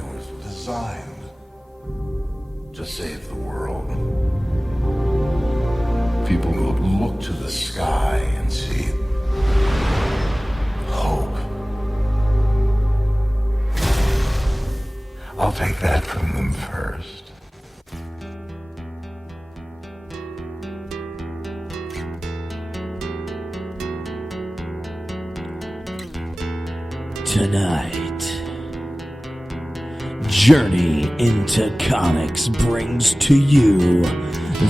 was designed to save the world. People will look to the sky and see hope. I'll take that from them first. Tonight, Journey into Comics brings to you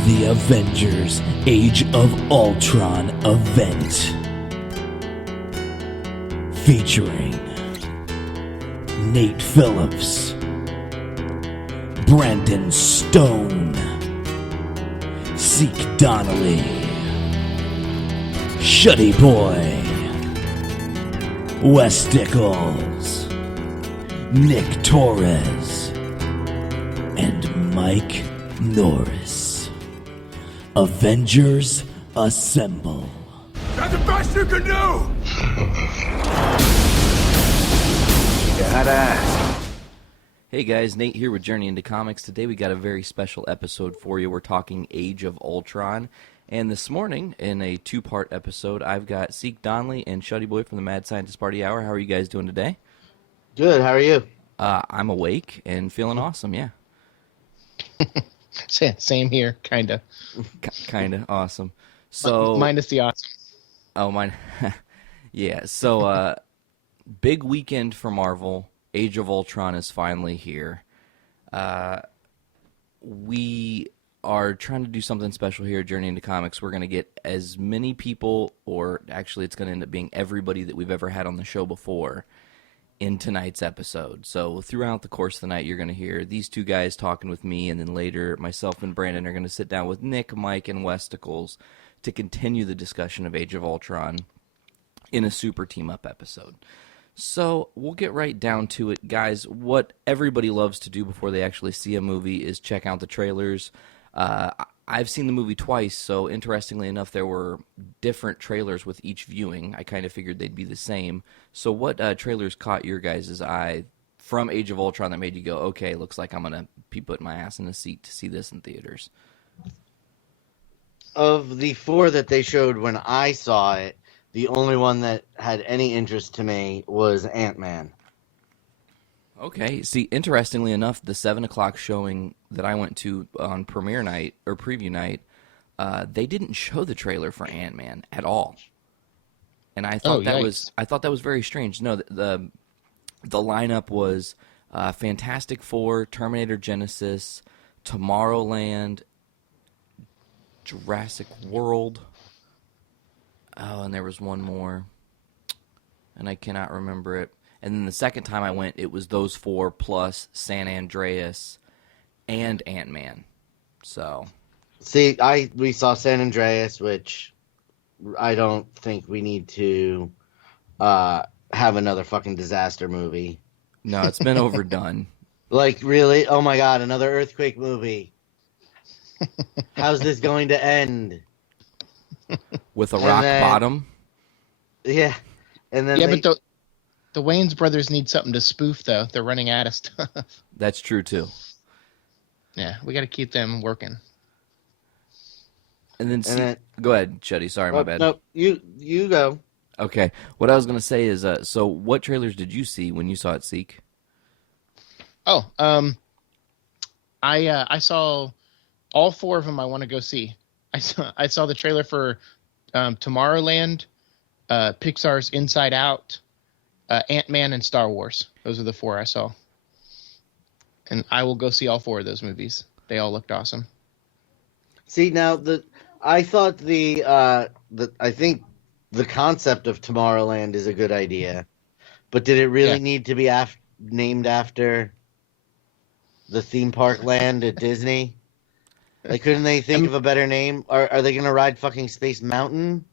the Avengers Age of Ultron event, featuring Nate Phillips, Brandon Stone, Siike Donnelly, Shuddy Boy, Wes Ticles, Nick Torres, and Mike Norris. Avengers Assemble. That's the best you can do! Hey guys, Nate here with Journey into Comics. Today we got a very special episode for you. We're talking Age of Ultron. And this morning, in a two-part episode, I've got Siike Donnelly and Shuddy Boy from the Mad Scientist Party Hour. How are you guys doing today? Good, how are you? I'm awake and feeling awesome, yeah. Same here, kinda. Kinda awesome. So minus the awesome. Oh, mine. Yeah, so big weekend for Marvel. Age of Ultron is finally here. We are trying to do something special here at Journey into Comics. We're going to get as many people, or actually it's going to end up being everybody that we've ever had on the show before, in tonight's episode. So throughout the course of the night, you're going to hear these two guys talking with me, and then later myself and Brandon are going to sit down with Nik, Mike, and Wes Ticles to continue the discussion of Age of Ultron in a super team-up episode. So we'll get right down to it, guys. What everybody loves to do before they actually see a movie is check out the trailers. I've seen the movie twice, so interestingly enough, there were different trailers with each viewing. I kind of figured they'd be the same. So what trailers caught your guys' eye from Age of Ultron that made you go, okay, looks like I'm going to be putting my ass in the seat to see this in theaters? Of the four that they showed when I saw it, the only one that had any interest to me was Ant-Man. Okay. See, interestingly enough, the 7 o'clock showing that I went to on premiere night or preview night, they didn't show the trailer for Ant-Man at all, and I thought that was very strange. No, the lineup was Fantastic Four, Terminator Genesis, Tomorrowland, Jurassic World. Oh, and there was one more, and I cannot remember it. And then the second time I went, it was those four plus San Andreas and Ant-Man. So, see, we saw San Andreas, which I don't think we need to have another fucking disaster movie. No, it's been overdone. Like, really? Oh my god, another earthquake movie. How's this going to end? With a rock bottom? Yeah. And then but the Wayans brothers need something to spoof, though. They're running out of stuff. That's true, too. Yeah, we got to keep them working. And then, go ahead, Shuddy. Sorry, my bad. No, you go. Okay. What I was going to say is, so what trailers did you see when you saw it, Siike? Oh, I saw all four of them I want to go see. I saw the trailer for Tomorrowland, Pixar's Inside Out, Ant-Man, and Star Wars. Those are the four I saw. And I will go see all four of those movies. They all looked awesome. See, now I thought I think the concept of Tomorrowland is a good idea, but did it really need to be named after the theme park land at Disney? Like, couldn't they think of a better name? Are they going to ride fucking Space Mountain?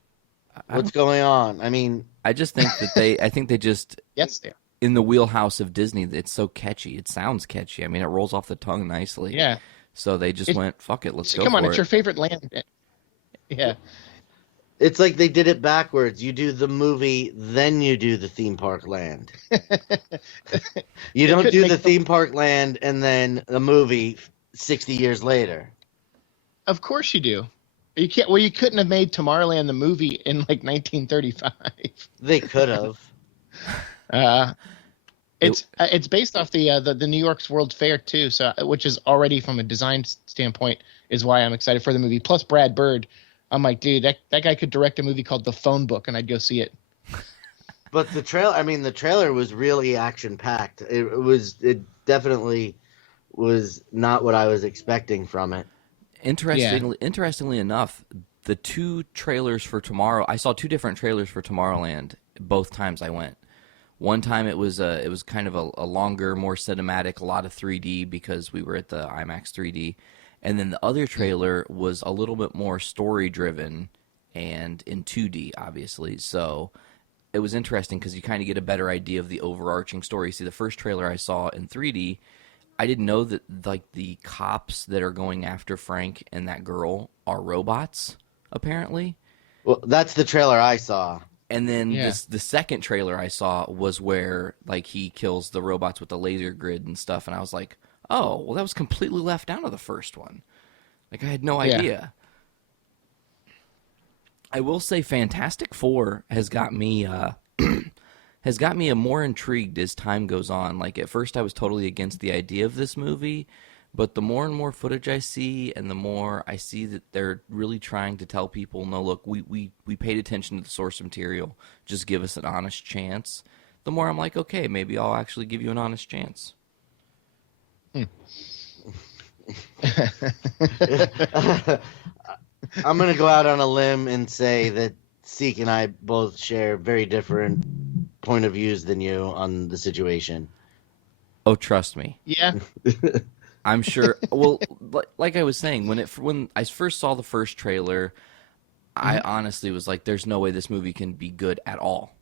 What's going on? I mean, I just think that they just yes, they are. In the wheelhouse of Disney. It's so catchy. It sounds catchy. I mean, it rolls off the tongue nicely. Yeah. So they just went, fuck it, let's go for it. Come on, it's your favorite land. Yeah. It's like they did it backwards. You do the movie, then you do the theme park land. You don't do the theme park land and then the movie 60 years later. Of course you do. You can't. Well, you couldn't have made Tomorrowland the movie in like 1935. They could have. It's based off the New York's World Fair too, so which is already from a design standpoint is why I'm excited for the movie. Plus Brad Bird, I'm like, dude, that guy could direct a movie called The Phone Book, and I'd go see it. But the trailer was really action packed. It definitely was not what I was expecting from it. Interestingly enough, the two trailers for tomorrow, I saw two different trailers for Tomorrowland both times I went. One time it was kind of a longer, more cinematic, a lot of 3D because we were at the IMAX 3D. And then the other trailer was a little bit more story-driven and in 2D, obviously. So it was interesting because you kind of get a better idea of the overarching story. See, the first trailer I saw in 3D, I didn't know that like the cops that are going after Frank and that girl are robots, apparently. Well, that's the trailer I saw. And then the second trailer I saw was where like he kills the robots with the laser grid and stuff, and I was like, oh, well, that was completely left out of the first one. Like, I had no idea. I will say Fantastic Four has got me more intrigued as time goes on. Like, at first I was totally against the idea of this movie, but the more and more footage I see and the more I see that they're really trying to tell people, no, look, we paid attention to the source material. Just give us an honest chance. The more I'm like, okay, maybe I'll actually give you an honest chance. I'm going to go out on a limb and say that Siike and I both share very different point of views than you on the situation. Oh, trust me. Yeah. I'm sure. Well, like I was saying, when I first saw the first trailer, I honestly was like, there's no way this movie can be good at all.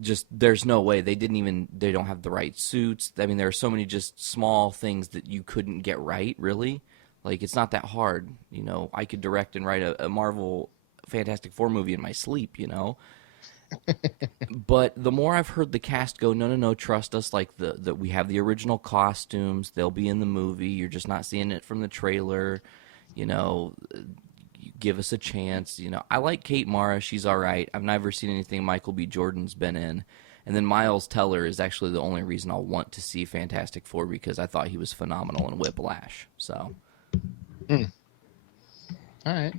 Just there's no way. They don't have the right suits. I mean, there are so many just small things that you couldn't get right, really. Like, it's not that hard. You know, I could direct and write a Marvel Fantastic Four movie in my sleep, you know. But the more I've heard the cast go, no, trust us. Like, that we have the original costumes. They'll be in the movie. You're just not seeing it from the trailer. You know, give us a chance. You know, I like Kate Mara. She's all right. I've never seen anything Michael B. Jordan's been in. And then Miles Teller is actually the only reason I'll want to see Fantastic Four because I thought he was phenomenal in Whiplash. So. All right.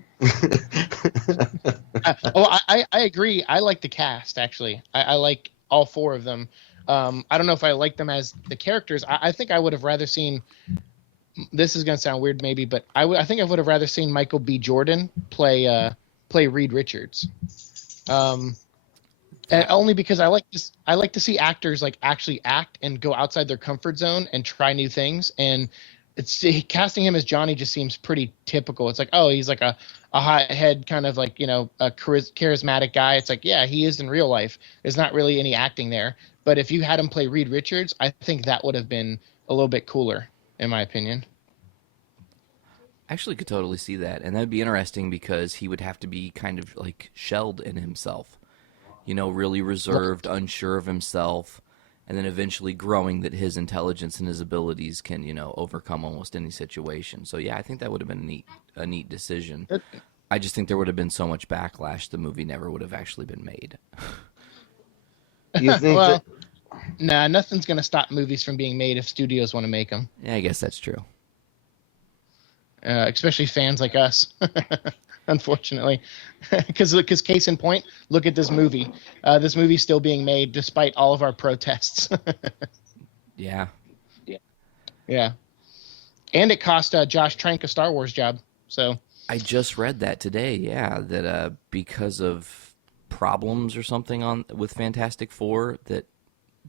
I agree. I like the cast, actually. I like all four of them. I don't know if I like them as the characters. I think I would have rather seen... This is going to sound weird, maybe, but I think I would have rather seen Michael B. Jordan play Reed Richards. And only because I like to see actors like actually act and go outside their comfort zone and try new things. And casting him as Johnny just seems pretty typical. It's like, oh, he's like a hothead kind of like, you know, a charismatic guy. It's like, yeah, he is in real life. There's not really any acting there. But if you had him play Reed Richards, I think that would have been a little bit cooler, in my opinion. I actually could totally see that. And that'd be interesting because he would have to be kind of like shelled in himself. You know, really reserved, unsure of himself. And then eventually growing that his intelligence and his abilities can, you know, overcome almost any situation. So, yeah, I think that would have been a neat decision. I just think there would have been so much backlash, the movie never would have actually been made. You think nah, nothing's going to stop movies from being made if studios want to make them. Yeah, I guess that's true. Especially fans like us. Unfortunately, because case in point, look at this movie. This movie's still being made despite all of our protests. Yeah. And it cost Josh Trank a Star Wars job. So I just read that today. Yeah, that because of problems or something with Fantastic Four, that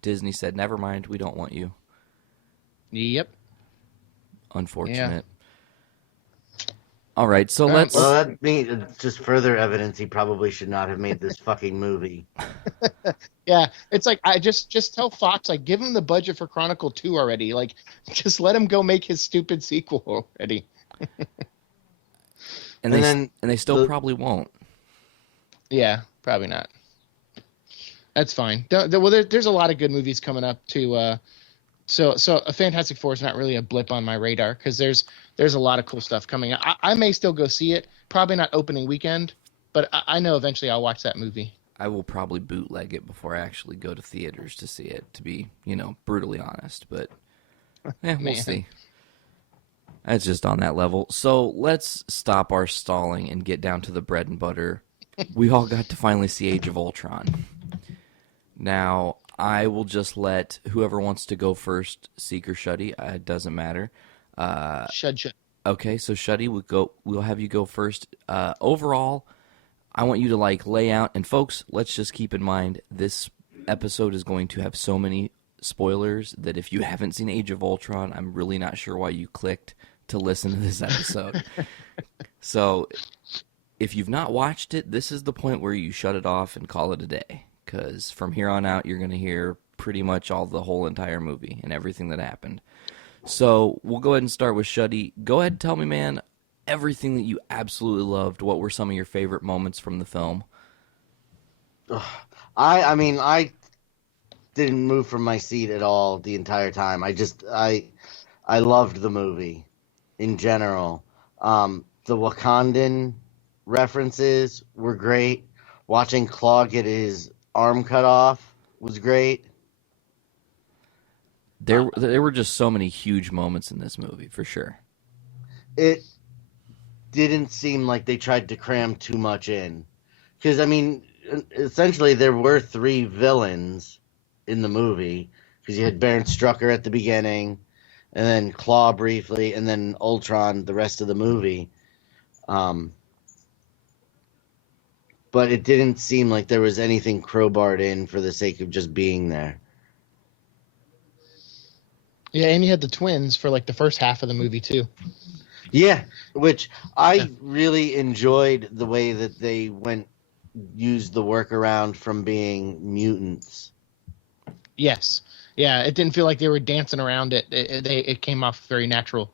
Disney said, "Never mind, we don't want you." Yep. Unfortunate. Yeah. All right, so let's... Well, that means just further evidence he probably should not have made this fucking movie. Yeah, it's like, I just tell Fox, like, give him the budget for Chronicle 2 already. Like, just let him go make his stupid sequel already. and they still probably won't. Yeah, probably not. That's fine. There's a lot of good movies coming up too. So a Fantastic Four is not really a blip on my radar because there's a lot of cool stuff coming. I may still go see it. Probably not opening weekend, but I know eventually I'll watch that movie. I will probably bootleg it before I actually go to theaters to see it, to be, brutally honest. But we'll see. That's just on that level. So let's stop our stalling and get down to the bread and butter. We all got to finally see Age of Ultron. Now, I will just let whoever wants to go first, Siike or Shuddy, it doesn't matter. Shud. Okay, so Shuddy, we'll have you go first. Overall, I want you to lay out, and folks, let's just keep in mind this episode is going to have so many spoilers that if you haven't seen Age of Ultron, I'm really not sure why you clicked to listen to this episode. So if you've not watched it, this is the point where you shut it off and call it a day, because from here on out, you're going to hear pretty much the whole entire movie and everything that happened. So we'll go ahead and start with Shuddy. Go ahead and tell me, man, everything that you absolutely loved. What were some of your favorite moments from the film? I didn't move from my seat at all the entire time. I loved the movie in general. The Wakandan references were great. Watching Claw get his arm cut off was great. There were just so many huge moments in this movie, for sure. It didn't seem like they tried to cram too much in. Because, essentially there were 3 villains in the movie. Because you had Baron Strucker at the beginning, and then Claw briefly, and then Ultron the rest of the movie. But it didn't seem like there was anything crowbarred in for the sake of just being there. Yeah, and you had the twins for the first half of the movie too. Yeah, which I really enjoyed the way that they used the workaround from being mutants. Yes. Yeah, it didn't feel like they were dancing around it. It came off very natural,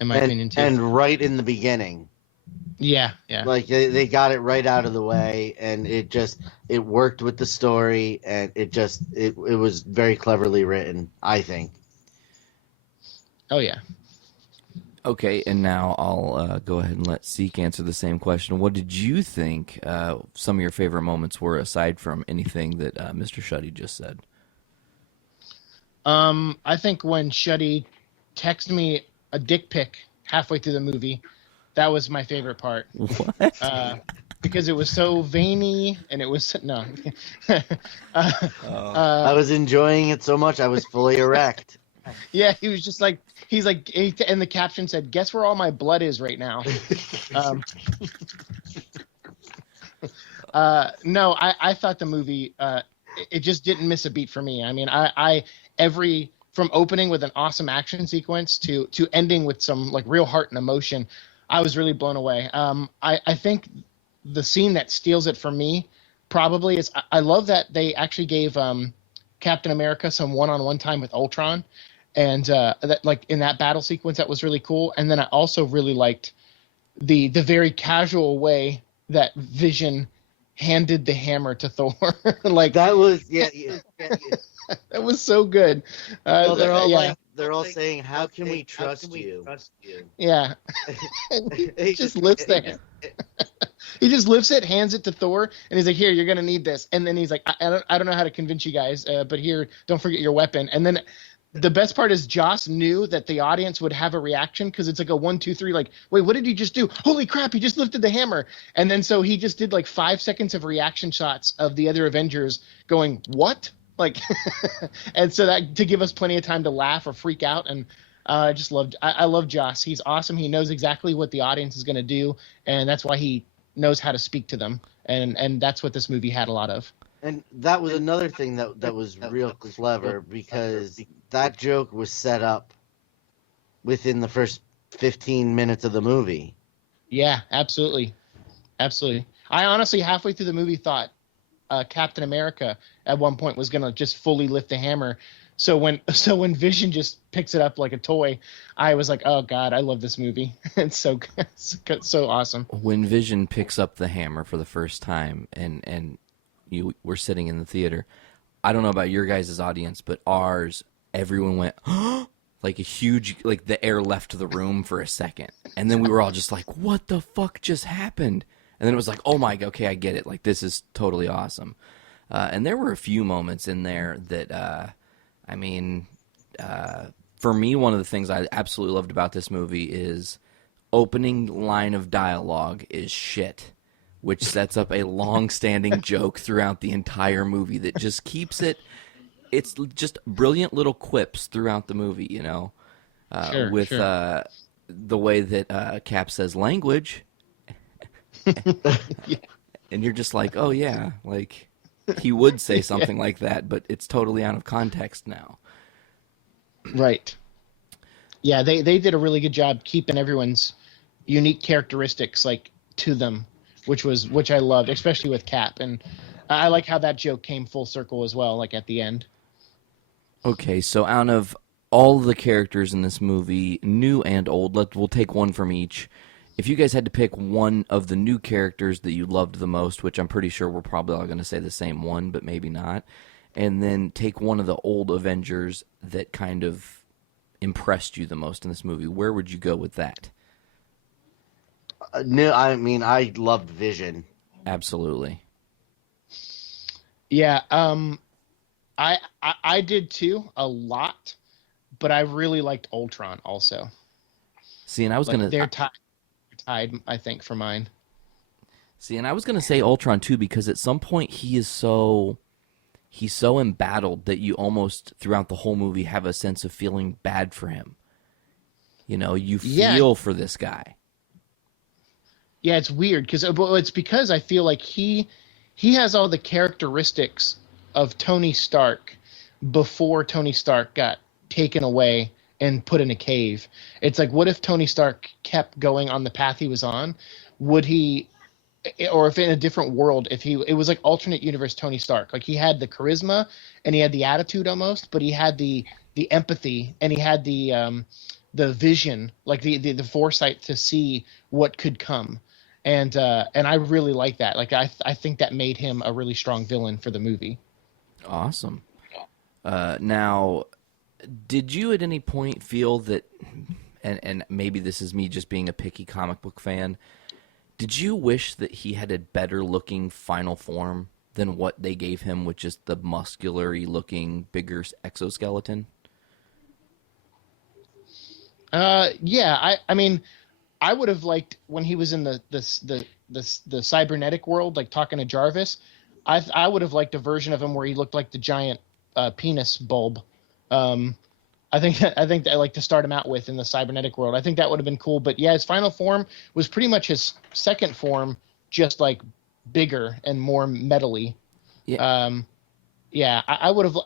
in my opinion, too. And right in the beginning. Yeah. They got it right out of the way, and it worked with the story, and it was very cleverly written, I think. Oh, yeah. Okay, and now I'll go ahead and let Siike answer the same question. What did you think some of your favorite moments were, aside from anything that Mr. Shuddy just said? I think when Shuddy texted me a dick pic halfway through the movie, that was my favorite part. What? Because it was so veiny, and it was no. I was enjoying it so much I was fully erect. Yeah, he was just and the caption said, "Guess where all my blood is right now." No, I thought the movie it just didn't miss a beat for me. From opening with an awesome action sequence to ending with some real heart and emotion, I was really blown away. I think the scene that steals it for me probably is I love that they actually gave Captain America some one-on-one time with Ultron, and that in that battle sequence that was really cool. And then I also really liked the very casual way that Vision handed the hammer to Thor. That was that was so good. Well, they're all saying, "How can we trust you?" Yeah. He just lifts the he just lifts it, hands it to Thor, and he's like, "Here, you're gonna need this." And then he's like, "I don't know how to convince you guys, but here, don't forget your weapon." And then the best part is Joss knew that the audience would have a reaction because it's a 1, 2, 3. Wait, what did he just do? Holy crap! He just lifted the hammer. And then so he just did 5 seconds of reaction shots of the other Avengers going, "What?" And so that to give us plenty of time to laugh or freak out. And I love Joss. He's awesome. He knows exactly what the audience is going to do, and that's why he knows how to speak to them. And that's what this movie had a lot of. And that was another thing that was real clever, because that joke was set up within the first 15 minutes of the movie. Yeah, absolutely. Absolutely. I honestly, halfway through the movie, thought Captain America at one point was going to just fully lift the hammer. So when Vision just picks it up like a toy, I was like, oh God, I love this movie. It's so awesome. When Vision picks up the hammer for the first time, and you were sitting in the theater, I don't know about your guys' audience, but ours, everyone went like a huge, like the air left the room for a second, and then we were all just like, what the fuck just happened? And then it was like, oh my god, okay, I get it. Like, this is totally awesome. And there were a few moments in there that, for me, one of the things I absolutely loved about this movie is opening line of dialogue is shit, which sets up a long-standing joke throughout the entire movie that just keeps it. It's just brilliant little quips throughout the movie, you know, with the way that Cap says language. And you're just like, oh yeah, like he would say something like that, but it's totally out of context now. Right. Yeah, they did a really good job keeping everyone's unique characteristics like to them, which I loved, especially with Cap, and I like how that joke came full circle as well, like at the end. Okay, so out of all the characters in this movie, new and old, we'll take one from each. If you guys had to pick one of the new characters that you loved the most, which I'm pretty sure we're probably all going to say the same one, but maybe not, and then take one of the old Avengers that kind of impressed you the most in this movie, where would you go with that? No, I mean, I loved Vision. Absolutely. Yeah, I did too, a lot, but I really liked Ultron also. See, and I was Like, going to... They're tied, I think, for mine. See, and I was going to say Ultron too, because at some point he's so embattled that you almost, throughout the whole movie, have a sense of feeling bad for him. You know, you feel for this guy. Yeah, it's weird because I feel like he has all the characteristics of Tony Stark before Tony Stark got taken away and put in a cave. It's like, what if Tony Stark kept going on the path he was on? Would he, or if in a different world, it was like alternate universe Tony Stark. Like, he had the charisma and he had the attitude almost, but he had the empathy and he had the vision, like the foresight to see what could come. And I really like that. Like, I think that made him a really strong villain for the movie. Awesome. Now, did you at any point feel that, and maybe this is me just being a picky comic book fan, did you wish that he had a better looking final form than what they gave him, which is the muscular-y looking bigger exoskeleton? Yeah, I mean, I would have liked when he was in the cybernetic world, like talking to Jarvis. I would have liked a version of him where he looked like the giant penis bulb. I think that I like to start him out with in the cybernetic world. I think that would have been cool. But yeah, his final form was pretty much his second form, just like bigger and more metally. Yeah. Yeah, I would have.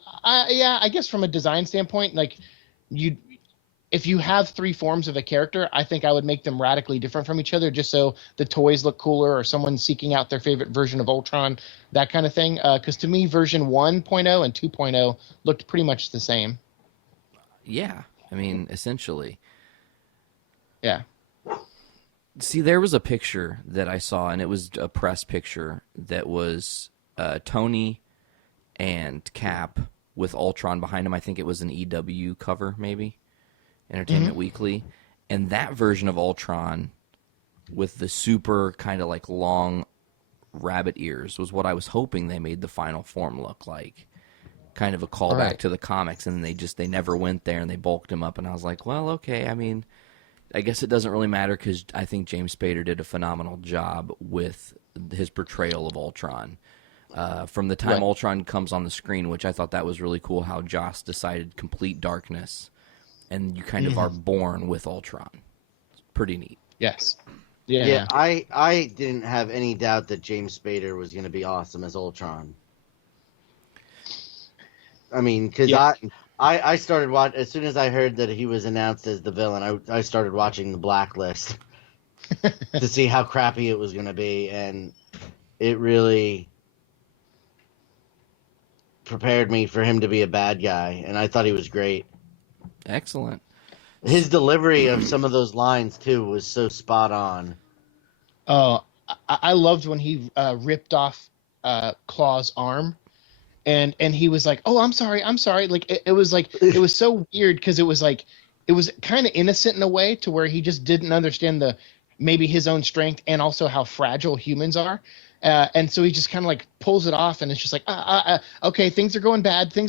Yeah, I guess from a design standpoint, like if you have three forms of a character, I think I would make them radically different from each other, just so the toys look cooler, or someone seeking out their favorite version of Ultron, that kind of thing. Because to me, version 1.0 and 2.0 looked pretty much the same. Yeah, I mean, essentially. Yeah. See, there was a picture that I saw, and it was a press picture that was Tony and Cap with Ultron behind him. I think it was an EW cover, maybe. Entertainment Weekly, and that version of Ultron with the super kind of like long rabbit ears was what I was hoping they made the final form look like. Kind of a callback to the comics, and they never went there, and they bulked him up, and I was like, well, okay, I mean, I guess it doesn't really matter because I think James Spader did a phenomenal job with his portrayal of Ultron. From the time Ultron comes on the screen, which I thought that was really cool, how Joss decided complete darkness, and you kind of are born with Ultron. It's pretty neat. Yes. Yeah, I didn't have any doubt that James Spader was going to be awesome as Ultron. I mean, because I started watching, as soon as I heard that he was announced as the villain, I started watching The Blacklist to see how crappy it was going to be, and it really... prepared me for him to be a bad guy, and I thought he was great. Excellent. His delivery of some of those lines too was so spot on. Oh, I loved when he ripped off Claw's arm, and he was like, "Oh, I'm sorry, I'm sorry." Like it was like it was so weird because it was like it was kind of innocent in a way to where he just didn't understand the maybe his own strength and also how fragile humans are. And so he just kind of like pulls it off, and it's just like, okay, things are going bad, and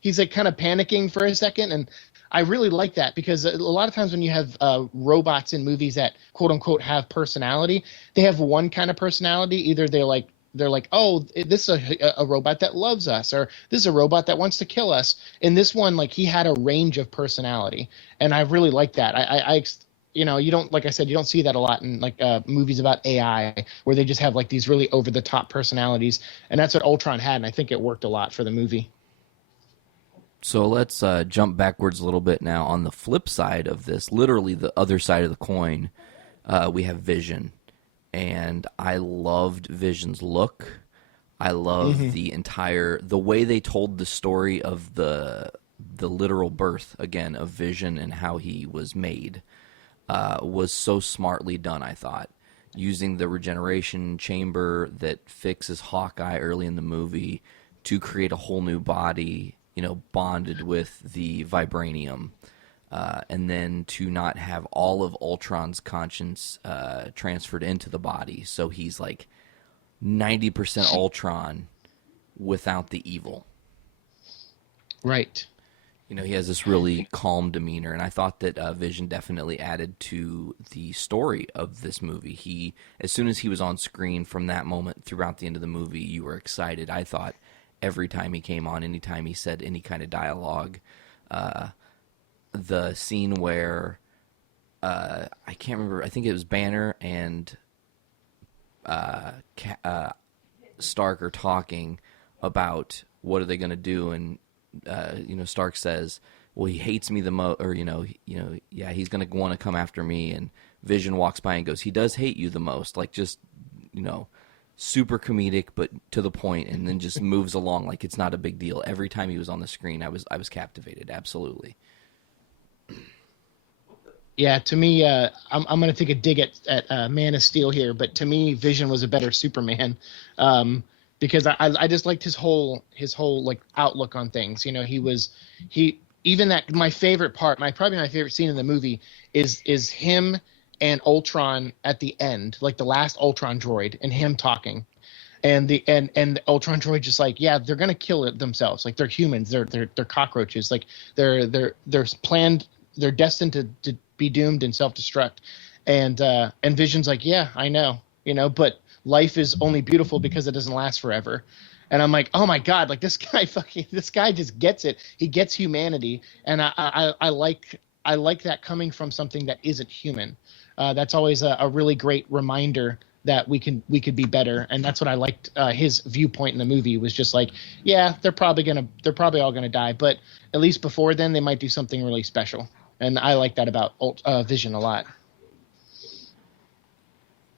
he's like kind of panicking for a second, and I really like that because a lot of times when you have robots in movies that quote unquote have personality, they have one kind of personality. Either they're like, oh, this is a robot that loves us, or this is a robot that wants to kill us. In this one, like he had a range of personality, and I really like that. You know, you don't, like I said, you don't see that a lot in like movies about AI where they just have like these really over the top personalities, and that's what Ultron had, and I think it worked a lot for the movie. So let's jump backwards a little bit now. On the flip side of this, literally the other side of the coin, we have Vision. And I loved Vision's look. I love the way they told the story of the literal birth, again, of Vision and how he was made. Was so smartly done, I thought. Using the regeneration chamber that fixes Hawkeye early in the movie to create a whole new body, you know, bonded with the vibranium, and then to not have all of Ultron's conscience transferred into the body. So he's like 90% Ultron without the evil. Right. You know, he has this really calm demeanor, and I thought that Vision definitely added to the story of this movie. As soon as he was on screen from that moment throughout the end of the movie, you were excited. I thought every time he came on, anytime he said any kind of dialogue, the scene where I can't remember, I think it was Banner and Stark are talking about what are they going to do, and you know, Stark says, well, he hates me the most, or yeah, he's going to want to come after me, and Vision walks by and goes, he does hate you the most, like just, you know, super comedic but to the point, and then just moves along like it's not a big deal. Every time he was on the screen, I was captivated, absolutely. Yeah, to me, I'm going to take a dig at Man of Steel here, but to me, Vision was a better Superman, because I just liked his whole like outlook on things. You know, even that my favorite part, probably my favorite scene in the movie is him and Ultron at the end, like the last Ultron droid, and him talking, and the Ultron droid just like, yeah, they're going to kill it themselves, like they're humans, they're cockroaches, like they're planned, they're destined to be doomed and self-destruct, and Vision's like, yeah, I know, you know, but life is only beautiful because it doesn't last forever. And I'm like, oh my god, like this guy just gets it. He gets humanity, and I like that coming from something that isn't human. That's always a really great reminder that we could be better, and that's what I liked. His viewpoint in the movie was just like, yeah, they're probably all gonna die, but at least before then they might do something really special. And I like that about Vision a lot.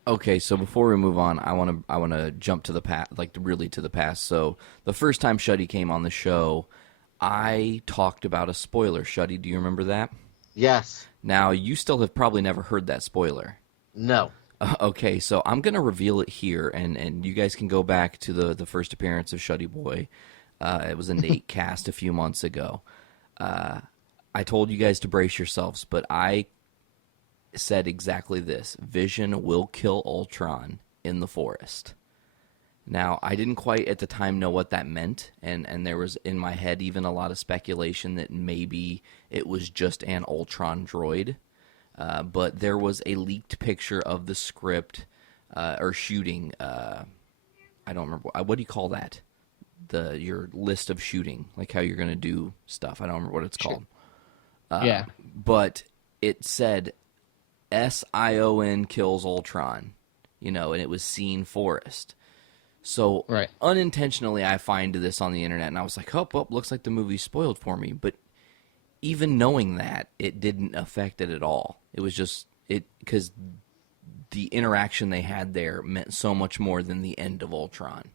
Okay, so before we move on, I want to jump to the past, like really to the past. So the first time Shuddy came on the show, I talked about a spoiler. Shuddy, do you remember that? Yes. Now, you still have probably never heard that spoiler. No. Okay, so I'm going to reveal it here, and you guys can go back to the first appearance of Shuddy Boy. It was a Nate cast a few months ago. I told you guys to brace yourselves, but I said exactly this. Vision will kill Ultron in the forest. Now, I didn't quite at the time know what that meant, and there was in my head even a lot of speculation that maybe it was just an Ultron droid. But there was a leaked picture of the script or shooting. I don't remember. What do you call that? Your list of shooting, like how you're going to do stuff. I don't remember what it's called. Yeah. But it said Sion kills Ultron, you know, and it was seen forest. So right. Unintentionally, I find this on the internet, and I was like, oh, well, looks like the movie's spoiled for me. But even knowing that, it didn't affect it at all. It was just because the interaction they had there meant so much more than the end of Ultron.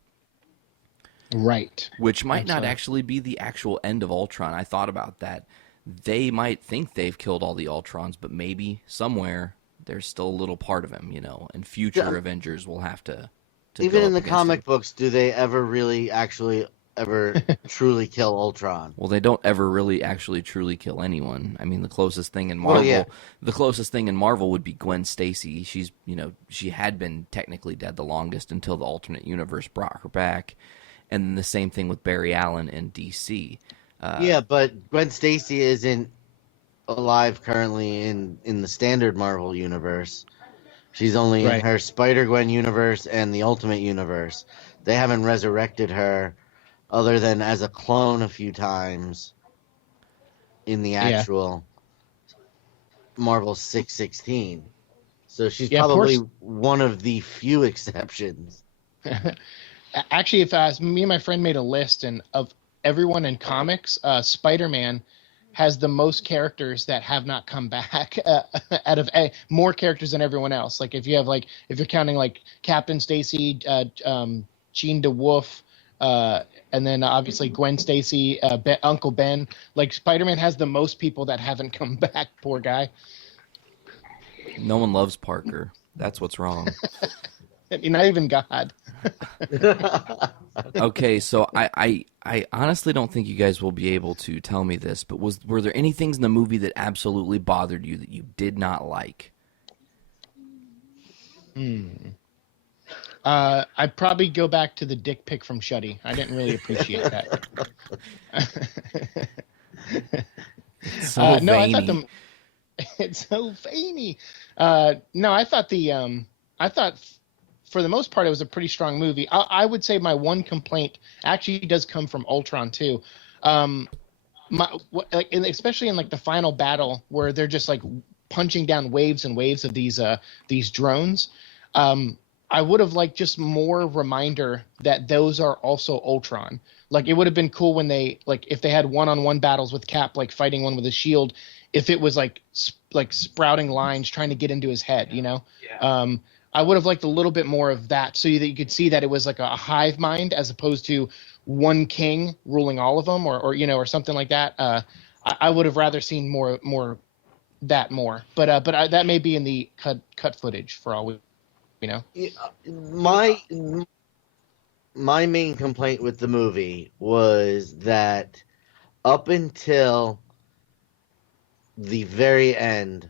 Right. which might not Absolutely. actually be the actual end of Ultron. I thought about that. They might think they've killed all the Ultrons, but maybe somewhere there's still a little part of him, and future Yeah. Avengers will have to Even go in up the against comic him. books, do they ever really actually ever truly kill Ultron? Well, they don't ever really actually truly kill anyone. I mean, the closest thing in Well, yeah. Marvel would be Gwen Stacy. She's, she had been technically dead the longest until the alternate universe brought her back. And then the same thing with Barry Allen in DC. Yeah, but Gwen Stacy isn't alive currently in the standard Marvel universe. She's only in Right. her Spider-Gwen universe and the Ultimate universe. They haven't resurrected her other than as a clone a few times in the actual Marvel 616. So she's Yeah, probably one of the few exceptions. Actually, if me and my friend made a list, and of everyone in comics, Spider-Man has the most characters that have not come back out of more characters than everyone else. Like if you're counting like Captain Stacy, Jean DeWolf, and then obviously Gwen Stacy, Uncle Ben. Like Spider-Man has the most people that haven't come back. Poor guy. No one loves Parker. That's what's wrong. Not even God. Okay, so I honestly don't think you guys will be able to tell me this, but were there any things in the movie that absolutely bothered you that you did not like? I'd probably go back to the dick pic from Shuddy. I didn't really appreciate that. So No, I veiny. thought it's so veiny. No, I thought for the most part it was a pretty strong movie. I would say my one complaint actually does come from Ultron too. Especially in like the final battle where they're just like punching down waves and waves of these drones. I would have liked just more reminder that those are also Ultron. Like it would have been cool when if they had one-on-one battles with Cap, like fighting one with a shield, if it was like sprouting lines trying to get into his head, Yeah. I would have liked a little bit more of that so that you could see that it was like a hive mind as opposed to one king ruling all of them or something like that. I would have rather seen more, but that may be in the cut footage for all we know. My main complaint with the movie was that up until the very end,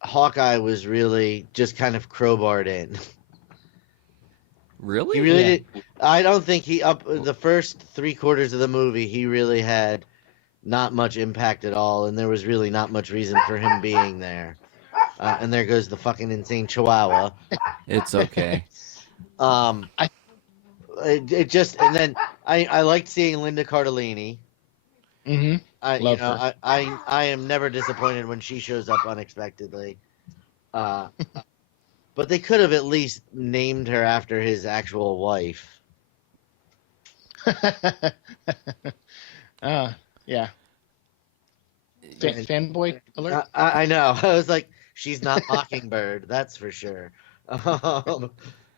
Hawkeye was really just kind of crowbarred in. Really? He really Yeah. did. I don't think the first 3/4 of the movie, he really had not much impact at all, and there was really not much reason for him being there. And there goes the fucking insane Chihuahua. It's okay. It just, and then I liked seeing Linda Cardellini. Mm-hmm. Love I her. am never disappointed when she shows up unexpectedly. But they could have at least named her after his actual wife. Yeah. Fanboy alert. I know. I was like, she's not Mockingbird, that's for sure.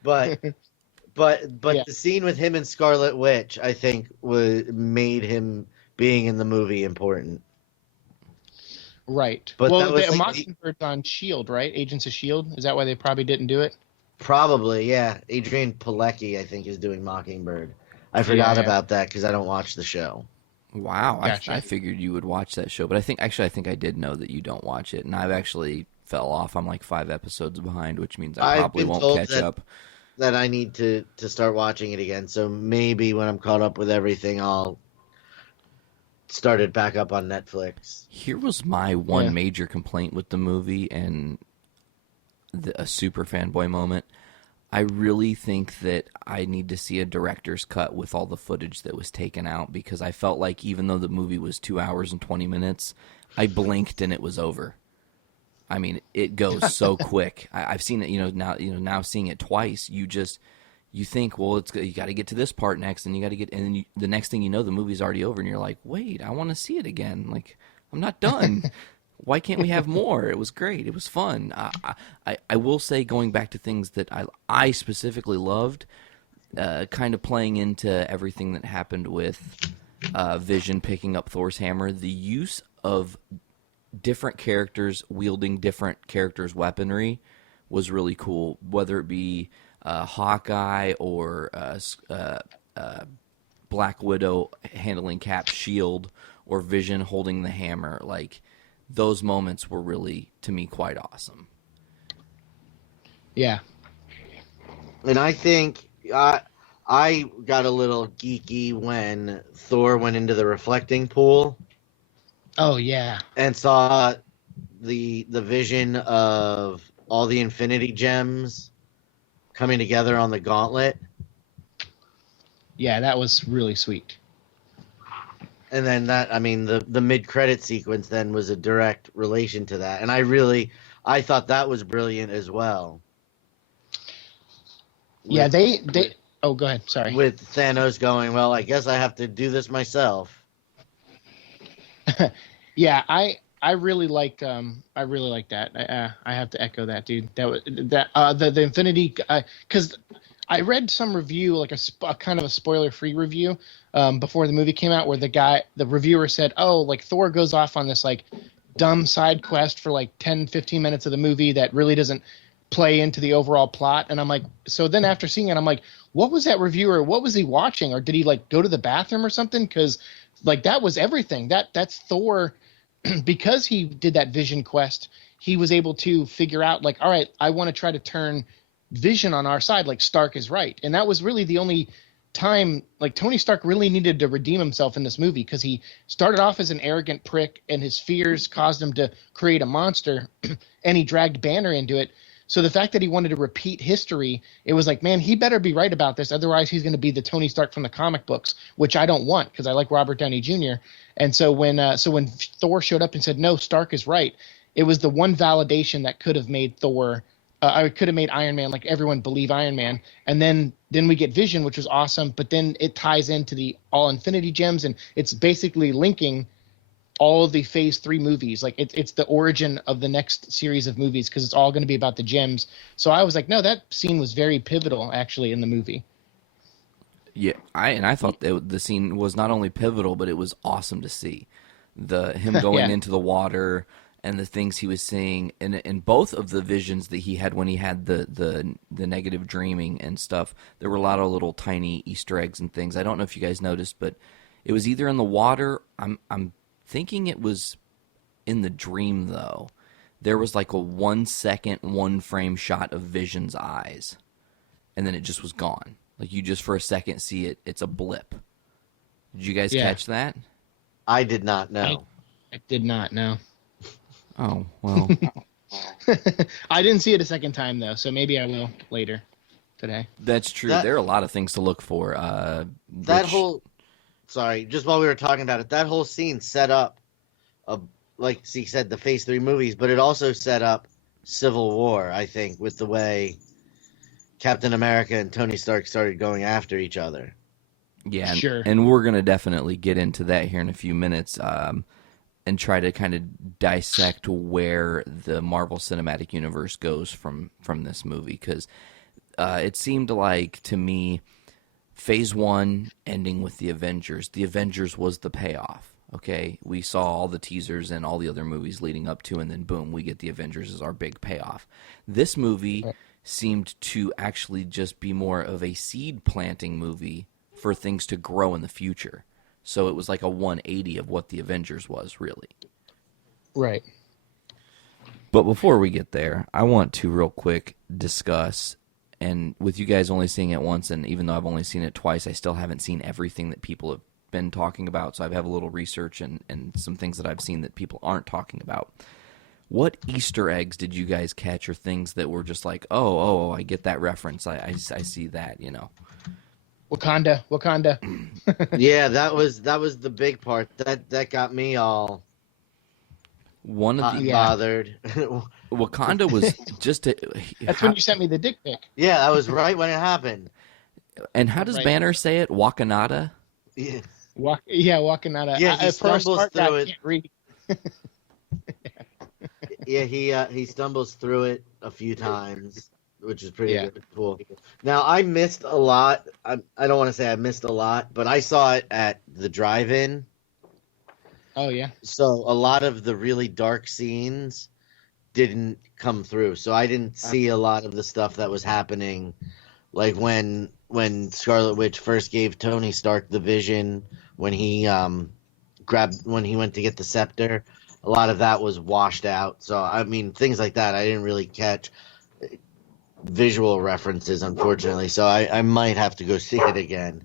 But Yeah. the scene with him and Scarlet Witch, I think, made him being in the movie important. Right. But Well, that was like Mockingbird's on Shield, right? Agents of Shield. Is that why they probably didn't do it? Probably, yeah. Adrian Pilecki, I think, is doing Mockingbird. I forgot Yeah. about that because I don't watch the show. Wow, Gotcha. I figured you would watch that show, but I think I did know that you don't watch it, and I've actually fell off. I'm like 5 episodes behind, which means I I've probably been won't told catch that- up. That I need to start watching it again. So maybe when I'm caught up with everything, I'll start it back up on Netflix. Here was my one Yeah. major complaint with the movie, and a super fanboy moment. I really think that I need to see a director's cut with all the footage that was taken out, because I felt like even though the movie was 2 hours and 20 minutes, I blinked and it was over. I mean, it goes so quick. I've seen it, now seeing it twice, you think, well, you got to get to this part next, and you got to get, and then the next thing you know, the movie's already over, and you're like, wait, I want to see it again. Like, I'm not done. Why can't we have more? It was great. It was fun. I will say, going back to things that I specifically loved, kind of playing into everything that happened with Vision picking up Thor's hammer, the use of different characters wielding different characters' weaponry was really cool, whether it be Hawkeye or Black Widow handling Cap's shield or Vision holding the hammer. Like, those moments were really, to me, quite awesome. Yeah. And I think I got a little geeky when Thor went into the reflecting pool Oh yeah. and saw the vision of all the Infinity Gems coming together on the gauntlet. Yeah, that was really sweet. And then the mid-credit sequence then was a direct relation to that. And I thought that was brilliant as well. Yeah, they oh, go ahead. Sorry. With Thanos going, well, I guess I have to do this myself. Yeah, I really liked that. I have to echo that, dude. The Infinity, because I read some review, like a kind of a spoiler-free review, before the movie came out, where the reviewer said, oh, like Thor goes off on this like dumb side quest for like 10, 15 minutes of the movie that really doesn't play into the overall plot. And I'm like, so then after seeing it, I'm like, what was that reviewer? What was he watching? Or did he like go to the bathroom or something? Because like that was everything. That's Thor. Because he did that Vision quest, he was able to figure out like, all right, I want to try to turn Vision on our side. Like Stark is right. And that was really the only time like Tony Stark really needed to redeem himself in this movie, because he started off as an arrogant prick and his fears caused him to create a monster and he dragged Banner into it. So the fact that he wanted to repeat history, it was like, man, he better be right about this. Otherwise, he's going to be the Tony Stark from the comic books, which I don't want because I like Robert Downey Jr. And so when Thor showed up and said, no, Stark is right, it was the one validation that could have made Thor, I could have made Iron Man, like everyone believe Iron Man. And then we get Vision, which was awesome. But then it ties into the all Infinity Gems, and it's basically linking all of the Phase 3 movies. Like it's the origin of the next series of movies, because it's all going to be about the gems. So I was like, no, that scene was very pivotal actually in the movie. Yeah, I thought that the scene was not only pivotal, but it was awesome to see. Him going Yeah. into the water and the things he was seeing, and in both of the visions that he had when he had the negative dreaming and stuff, there were a lot of little tiny Easter eggs and things. I don't know if you guys noticed, but it was either in the water. I'm thinking it was in the dream, though. There was like a 1 second, 1 frame shot of Vision's eyes, and then it just was gone. Like you just for a second see it. It's a blip. Did you guys catch that? I did not know. I did not know. Oh, well. I didn't see it a second time though, so maybe I will later today. That's true. There are a lot of things to look for. Just while we were talking about it, that whole scene set up, like he said, the Phase 3 movies, but it also set up Civil War, I think, with the way Captain America and Tony Stark started going after each other. Yeah, Sure. And we're going to definitely get into that here in a few minutes, and try to kind of dissect where the Marvel Cinematic Universe goes from this movie, because it seemed like, to me, Phase 1 ending with the Avengers was the payoff. Okay, we saw all the teasers and all the other movies leading up to, and then boom, we get the Avengers as our big payoff. This movie seemed to actually just be more of a seed planting movie for things to grow in the future. So it was like a 180 of what the Avengers was, really. Right. But before we get there, I want to real quick discuss, and with you guys only seeing it once, and even though I've only seen it twice, I still haven't seen everything that people have been talking about, so I have a little research and some things that I've seen that people aren't talking about. What Easter eggs did you guys catch, or things that were just like, oh, I get that reference, I see that, you know? Wakanda. Yeah, that was the big part. That got me all One of the bothered. Wakanda was just That's when you sent me the dick pic. Yeah, that was right when it happened. And how does Right. Banner say it? Wakanada? Yeah, Wakanda. Yeah, he stumbles through it. Can't read. yeah, he stumbles through it a few times. which is pretty Yeah. cool. Now I missed a lot. I don't want to say I missed a lot, but I saw it at the drive-in. Oh yeah. So a lot of the really dark scenes didn't come through. So I didn't see a lot of the stuff that was happening, like when Scarlet Witch first gave Tony Stark the vision when he when he went to get the scepter. A lot of that was washed out. So I mean, things like that I didn't really catch visual references, unfortunately. So I might have to go see it again.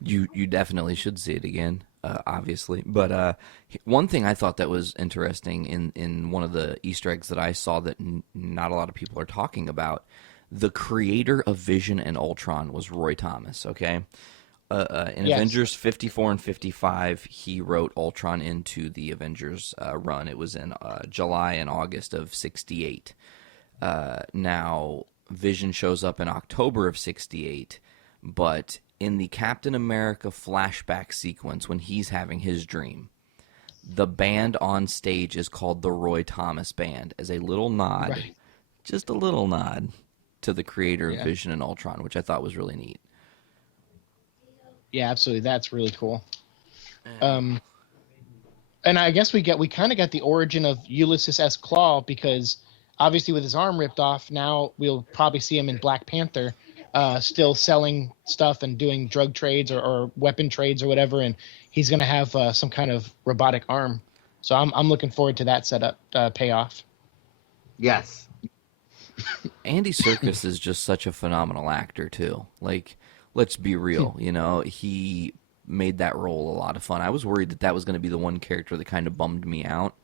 You definitely should see it again, obviously. But one thing I thought that was interesting in one of the Easter eggs that I saw that not a lot of people are talking about, the creator of Vision and Ultron was Roy Thomas, okay? In Yes. Avengers 54 and 55, he wrote Ultron into the Avengers run. It was in July and August of 68. Now, Vision shows up in October of 68, but in the Captain America flashback sequence when he's having his dream, the band on stage is called the Roy Thomas Band as a little nod, Right. just a little nod to the creator of Yeah. Vision and Ultron, which I thought was really neat. Yeah, absolutely. That's really cool. And I guess we kind of got the origin of Ulysses S. Claw because obviously with his arm ripped off, now we'll probably see him in Black Panther, still selling stuff and doing drug trades or weapon trades or whatever, and he's going to have some kind of robotic arm. So I'm looking forward to that setup payoff. Yes. Andy Serkis is just such a phenomenal actor too. Like, let's be real, he made that role a lot of fun. I was worried that was going to be the one character that kind of bummed me out,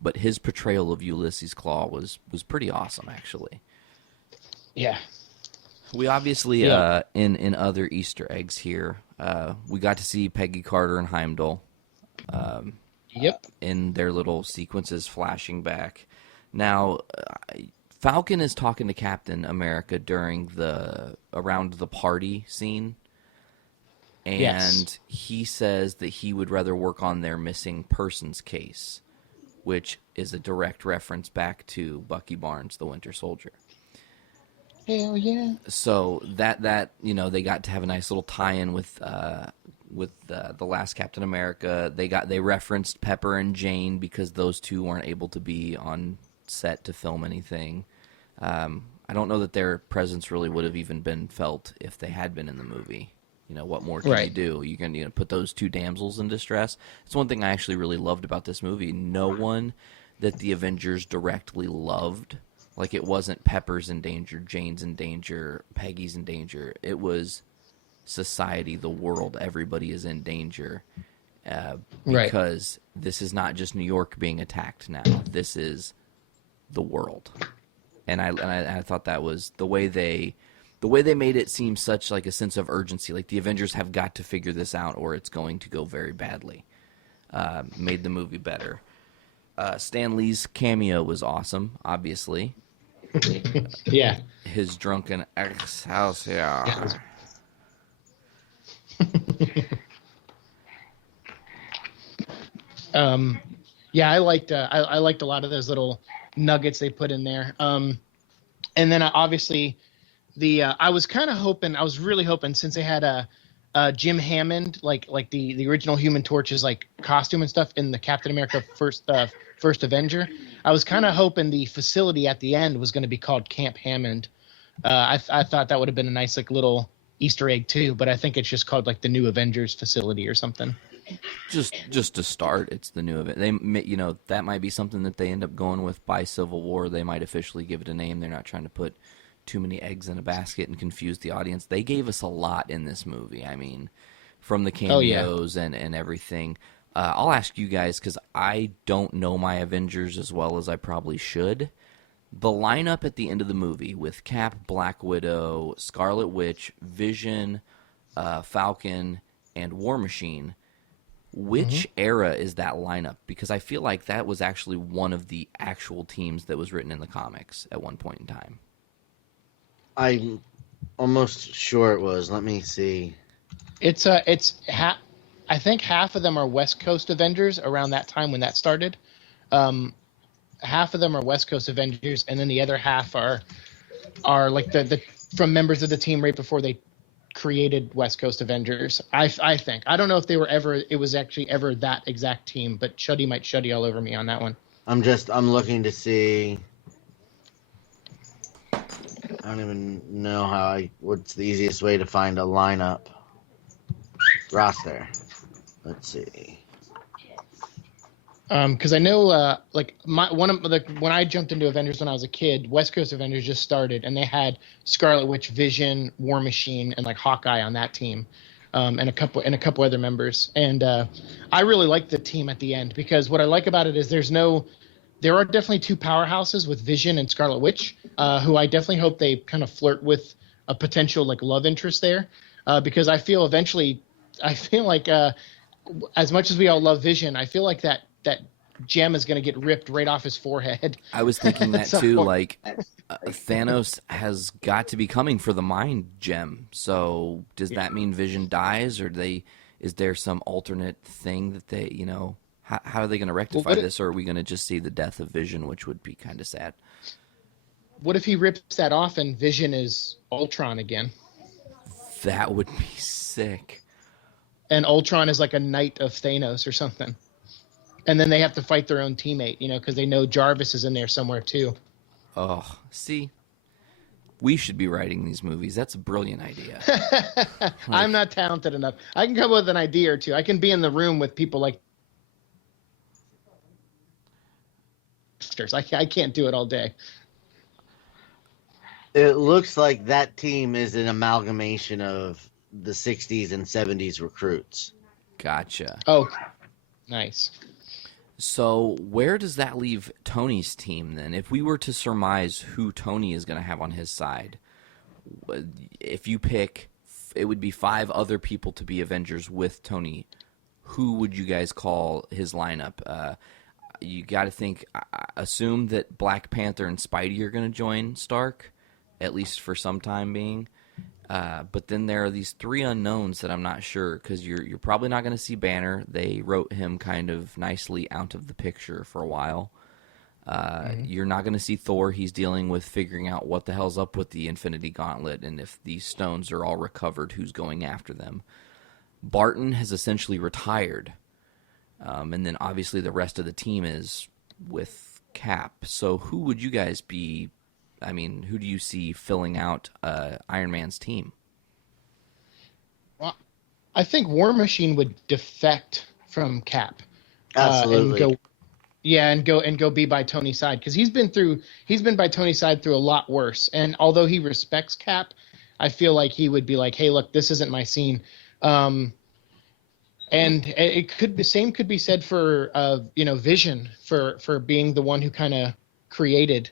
but his portrayal of Ulysses Claw was pretty awesome, actually. Yeah. We obviously, Yeah. In other Easter eggs here, we got to see Peggy Carter and Heimdall Yep. in their little sequences flashing back. Now, Falcon is talking to Captain America during around the party scene, and Yes. he says that he would rather work on their missing persons case, which is a direct reference back to Bucky Barnes, the Winter Soldier. Hell yeah. So that they got to have a nice little tie-in with the last Captain America. They referenced Pepper and Jane because those two weren't able to be on set to film anything. I don't know that their presence really would have even been felt if they had been in the movie. What more can you Right. do? You're going to put those two damsels in distress. It's one thing I actually really loved about this movie. No one that the Avengers directly loved. Like, it wasn't Pepper's in danger, Jane's in danger, Peggy's in danger. It was society, the world, everybody is in danger. Because this is not just New York being attacked now. This is the world. And I thought that was the way they made it seem such like a sense of urgency. Like, the Avengers have got to figure this out or it's going to go very badly. Made the movie better. Stan Lee's cameo was awesome, obviously. Yeah. His drunken Excelsior. Yeah, I liked a lot of those little nuggets they put in there. And then obviously I was really hoping since they had Jim Hammond like the original Human Torch's like costume and stuff in the Captain America first Avenger, I was kind of hoping the facility at the end was going to be called Camp Hammond. I thought that would have been a nice like little Easter egg too, but I think it's just called like the New Avengers facility or something. Just to start, it's the new event. They, that might be something that they end up going with by Civil War. They might officially give it a name. They're not trying to put too many eggs in a basket and confuse the audience. They gave us a lot in this movie. I mean, from the cameos and everything. I'll ask you guys because I don't know my Avengers as well as I probably should. The lineup at the end of the movie with Cap, Black Widow, Scarlet Witch, Vision, Falcon, and War Machine. Which era is that lineup? Because I feel like that was actually one of the actual teams that was written in the comics at one point in time. I'm almost sure it was. Let me see. I think half of them are West Coast Avengers around that time when that started. Half of them are West Coast Avengers, and then the other half are are like the from members of the team right before they created West Coast Avengers. I think. I don't know if it was actually ever that exact team, but Shuddy might Shuddy all over me on that one. I'm looking to see. I don't even know what's the easiest way to find a lineup roster. Let's see. Because I know, when I jumped into Avengers when I was a kid, West Coast Avengers just started, and they had Scarlet Witch, Vision, War Machine, and like Hawkeye on that team, and a couple other members. And I really liked the team at the end because what I like about it is there are definitely two powerhouses with Vision and Scarlet Witch, who I definitely hope they kind of flirt with a potential like love interest there, because I feel like as much as we all love Vision, I feel like that gem is going to get ripped right off his forehead. I was thinking that too. Like Thanos has got to be coming for the mind gem. So does that mean Vision dies, or is there some alternate thing that they, how are they going to rectify this, or are we going to just see the death of Vision, which would be kind of sad? What if he rips that off and Vision is Ultron again? That would be sick. And Ultron is like a knight of Thanos or something. And then they have to fight their own teammate, because they know Jarvis is in there somewhere too. Oh, see? We should be writing these movies. That's a brilliant idea. I'm not talented enough. I can come up with an idea or two. I can be in the room with people like I can't do it all day. It looks like that team is an amalgamation of the 60s and 70s recruits. Gotcha. Oh, nice. So where does that leave Tony's team then? If we were to surmise who Tony is going to have on his side, if you pick, it would be 5 other people to be Avengers with Tony. Who would you guys call his lineup? You got to think, assume that Black Panther and Spidey are going to join Stark, at least for some time being. But then there are these 3 unknowns that I'm not sure, because you're probably not going to see Banner. They wrote him kind of nicely out of the picture for a while. You're not going to see Thor. He's dealing with figuring out what the hell's up with the Infinity Gauntlet, and if these stones are all recovered, who's going after them. Barton has essentially retired. And then obviously the rest of the team is with Cap. So who would you guys be? I mean, who do you see filling out Iron Man's team? Well, I think War Machine would defect from Cap. Absolutely. And go be by Tony's side, because he's been by Tony's side through a lot worse. And although he respects Cap, I feel like he would be like, hey, look, this isn't my scene. And the same could be said for Vision for being the one who kind of created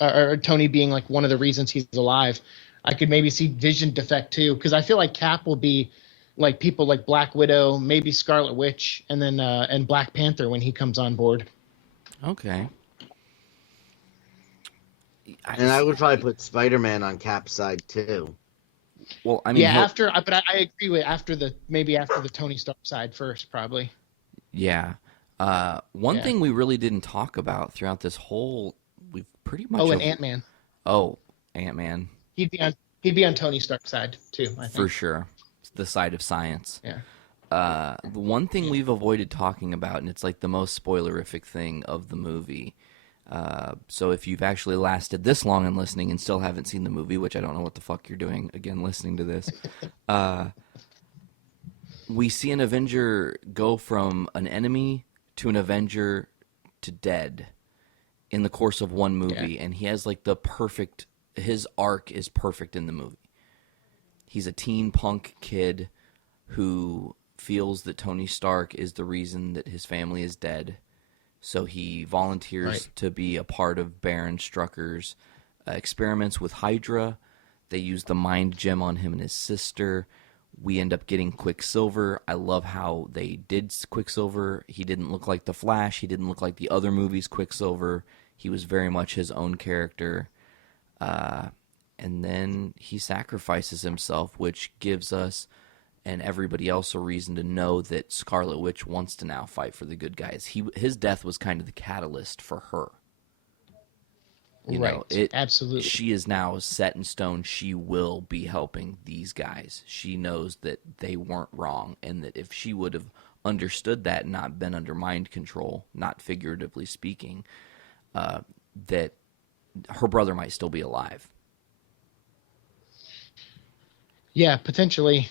or Tony being like one of the reasons he's alive. I could maybe see Vision defect too, because I feel like Cap will be like people like Black Widow, maybe Scarlet Witch, and then and Black Panther when he comes on board. Okay. And I would probably put Spider-Man on Cap's side too. Well, I mean, yeah, but I agree with after the Tony Stark side first, probably. Yeah. One thing we really didn't talk about throughout this whole, we've pretty much. Oh, and Ant-Man. Oh, Ant-Man. He'd be on Tony Stark's side too, I think. For sure. It's the side of science. Yeah. The one thing we've avoided talking about, and it's like the most spoilerific thing of the movie. So if you've actually lasted this long and listening and still haven't seen the movie, which I don't know what the fuck you're doing, again, listening to this, we see an Avenger go from an enemy to an Avenger to dead in the course of one movie, and he has like his arc is perfect in the movie. He's a teen punk kid who feels that Tony Stark is the reason that his family is dead. So he volunteers to be a part of Baron Strucker's experiments with Hydra. They use the mind gem on him and his sister. We end up getting Quicksilver. I love how they did Quicksilver. He didn't look like the Flash. He didn't look like the other movies' Quicksilver. He was very much his own character. And then he sacrifices himself, which gives us and everybody else a reason to know that Scarlet Witch wants to now fight for the good guys. His death was kind of the catalyst for her. You Right. know, Absolutely. she is now set in stone. She will be helping these guys. She knows that they weren't wrong, and that if she would have understood that and not been under mind control, not figuratively speaking, that her brother might still be alive. Yeah, potentially.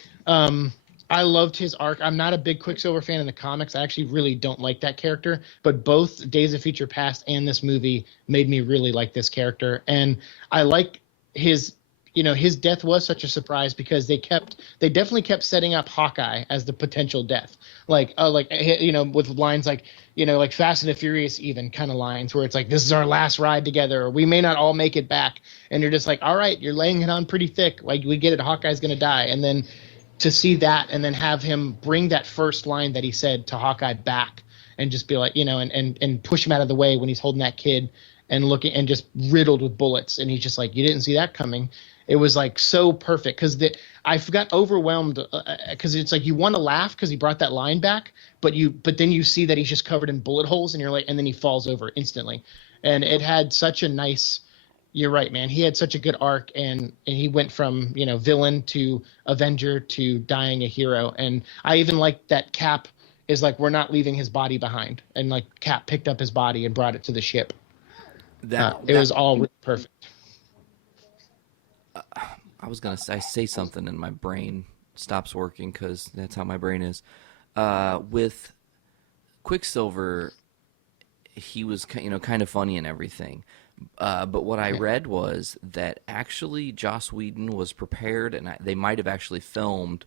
I loved his arc. I'm not a big Quicksilver fan in the comics. I actually really don't like that character, but both Days of Future Past and this movie made me really like this character. And I like his, his death was such a surprise because they definitely kept setting up Hawkeye as the potential death. With lines like, like Fast and the Furious, even kind of lines where it's like, this is our last ride together, or we may not all make it back. And you're just like, all right, you're laying it on pretty thick. Like, we get it. Hawkeye's going to die. And then to see that and then have him bring that first line that he said to Hawkeye back and just be like, and push him out of the way when he's holding that kid and looking and just riddled with bullets. And he's just like, you didn't see that coming. It was like so perfect because I got overwhelmed because it's like you want to laugh because he brought that line back, but then you see that he's just covered in bullet holes and you're like, and then he falls over instantly. And it had such a nice, you're right, man. He had such a good arc, and he went from, villain to Avenger to dying a hero. And I even like that Cap is like, we're not leaving his body behind. And like Cap picked up his body and brought it to the ship. It was all really perfect. I was going to say something and my brain stops working because that's how my brain is. With Quicksilver, he was, kind of funny and everything. But what I read was that actually Joss Whedon was prepared, and they might have actually filmed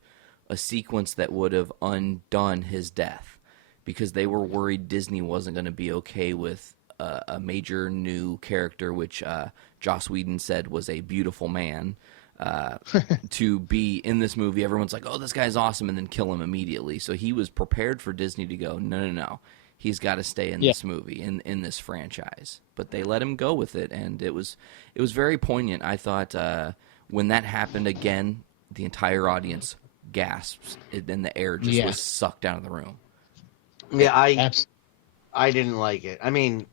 a sequence that would have undone his death because they were worried Disney wasn't going to be okay with a major new character, which Joss Whedon said was a beautiful man, to be in this movie. Everyone's like, oh, this guy's awesome, and then kill him immediately. So he was prepared for Disney to go, no. He's got to stay in this movie, in this franchise. But they let him go with it, and it was very poignant. I thought when that happened again, the entire audience gasps, and the air just was sucked out of the room. Yeah, I didn't like it. I mean,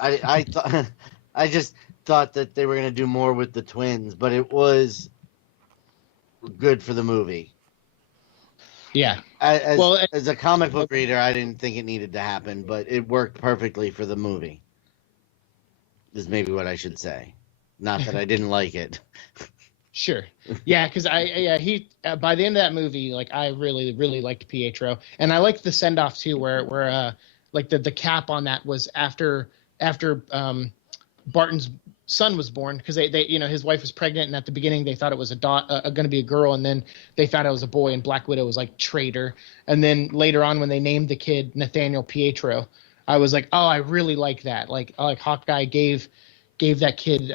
I thought I just thought that they were going to do more with the twins, but it was good for the movie. Yeah. As a comic book reader, I didn't think it needed to happen, but it worked perfectly for the movie. Is maybe what I should say. Not that I didn't like it. Sure. Yeah, because he by the end of that movie, like I really, really liked Pietro, and I liked the send off too, where like the cap on that was after Barton's son was born, because they his wife was pregnant, and at the beginning they thought it was going to be a girl, and then they found out it was a boy, and Black Widow was like traitor. And then later on when they named the kid Nathaniel Pietro, I was like, oh, I really like that. Like Hawkeye gave that kid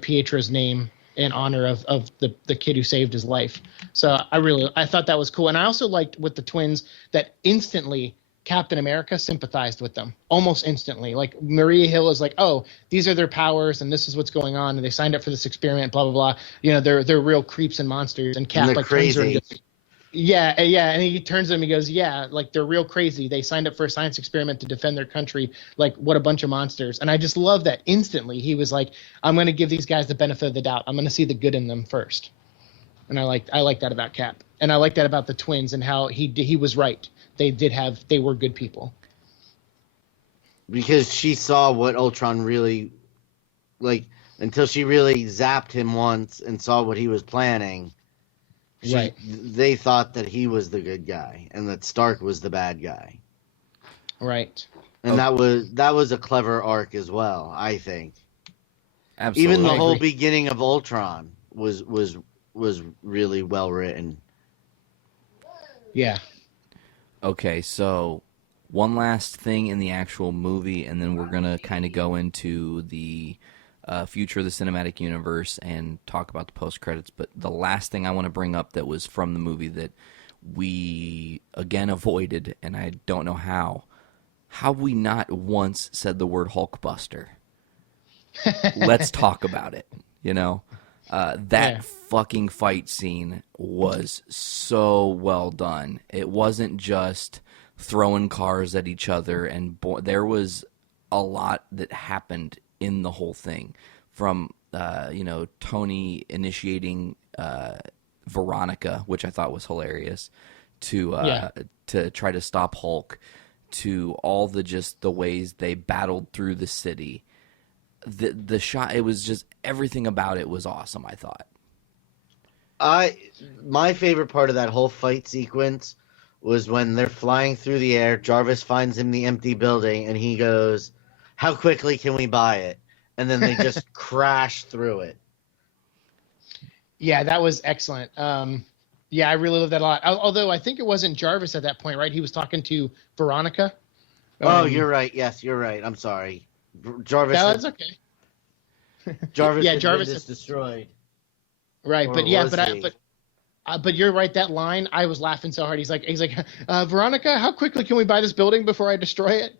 Pietro's name in honor of the kid who saved his life. So I thought that was cool. And I also liked with the twins that instantly Captain America sympathized with them almost instantly. Like Maria Hill is like, oh, these are their powers and this is what's going on, and they signed up for this experiment, blah blah blah. They're real creeps and monsters. And Cap like turns her and goes, yeah, and he turns to them and he goes, yeah, like they're real crazy. They signed up for a science experiment to defend their country. Like what a bunch of monsters. And I just love that instantly he was like, I'm going to give these guys the benefit of the doubt. I'm going to see the good in them first. And I like that about Cap, and I like that about the twins and how he was right. They were good people. Because she saw what Ultron really, like, until she really zapped him once and saw what he was planning. Right. They thought that he was the good guy and that Stark was the bad guy. Right. And that was a clever arc as well, I think. Absolutely. Even the whole beginning of Ultron was really well written. Yeah. Okay, so one last thing in the actual movie, and then we're going to kind of go into the future of the cinematic universe and talk about the post-credits. But the last thing I want to bring up that was from the movie that we, again, avoided, and I don't know how we not once said the word Hulkbuster? Let's talk about it, That fucking fight scene was so well done. It wasn't just throwing cars at each other, and there was a lot that happened in the whole thing, from Tony initiating Veronica, which I thought was hilarious, to try to stop Hulk, to all the ways they battled through the city. The shot, it was just, everything about it was awesome, I thought. My favorite part of that whole fight sequence was when they're flying through the air. Jarvis finds him the empty building, and he goes, "How quickly can we buy it?" And then they just crash through it. Yeah, that was excellent. Yeah, I really love that a lot. Although I think it wasn't Jarvis at that point, right? He was talking to Veronica. Oh, you're right. Yes, you're right. I'm sorry. Jarvis. No, that's okay. Jarvis. Yeah, Jarvis is destroyed. Right, Or but yeah, was he? but you're right. That line, I was laughing so hard. He's like, Veronica, how quickly can we buy this building before I destroy it?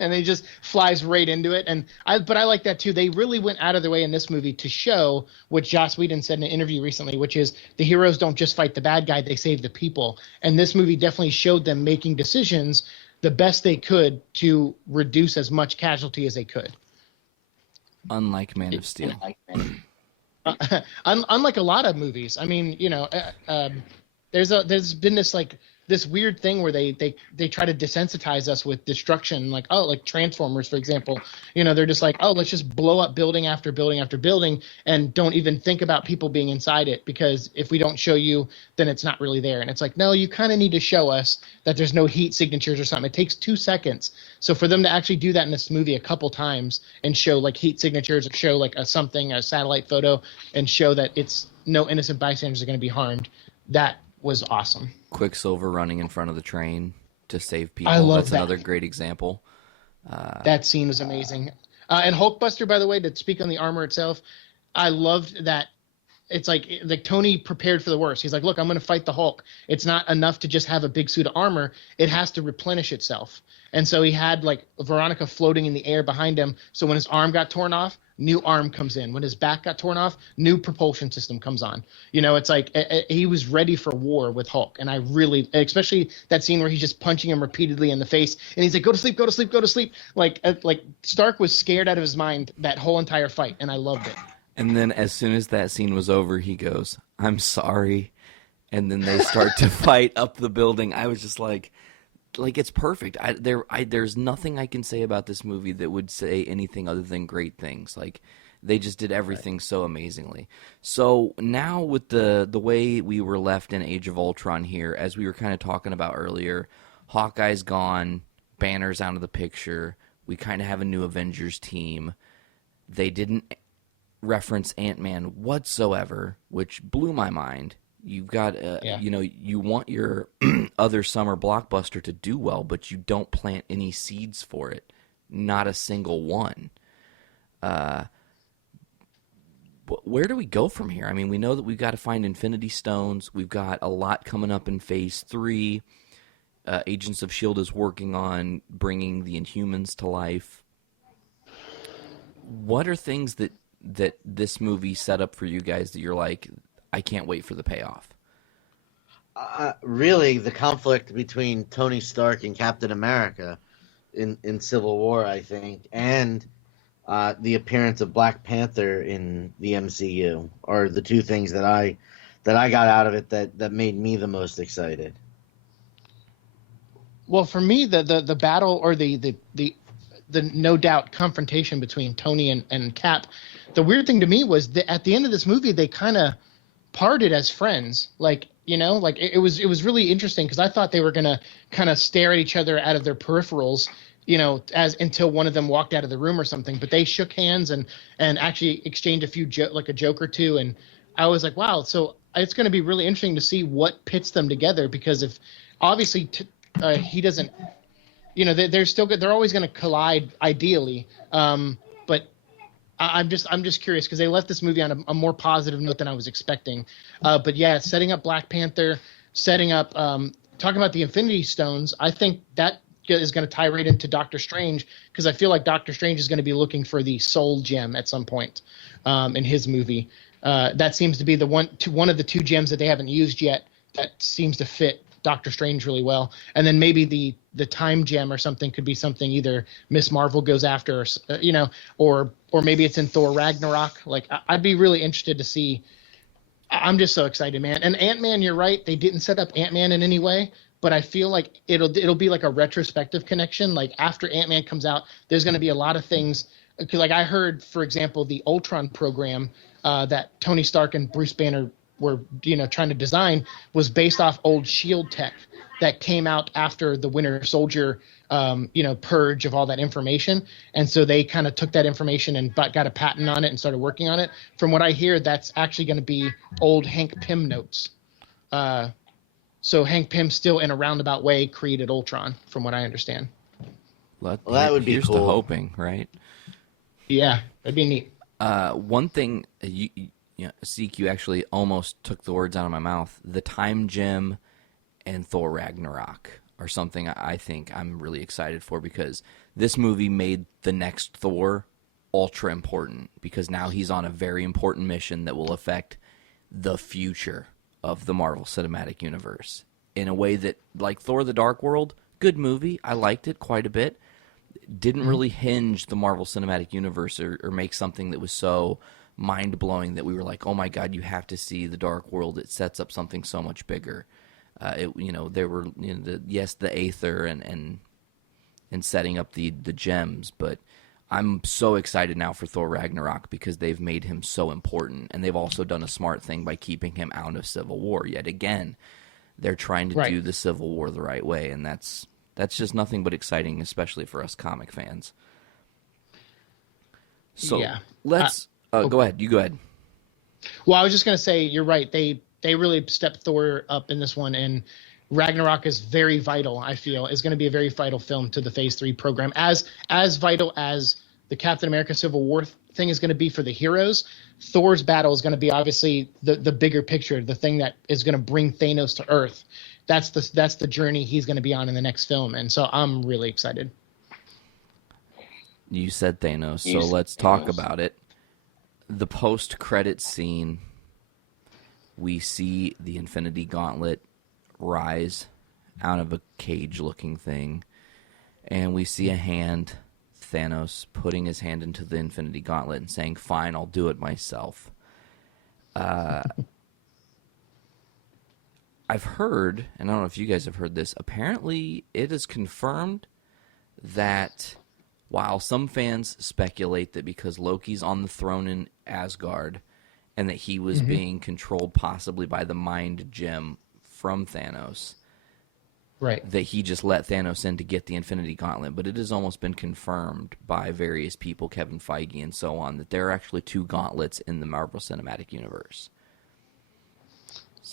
And he just flies right into it. But I like that too. They really went out of their way in this movie to show what Joss Whedon said in an interview recently, which is the heroes don't just fight the bad guy; they save the people. And this movie definitely showed them making decisions the best they could to reduce as much casualty as they could. Unlike Man of Steel. Unlike a lot of movies, I mean, there's been this weird thing where they try to desensitize us with destruction, like Transformers, for example. They're just like, oh, let's just blow up building after building after building and don't even think about people being inside it, because if we don't show you, then it's not really there. And it's like, no, you kind of need to show us that there's no heat signatures or something. It takes 2 seconds. So for them to actually do that in this movie a couple times and show like heat signatures, or show like a satellite photo, and show that it's no innocent bystanders are going to be harmed, that was awesome. Quicksilver running in front of the train to save people. I love That's that. another great example. That scene was amazing. And Hulkbuster, by the way, to speak on the armor itself, I loved that. It's like Tony prepared for the worst. He's like, look, I'm going to fight the Hulk. It's not enough to just have a big suit of armor. It has to replenish itself. And so he had like Veronica floating in the air behind him. So when his arm got torn off, new arm comes in. When his back got torn off, new propulsion system comes on. It's like he was ready for war with Hulk. And I really, especially that scene where he's just punching him repeatedly in the face. And he's like, go to sleep, go to sleep, go to sleep. Like Stark was scared out of his mind that whole entire fight. And I loved it. And then as soon as that scene was over, he goes, "I'm sorry." And then they start to fight up the building. I was just like it's perfect. There's nothing I can say about this movie that would say anything other than great things. Like, they just did everything so amazingly. So now with the way we were left in Age of Ultron here, as we were kind of talking about earlier, Hawkeye's gone, Banner's out of the picture. We kind of have a new Avengers team. They didn't reference Ant-Man whatsoever, which blew my mind. You've got, you want your other summer blockbuster to do well, but you don't plant any seeds for it. Not a single one. But where do we go from here? I mean, we know that we've got to find Infinity Stones. We've got a lot coming up in Phase 3. Agents of S.H.I.E.L.D. is working on bringing the Inhumans to life. What are things that this movie set up for you guys that you're like, I can't wait for the payoff? Really, the conflict between Tony Stark and Captain America in Civil War, I think, and the appearance of Black Panther in the MCU are the two things that I got out of it that made me the most excited. Well, for me, the battle, or the no doubt confrontation between Tony and Cap, the weird thing to me was that at the end of this movie, they kind of parted as friends. It was really interesting, because I thought they were going to kind of stare at each other out of their peripherals, until one of them walked out of the room or something. But they shook hands and actually exchanged a few a joke or two. And I was like, wow. So it's going to be really interesting to see what pits them together, because if obviously he doesn't, they're still good. They're always going to collide ideally. But I'm just curious, because they left this movie on a more positive note than I was expecting. But yeah, setting up Black Panther, setting up, talking about the Infinity Stones, I think that is going to tie right into Doctor Strange, because I feel like Doctor Strange is going to be looking for the Soul Gem at some point in his movie. That seems to be one of the 2 gems that they haven't used yet that seems to fit Doctor Strange really well. And then maybe the time gem or something could be something either Miss Marvel goes after, or maybe it's in Thor Ragnarok. Like I'd be really interested to see. I'm just so excited, man. And Ant-Man, you're right. They didn't set up Ant-Man in any way, but I feel like it'll be like a retrospective connection. Like after Ant-Man comes out, there's going to be a lot of things. Like I heard, for example, the Ultron program that Tony Stark and Bruce Banner were, trying to design was based off old Shield tech that came out after the Winter Soldier, purge of all that information. And so they kind of took that information and got a patent on it and started working on it. From what I hear, that's actually going to be old Hank Pym notes. So Hank Pym still in a roundabout way created Ultron, from what I understand. Well, that would be here's cool. to hoping, right? Yeah, that'd be neat. One thing, Siike, you actually almost took the words out of my mouth. The Time Gem and Thor Ragnarok are something I think I'm really excited for, because this movie made the next Thor ultra important, because now he's on a very important mission that will affect the future of the Marvel Cinematic Universe in a way that, like Thor the Dark World, good movie, I liked it quite a bit, didn't really hinge the Marvel Cinematic Universe or make something that was so mind-blowing that we were like, oh my god, you have to see the Dark World. It sets up something so much bigger. There were the Aether and setting up the gems, but I'm so excited now for Thor Ragnarok because they've made him so important, and they've also done a smart thing by keeping him out of Civil War. Yet again, they're trying to do the Civil War the right way, and that's just nothing but exciting, especially for us comic fans. So let's go ahead. You go ahead. Well, I was just gonna say you're right. They really stepped Thor up in this one, and Ragnarok is very vital. I feel is going to be a very vital film to the Phase 3 program, as vital as the Captain America Civil War thing is going to be for the heroes. Thor's battle is going to be obviously the bigger picture, the thing that is going to bring Thanos to Earth. That's the journey he's going to be on in the next film, and so I'm really excited. You said Thanos, so let's talk about it. The post-credit scene, we see the Infinity Gauntlet rise out of a cage-looking thing, and we see a hand, Thanos, putting his hand into the Infinity Gauntlet and saying, fine, I'll do it myself. I've heard, and I don't know if you guys have heard this, apparently it is confirmed that while some fans speculate that because Loki's on the throne in Asgard and that he was being controlled possibly by the mind gem from Thanos, right, that he just let Thanos in to get the Infinity Gauntlet, but it has almost been confirmed by various people, Kevin Feige and so on, that there are actually two gauntlets in the Marvel Cinematic Universe.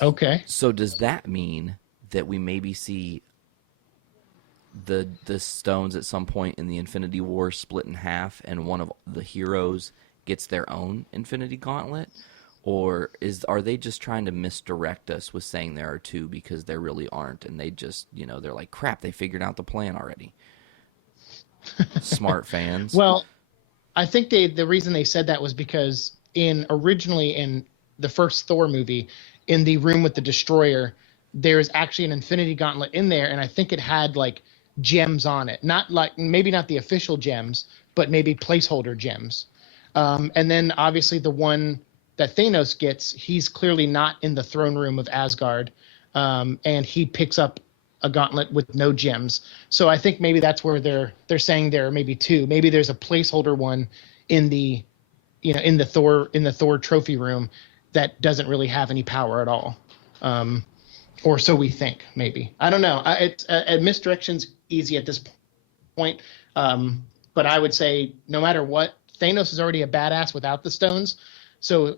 Okay. So does that mean that we maybe see the stones at some point in the Infinity War split in half and one of the heroes gets their own Infinity Gauntlet? Or are they just trying to misdirect us with saying there are two because there really aren't, and they just, they're like, crap, they figured out the plan already. Smart fans. Well, I think the reason they said that was because originally in the first Thor movie, in the room with the Destroyer, there's actually an Infinity Gauntlet in there, and I think it had like gems on it. Maybe not the official gems, but maybe placeholder gems. And then obviously the one that Thanos gets, he's clearly not in the throne room of Asgard, and he picks up a gauntlet with no gems. So I think maybe that's where they're saying there are maybe two. Maybe there's a placeholder one in the Thor trophy room that doesn't really have any power at all, or so we think. Maybe, I don't know. Misdirection's easy at this point, but I would say no matter what, Thanos is already a badass without the stones. So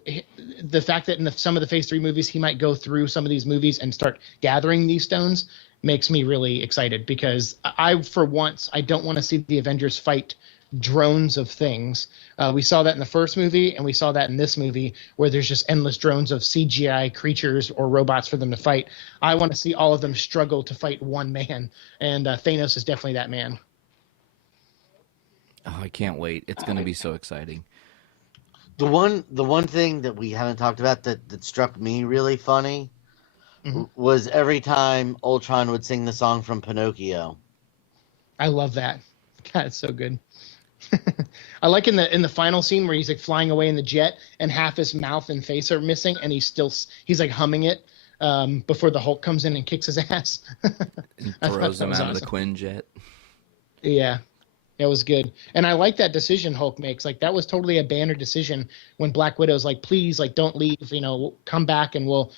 the fact that in some of the Phase 3 movies, he might go through some of these movies and start gathering these stones makes me really excited, because for once, I don't want to see the Avengers fight drones of things. We saw that in the first movie, and we saw that in this movie, where there's just endless drones of CGI creatures or robots for them to fight. I want to see all of them struggle to fight one man, and Thanos is definitely that man. Oh, I can't wait. It's going to be so exciting. The one thing that we haven't talked about that struck me really funny was every time Ultron would sing the song from Pinocchio. I love that. God, it's so good. I like in the final scene where he's like flying away in the jet and half his mouth and face are missing and he's like humming it before the Hulk comes in and kicks his ass. And throws him out of the Quinjet. Yeah, it was good. And I like that decision Hulk makes. Like that was totally a Banner decision when Black Widow's like, please, like don't leave, come back and we'll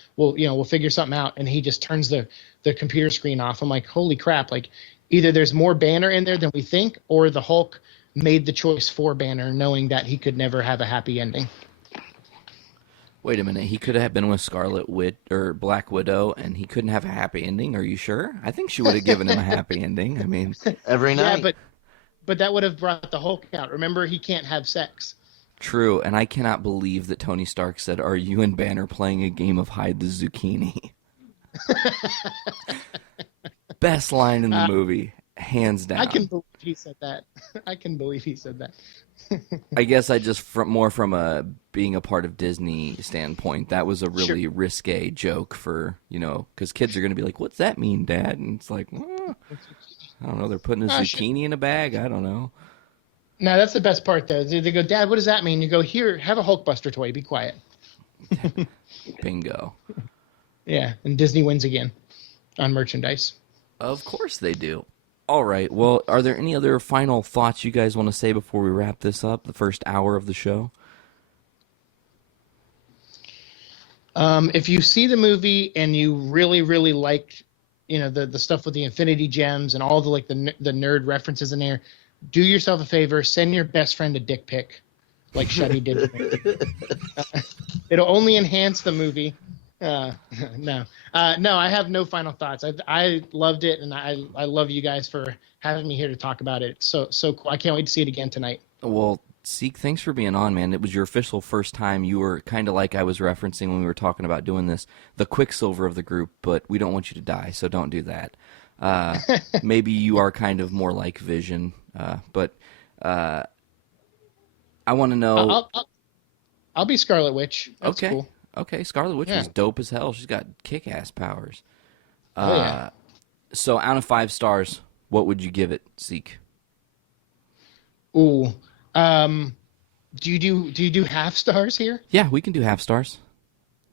figure something out. And he just turns the computer screen off. I'm like, holy crap. Like either there's more Banner in there than we think, or the Hulk made the choice for Banner knowing that he could never have a happy ending. Wait a minute, he could have been with Black Widow, and he couldn't have a happy ending. Are you sure? I think she would have given him a happy ending. I mean, every night. Yeah, but that would have brought the Hulk out. Remember, he can't have sex. True, and I cannot believe that Tony Stark said, "Are you and Banner playing a game of hide the zucchini?" Best line in the movie, hands down. I can believe he said that. I can believe he said that. I guess I just from a being a part of Disney standpoint, that was a really risque joke for, because kids are going to be like, "What's that mean, Dad?" And it's like, I don't know. They're putting a zucchini in a bag. I don't know. No, that's the best part, though. They go, "Dad, what does that mean?" You go, "Here, have a Hulkbuster toy. Be quiet." Bingo. Yeah, and Disney wins again on merchandise. Of course they do. All right. Well, are there any other final thoughts you guys want to say before we wrap this up, the first hour of the show? If you see the movie and you really, really like, the stuff with the Infinity Gems and all the the nerd references in there, do yourself a favor, send your best friend a dick pic, like Shuddy did. It'll only enhance the movie. No, I have no final thoughts. I loved it, and I love you guys for having me here to talk about it. It's so cool. I can't wait to see it again tonight. Well, Siike, thanks for being on, man. It was your official first time. You were kind of like I was referencing when we were talking about doing this, the Quicksilver of the group, but we don't want you to die, so don't do that. Maybe you are kind of more like Vision, but I want to know. I'll be Scarlet Witch. That's okay. Cool. Okay, Scarlet Witch is dope as hell. She's got kick-ass powers. Yeah. So out of 5 stars, what would you give it, Siike? Ooh. Do you do half stars here? Yeah, we can do half stars.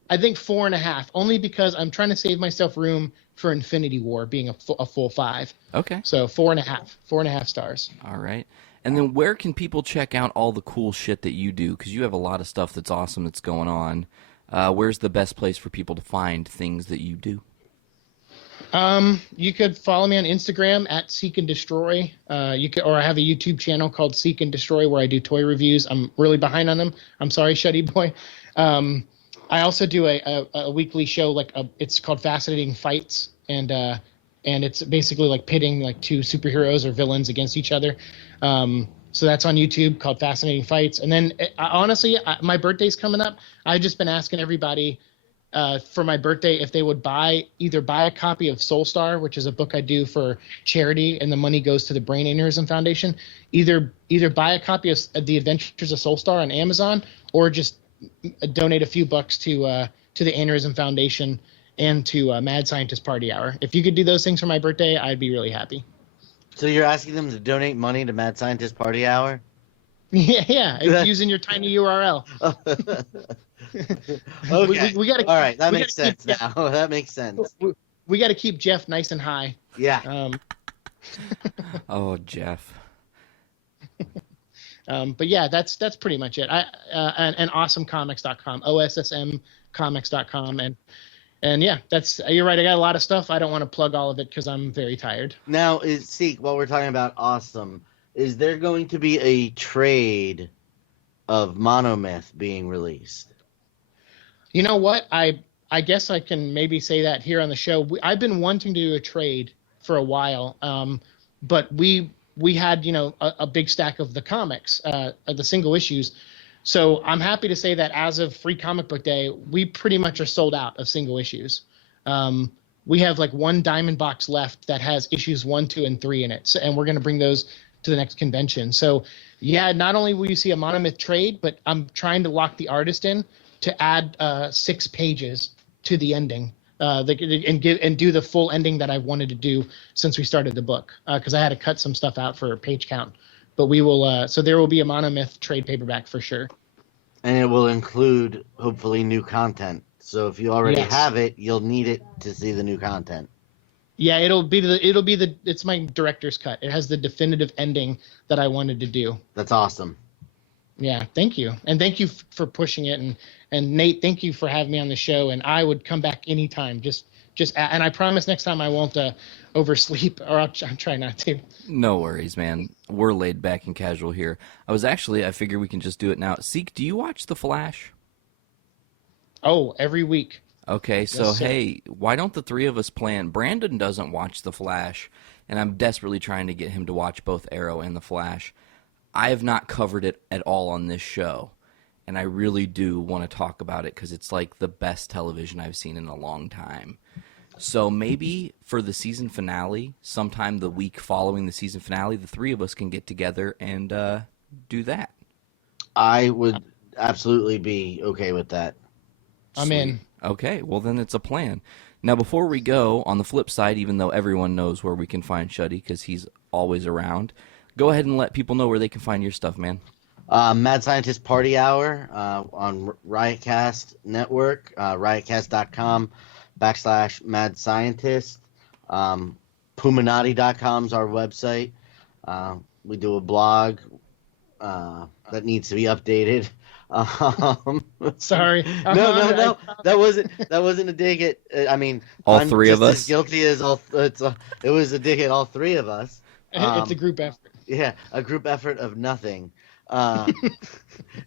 I think 4.5, only because I'm trying to save myself room for Infinity War being a full 5. Okay. So 4.5 stars. All right. And then where can people check out all the cool shit that you do? Because you have a lot of stuff that's awesome that's going on. Where's the best place for people to find things that you do? You could follow me on Instagram at Seek and Destroy. Or I have a YouTube channel called Seek and Destroy where I do toy reviews. I'm really behind on them. I'm sorry, Shuddy boy. I also do a weekly show it's called Fascinating Fights, and it's basically like pitting like 2 superheroes or villains against each other. So that's on YouTube called Fascinating Fights. And then honestly, my birthday's coming up. I've just been asking everybody for my birthday if they would either buy a copy of Soul Star, which is a book I do for charity, and the money goes to the Brain Aneurysm Foundation. Either buy a copy of The Adventures of Soul Star on Amazon, or just donate a few bucks to the Aneurysm Foundation and to Mad Scientist Party Hour. If you could do those things for my birthday, I'd be really happy. So you're asking them to donate money to Mad Scientist Party Hour? Yeah, using your tiny URL. Okay. We gotta, all right, that makes sense now. That makes sense. We got to keep Jeff nice and high. Yeah. Oh, Jeff. But yeah, that's pretty much it. And awesomecomics.com, OSSMcomics.com, and yeah, you're right. I got a lot of stuff. I don't want to plug all of it because I'm very tired. Now, Siike, while we're talking about awesome, is there going to be a trade of Monomyth being released? You know what? I guess I can maybe say that here on the show. I've been wanting to do a trade for a while, but we had a big stack of the comics, the single issues. So I'm happy to say that as of Free Comic Book Day, we pretty much are sold out of single issues. We have like 1 diamond box left that has issues 1, 2, and 3 in it, and we're going to bring those to the next convention. So yeah, not only will you see a Monomyth trade, but I'm trying to lock the artist in to add 6 pages to the ending and do the full ending that I wanted to do since we started the book, because I had to cut some stuff out for page count. But we will. So there will be a Monomyth trade paperback for sure. And it will include hopefully new content. So if you already Yes. have it, you'll need it to see the new content. Yeah, it's my director's cut. It has the definitive ending that I wanted to do. That's awesome. Yeah, thank you. And thank you for pushing it. And Nate, thank you for having me on the show. And I would come back anytime. And I promise next time I won't oversleep, or I'll try not to. No worries, man. We're laid back and casual here. I figure we can just do it now. Siike, do you watch The Flash? Oh, every week. Okay, so Yes, sir. hey, why don't the three of us plan? Brandon doesn't watch The Flash, and I'm desperately trying to get him to watch both Arrow and The Flash. I have not covered it at all on this show, and I really do want to talk about it because it's like the best television I've seen in a long time. So maybe for the season finale, sometime the week following the season finale, the three of us can get together and do that. I would absolutely be okay with that. I'm in. Okay, well then it's a plan. Now before we go, on the flip side, even though everyone knows where we can find Shuddy because he's always around, go ahead and let people know where they can find your stuff, man. Mad Scientist Party Hour on Riotcast Network, riotcast.com/Mad Scientist. Puminati.com is our website. We do a blog that needs to be updated. Sorry. No. That wasn't a dig at. I mean, All I'm three of just us? as guilty as all. It was a dig at all three of us. It's a group effort. Yeah, a group effort of nothing.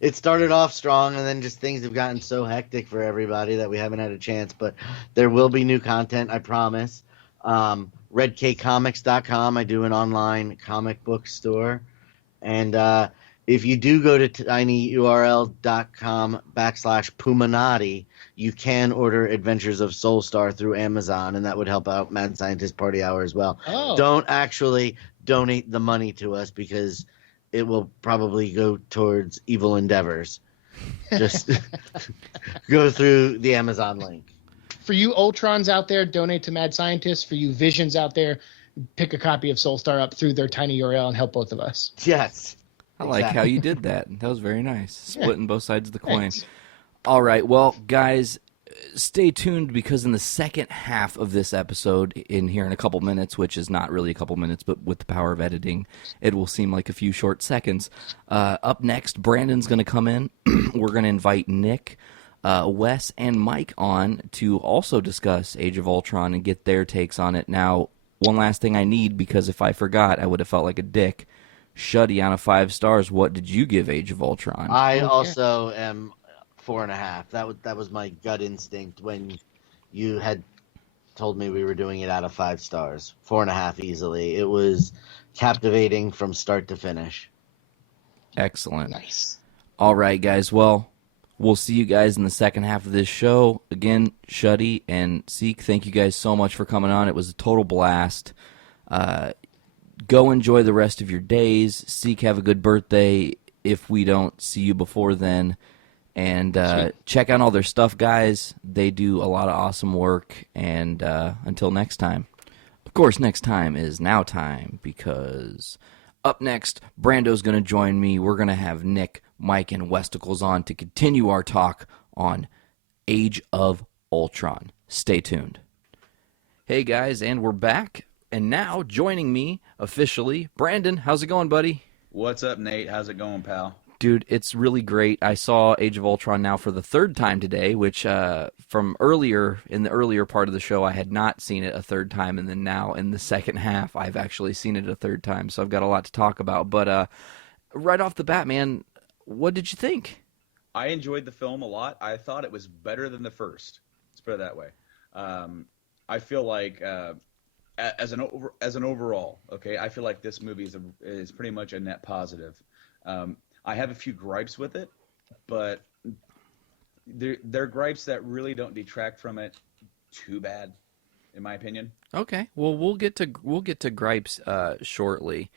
It started off strong, and then just things have gotten so hectic for everybody that we haven't had a chance. But there will be new content, I promise. RedKcomics.com. I do an online comic book store, and if you do go to tinyurl.com/Puminati, you can order Adventures of Soulstar through Amazon, and that would help out Mad Scientist Party Hour as well. Oh. Don't actually donate the money to us because it will probably go towards evil endeavors. Just go through the Amazon link. For you Ultrons out there, donate to Mad Scientists. For you Visions out there, pick a copy of Soulstar up through their tiny URL and help both of us. Yes. I like how you did that. That was very nice. Splitting both sides of the coin. Thanks. All right, well, guys, stay tuned because in the second half of this episode, in here in a couple minutes, which is not really a couple minutes, but with the power of editing, it will seem like a few short seconds. Up next, Brandon's going to come in. We're going to invite Nik, Wes, and Mike on to also discuss Age of Ultron and get their takes on it. Now, one last thing I need, because if I forgot, I would have felt like a dick. Shuddy, on a 5 stars, what did you give Age of Ultron? I also am 4.5. That was my gut instinct when you had told me we were doing it out of 5 stars. 4.5 easily. It was captivating from start to finish. Excellent. Nice. All right, guys. Well, we'll see you guys in the second half of this show. Again, Shuddy and Siike, thank you guys so much for coming on. It was a total blast. Go enjoy the rest of your days. Siike, have a good birthday if we don't see you before then. And check out all their stuff, guys. They do a lot of awesome work. And until next time. Of course, next time is now time, because up next, Brando's going to join me. We're going to have Nik, Mike, and Westicles on to continue our talk on Age of Ultron. Stay tuned. Hey, guys, and we're back. And now, joining me officially, Brandon. How's it going, buddy? What's up, Nate? How's it going, pal? Dude, it's really great. I saw Age of Ultron now for the 3rd time today, which from earlier, in the earlier part of the show, I had not seen it a 3rd time, and then now in the second half, I've actually seen it a 3rd time, so I've got a lot to talk about. But right off the bat, man, what did you think? I enjoyed the film a lot. I thought it was better than the first. Let's put it that way. I feel like as an overall, okay, I feel like this movie is pretty much a net positive. I have a few gripes with it, but they're gripes that really don't detract from it too bad, in my opinion. Okay, well, we'll get to gripes shortly.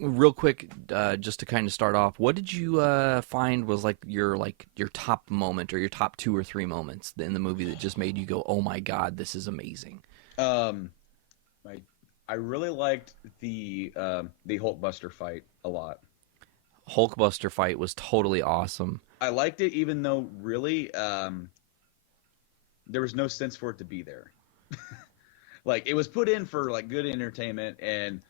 Real quick, just to kind of start off, what did you find was your top moment or your top 2 or 3 moments in the movie that just made you go, "Oh my God, this is amazing"? Um, I really liked the Hulkbuster fight a lot. Hulkbuster fight was totally awesome. I liked it, even though really there was no sense for it to be there. Like it was put in for like good entertainment, and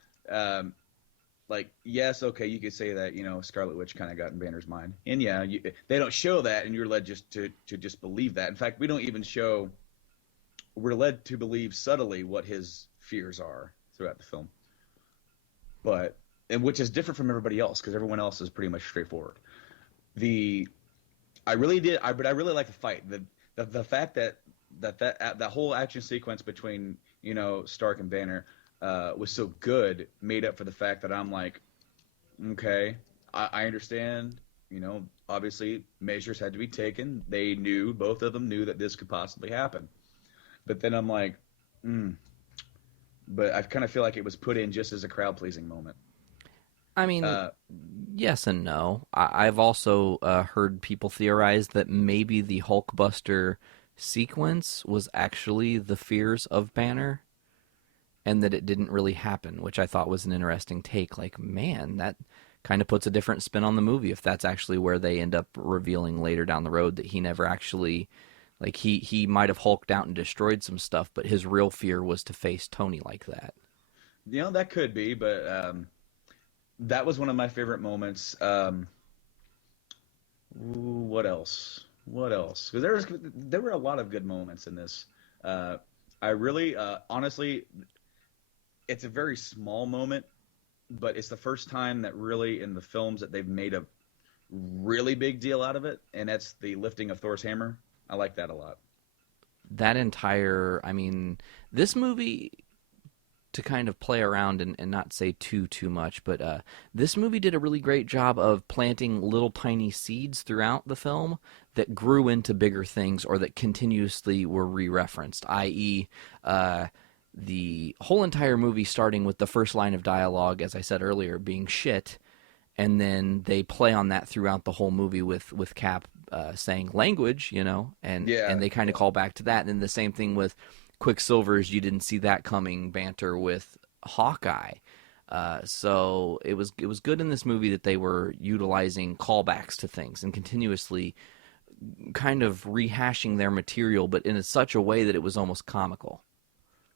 like yes, okay, you could say that Scarlet Witch kind of got in Banner's mind, and yeah, they don't show that, and you're led just to just believe that. In fact, we don't even show. We're led to believe subtly what his fears are throughout the film, and which is different from everybody else because everyone else is pretty much straightforward. I really like the fight. The fact that whole action sequence between Stark and Banner was so good made up for the fact that I'm like, okay, I understand. Obviously measures had to be taken. Both of them knew that this could possibly happen. But then I'm like, but I kind of feel like it was put in just as a crowd pleasing moment. I mean, yes and no. I've also heard people theorize that maybe the Hulkbuster sequence was actually the fears of Banner, and that it didn't really happen, which I thought was an interesting take. Like, man, that kind of puts a different spin on the movie if that's actually where they end up revealing later down the road that he never actually, like, he might have hulked out and destroyed some stuff, but his real fear was to face Tony like that. That could be, but that was one of my favorite moments. What else? Because there were a lot of good moments in this. I really, honestly, it's a very small moment, but it's the first time that really in the films that they've made a really big deal out of it, and that's the lifting of Thor's hammer. I like that a lot. This movie, to kind of play around and not say too much, but this movie did a really great job of planting little tiny seeds throughout the film that grew into bigger things or that continuously were re-referenced, i.e., the whole entire movie starting with the first line of dialogue, as I said earlier, being shit, and then they play on that throughout the whole movie with Cap saying language, and they kind of call back to that. And then the same thing with Quicksilver's "you didn't see that coming" banter with Hawkeye. So it was good in this movie that they were utilizing callbacks to things and continuously kind of rehashing their material, but in such a way that it was almost comical.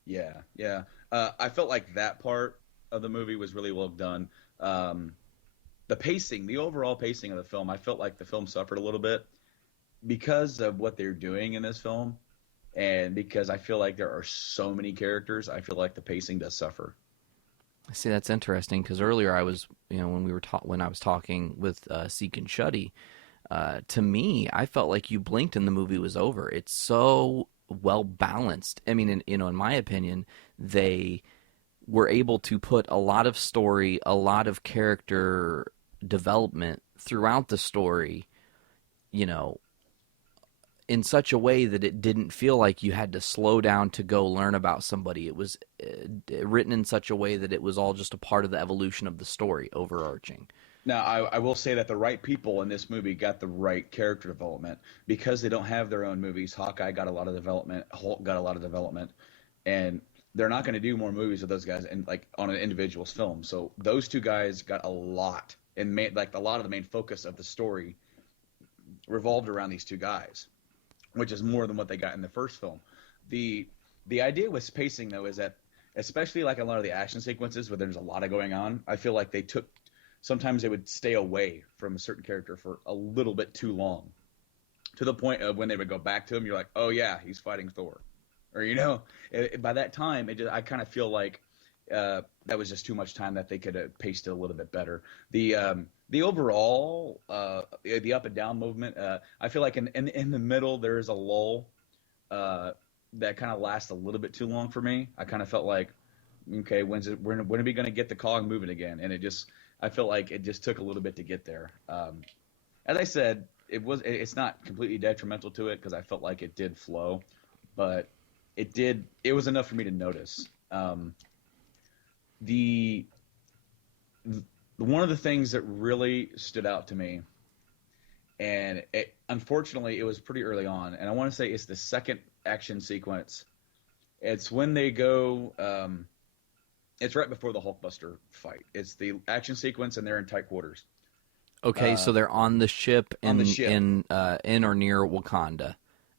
Yeah. I felt like that part of the movie was really well done. The pacing, the overall pacing of the film, I felt like the film suffered a little bit because of what they're doing in this film. And because I feel like there are so many characters, I feel like the pacing does suffer. See, that's interesting because earlier I was, when I was talking with Siike and Shuddy, to me, I felt like you blinked and the movie was over. It's so well balanced. I mean, in my opinion, they were able to put a lot of story, a lot of character development throughout the story, in such a way that it didn't feel like you had to slow down to go learn about somebody. It was written in such a way that it was all just a part of the evolution of the story, overarching. Now, I will say that the right people in this movie got the right character development because they don't have their own movies. Hawkeye got a lot of development. Hulk got a lot of development, and they're not going to do more movies with those guys and like on an individual's film. So those two guys got a lot, and made like a lot of the main focus of the story revolved around these two guys, which is more than what they got in the first film. The idea with pacing though is that, especially like a lot of the action sequences where there's a lot of going on, I feel like sometimes they would stay away from a certain character for a little bit too long, to the point of when they would go back to him, you're like, oh yeah, he's fighting Thor, or by that time I kind of feel like that was just too much time that they could have paced it a little bit better. The overall the up and down movement, I feel like in the middle there is a lull that kind of lasts a little bit too long for me. I kind of felt like, okay, when are we going to get the cog moving again? And I felt like it just took a little bit to get there. As I said, it's not completely detrimental to it because I felt like it did flow, but it was enough for me to notice. one of the things that really stood out to me, and unfortunately it was pretty early on, and I want to say it's the second action sequence. It's when they go. It's right before the Hulkbuster fight. It's the action sequence, and they're in tight quarters. Okay, so they're on the ship on the ship. in or near Wakanda,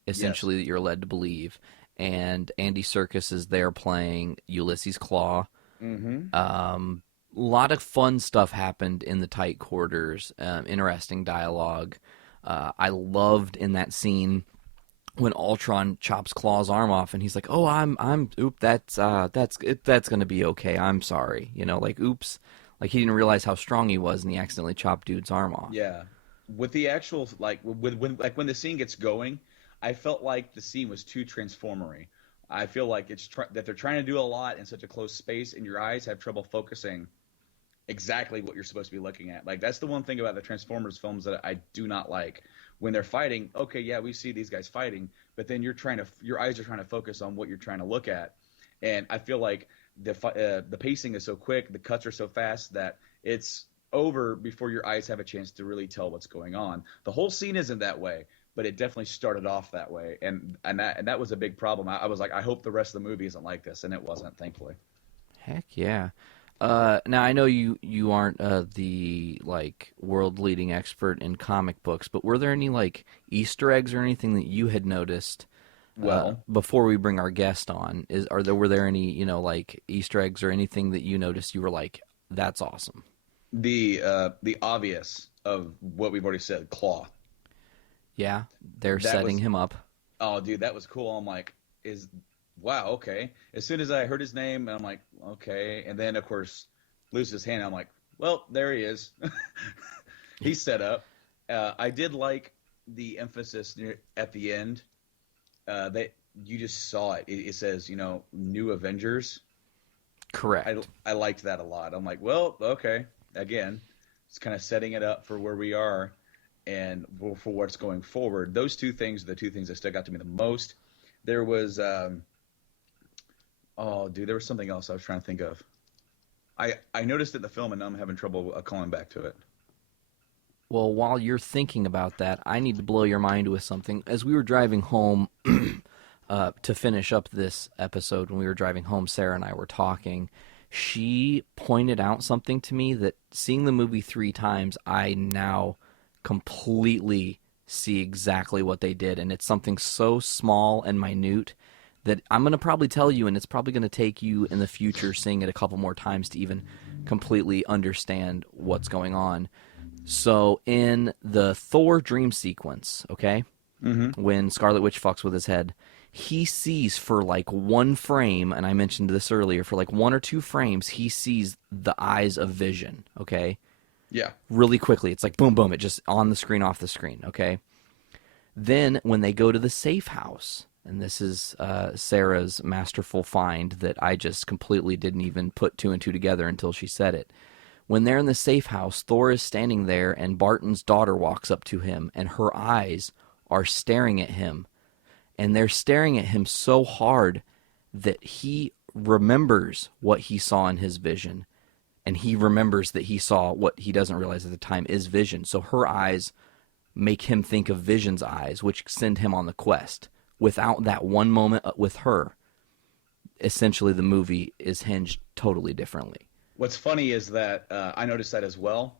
essentially, Yes. that you're led to believe. And Andy Serkis is there playing Ulysses Claw. Mm-hmm. A lot of fun stuff happened in the tight quarters. Interesting dialogue. I loved in that scene when Ultron chops Claw's arm off, and he's like, "Oh, that's gonna be okay. I'm sorry." Like, oops. Like, he didn't realize how strong he was, and he accidentally chopped dude's arm off. Yeah, with the actual when the scene gets going, I felt like the scene was too transformery. I feel like that they're trying to do a lot in such a close space, and your eyes have trouble focusing exactly what you're supposed to be looking at. Like, that's the one thing about the Transformers films that I do not like. When they're fighting, okay, yeah, we see these guys fighting, but then your eyes are trying to focus on what you're trying to look at, and I feel like the pacing is so quick, the cuts are so fast that it's over before your eyes have a chance to really tell what's going on. The whole scene isn't that way, but it definitely started off that way, and that was a big problem. I was like, I hope the rest of the movie isn't like this, and it wasn't, thankfully. Heck yeah. Now, I know you aren't the world leading expert in comic books, but were there any Easter eggs or anything that you had noticed? Well, before we bring our guest on, were there any Easter eggs or anything that you noticed you were like, that's awesome? The obvious of what we've already said, Claw. Yeah, they're setting him up. Oh, dude, that was cool. I'm like, wow, okay. As soon as I heard his name, I'm like, okay. And then, of course, loses his hand. I'm like, well, there he is. He's set up. I did like the emphasis at the end. That you just saw it. It says, New Avengers. Correct. I liked that a lot. I'm like, well, okay. Again, it's kind of setting it up for where we are and for what's going forward. Those two things are the two things that stuck out to me the most. There was, there was something else I was trying to think of. I noticed it in the film, and now I'm having trouble calling back to it. Well, while you're thinking about that, I need to blow your mind with something. As we were driving home to finish up this episode, when we were driving home, Sarah and I were talking. She pointed out something to me that, seeing the movie 3 times, I now completely see exactly what they did. And it's something so small and minute that I'm going to probably tell you, and it's probably going to take you in the future seeing it a couple more times to even completely understand what's going on. So in the Thor dream sequence, okay, when Scarlet Witch fucks with his head, he sees for one frame, and I mentioned this earlier, for 1 or 2 frames, he sees the eyes of Vision, okay? Yeah. Really quickly. It's like boom, boom, it just on the screen, off the screen, okay? Then when they go to the safe house, and this is Sarah's masterful find that I just completely didn't even put 2 and 2 together until she said it. When they're in the safe house, Thor is standing there, and Barton's daughter walks up to him, and her eyes are staring at him. And they're staring at him so hard that he remembers what he saw in his vision. And he remembers that he saw what he doesn't realize at the time is Vision. So her eyes make him think of Vision's eyes, which send him on the quest. Without that one moment with her, essentially the movie is hinged totally differently. What's funny is that I noticed that as well.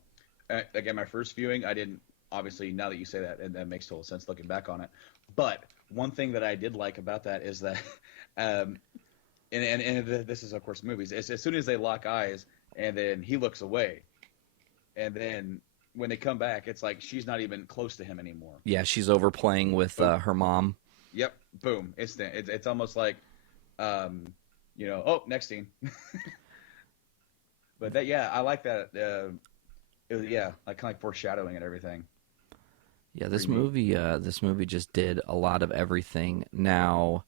Again, my first viewing, I didn't, obviously, now that you say that, and that makes total sense looking back on it. But one thing that I did like about that is that, and this is, of course, movies, as soon as they lock eyes, and then he looks away, and then when they come back, it's like she's not even close to him anymore. Yeah, she's overplaying with her mom. Yep, boom. It's almost like, next scene. But that, yeah, I like that. Kind of foreshadowing and everything. Yeah, this movie just did a lot of everything. Now,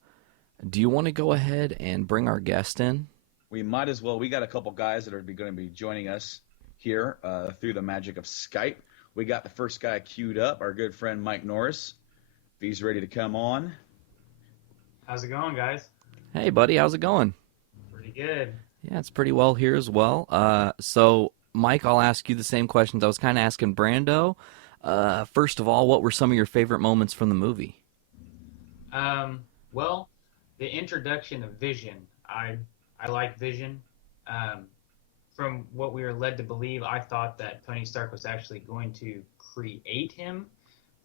do you want to go ahead and bring our guest in? We might as well. We got a couple guys that are going to be joining us here through the magic of Skype. We got the first guy queued up, our good friend Mike Norris. If he's ready to come on. How's it going, guys? Hey, buddy, how's it going? Pretty good. Yeah, it's pretty well here as well. So Mike, I'll ask you the same questions I was kind of asking Brando. First of all, what were some of your favorite moments from the movie? Well, the introduction of Vision. I like Vision. From what we were led to believe, I thought that Tony Stark was actually going to create him,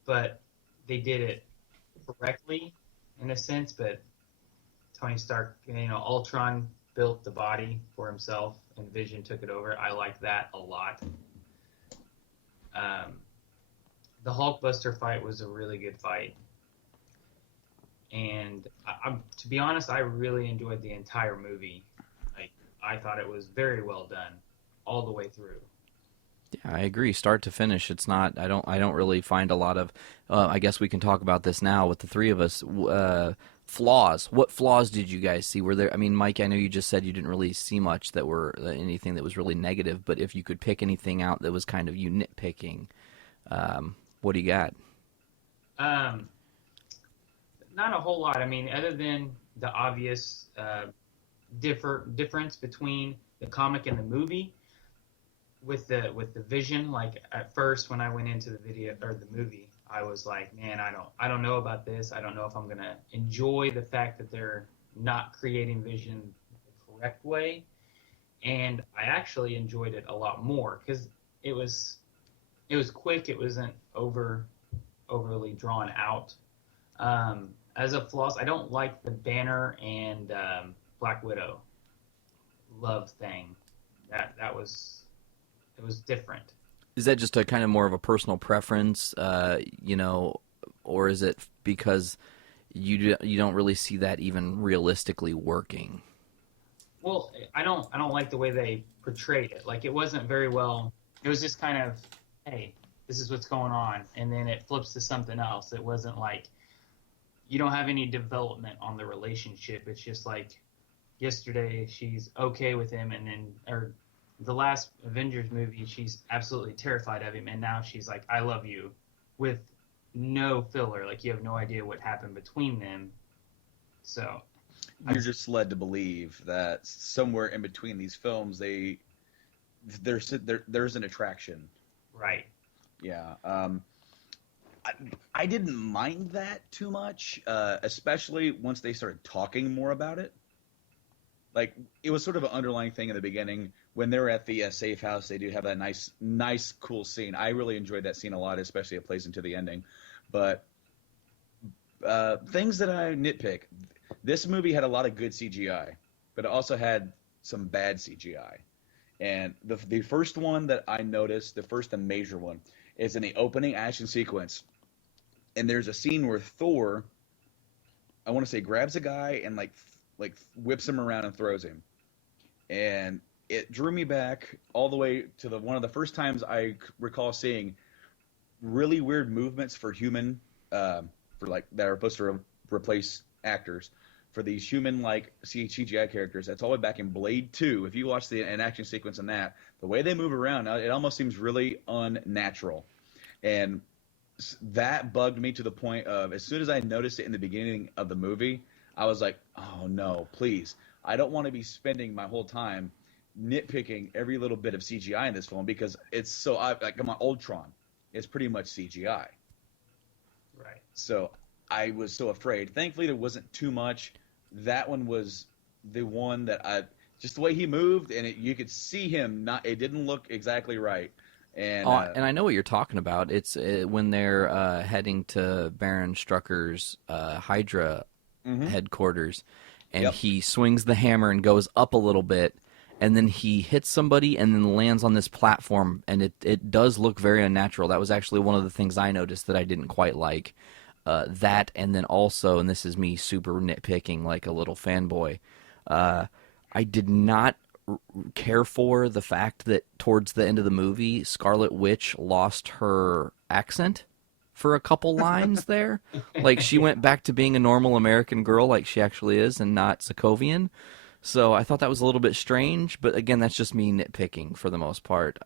but they did it correctly in a sense. But Tony Stark, Ultron built the body for himself, and Vision took it over. I like that a lot. The Hulkbuster fight was a really good fight. And to be honest, I really enjoyed the entire movie. Like, I thought it was very well done, all the way through. Yeah, I agree. Start to finish, it's not. I don't really find a lot of. I guess we can talk about this now with the three of us. Flaws. What flaws did you guys see? Were there? I mean, Mike, I know you just said you didn't really see much that were anything that was really negative. But if you could pick anything out that was kind of you nitpicking, what do you got? Not a whole lot. I mean, other than the obvious difference between the comic and the movie. With the Vision, like at first when I went into the video or the movie, I was like, man, I don't know about this. I don't know if I'm gonna enjoy the fact that they're not creating Vision the correct way. And I actually enjoyed it a lot more because it was quick. It wasn't overly drawn out. As a flaws, I don't like the Banner and Black Widow love thing. It was different. Is that just a kind of more of a personal preference, or is it because you don't really see that even realistically working? Well, I don't like the way they portrayed it. Like, it wasn't very well. It was just kind of, hey, this is what's going on, and then it flips to something else. It wasn't like you don't have any development on the relationship. It's just like yesterday she's okay with him, and then or the last Avengers movie she's absolutely terrified of him, and now she's like, I love you, with no filler. Like, you have no idea what happened between them. So you're just led to believe that somewhere in between these films there's an attraction. Right. Yeah. I didn't mind that too much, especially once they started talking more about it. Like, it was sort of an underlying thing in the beginning. When they're at the safe house, they do have that nice, cool scene. I really enjoyed that scene a lot, especially it plays into the ending. But things that I nitpick, this movie had a lot of good CGI, but it also had some bad CGI. And the first one that I noticed, the first and major one, is in the opening action sequence. And there's a scene where Thor, I want to say, grabs a guy and like whips him around and throws him. And it drew me back all the way to one of the first times I recall seeing really weird movements for human, that are supposed to replace actors, for these human-like CGI characters. That's all the way back in Blade 2. If you watch an action sequence in that, the way they move around, it almost seems really unnatural. And that bugged me to the point of, as soon as I noticed it in the beginning of the movie, I was like, oh no, please. I don't want to be spending my whole time nitpicking every little bit of CGI in this film, because it's so, like my Ultron, it's pretty much CGI. Right. So I was so afraid. Thankfully, there wasn't too much. That one was the one that just the way he moved, and you could see him, it didn't look exactly right. And I know what you're talking about. It's when they're heading to Baron Strucker's Hydra headquarters, and he swings the hammer and goes up a little bit, and then he hits somebody and then lands on this platform, and it does look very unnatural. That was actually one of the things I noticed that I didn't quite like. That, and then also, and this is me super nitpicking like a little fanboy, I did not care for the fact that towards the end of the movie, Scarlet Witch lost her accent for a couple lines there. Like, she went back to being a normal American girl like she actually is, and not Sokovian. So I thought that was a little bit strange, but again, that's just me nitpicking for the most part.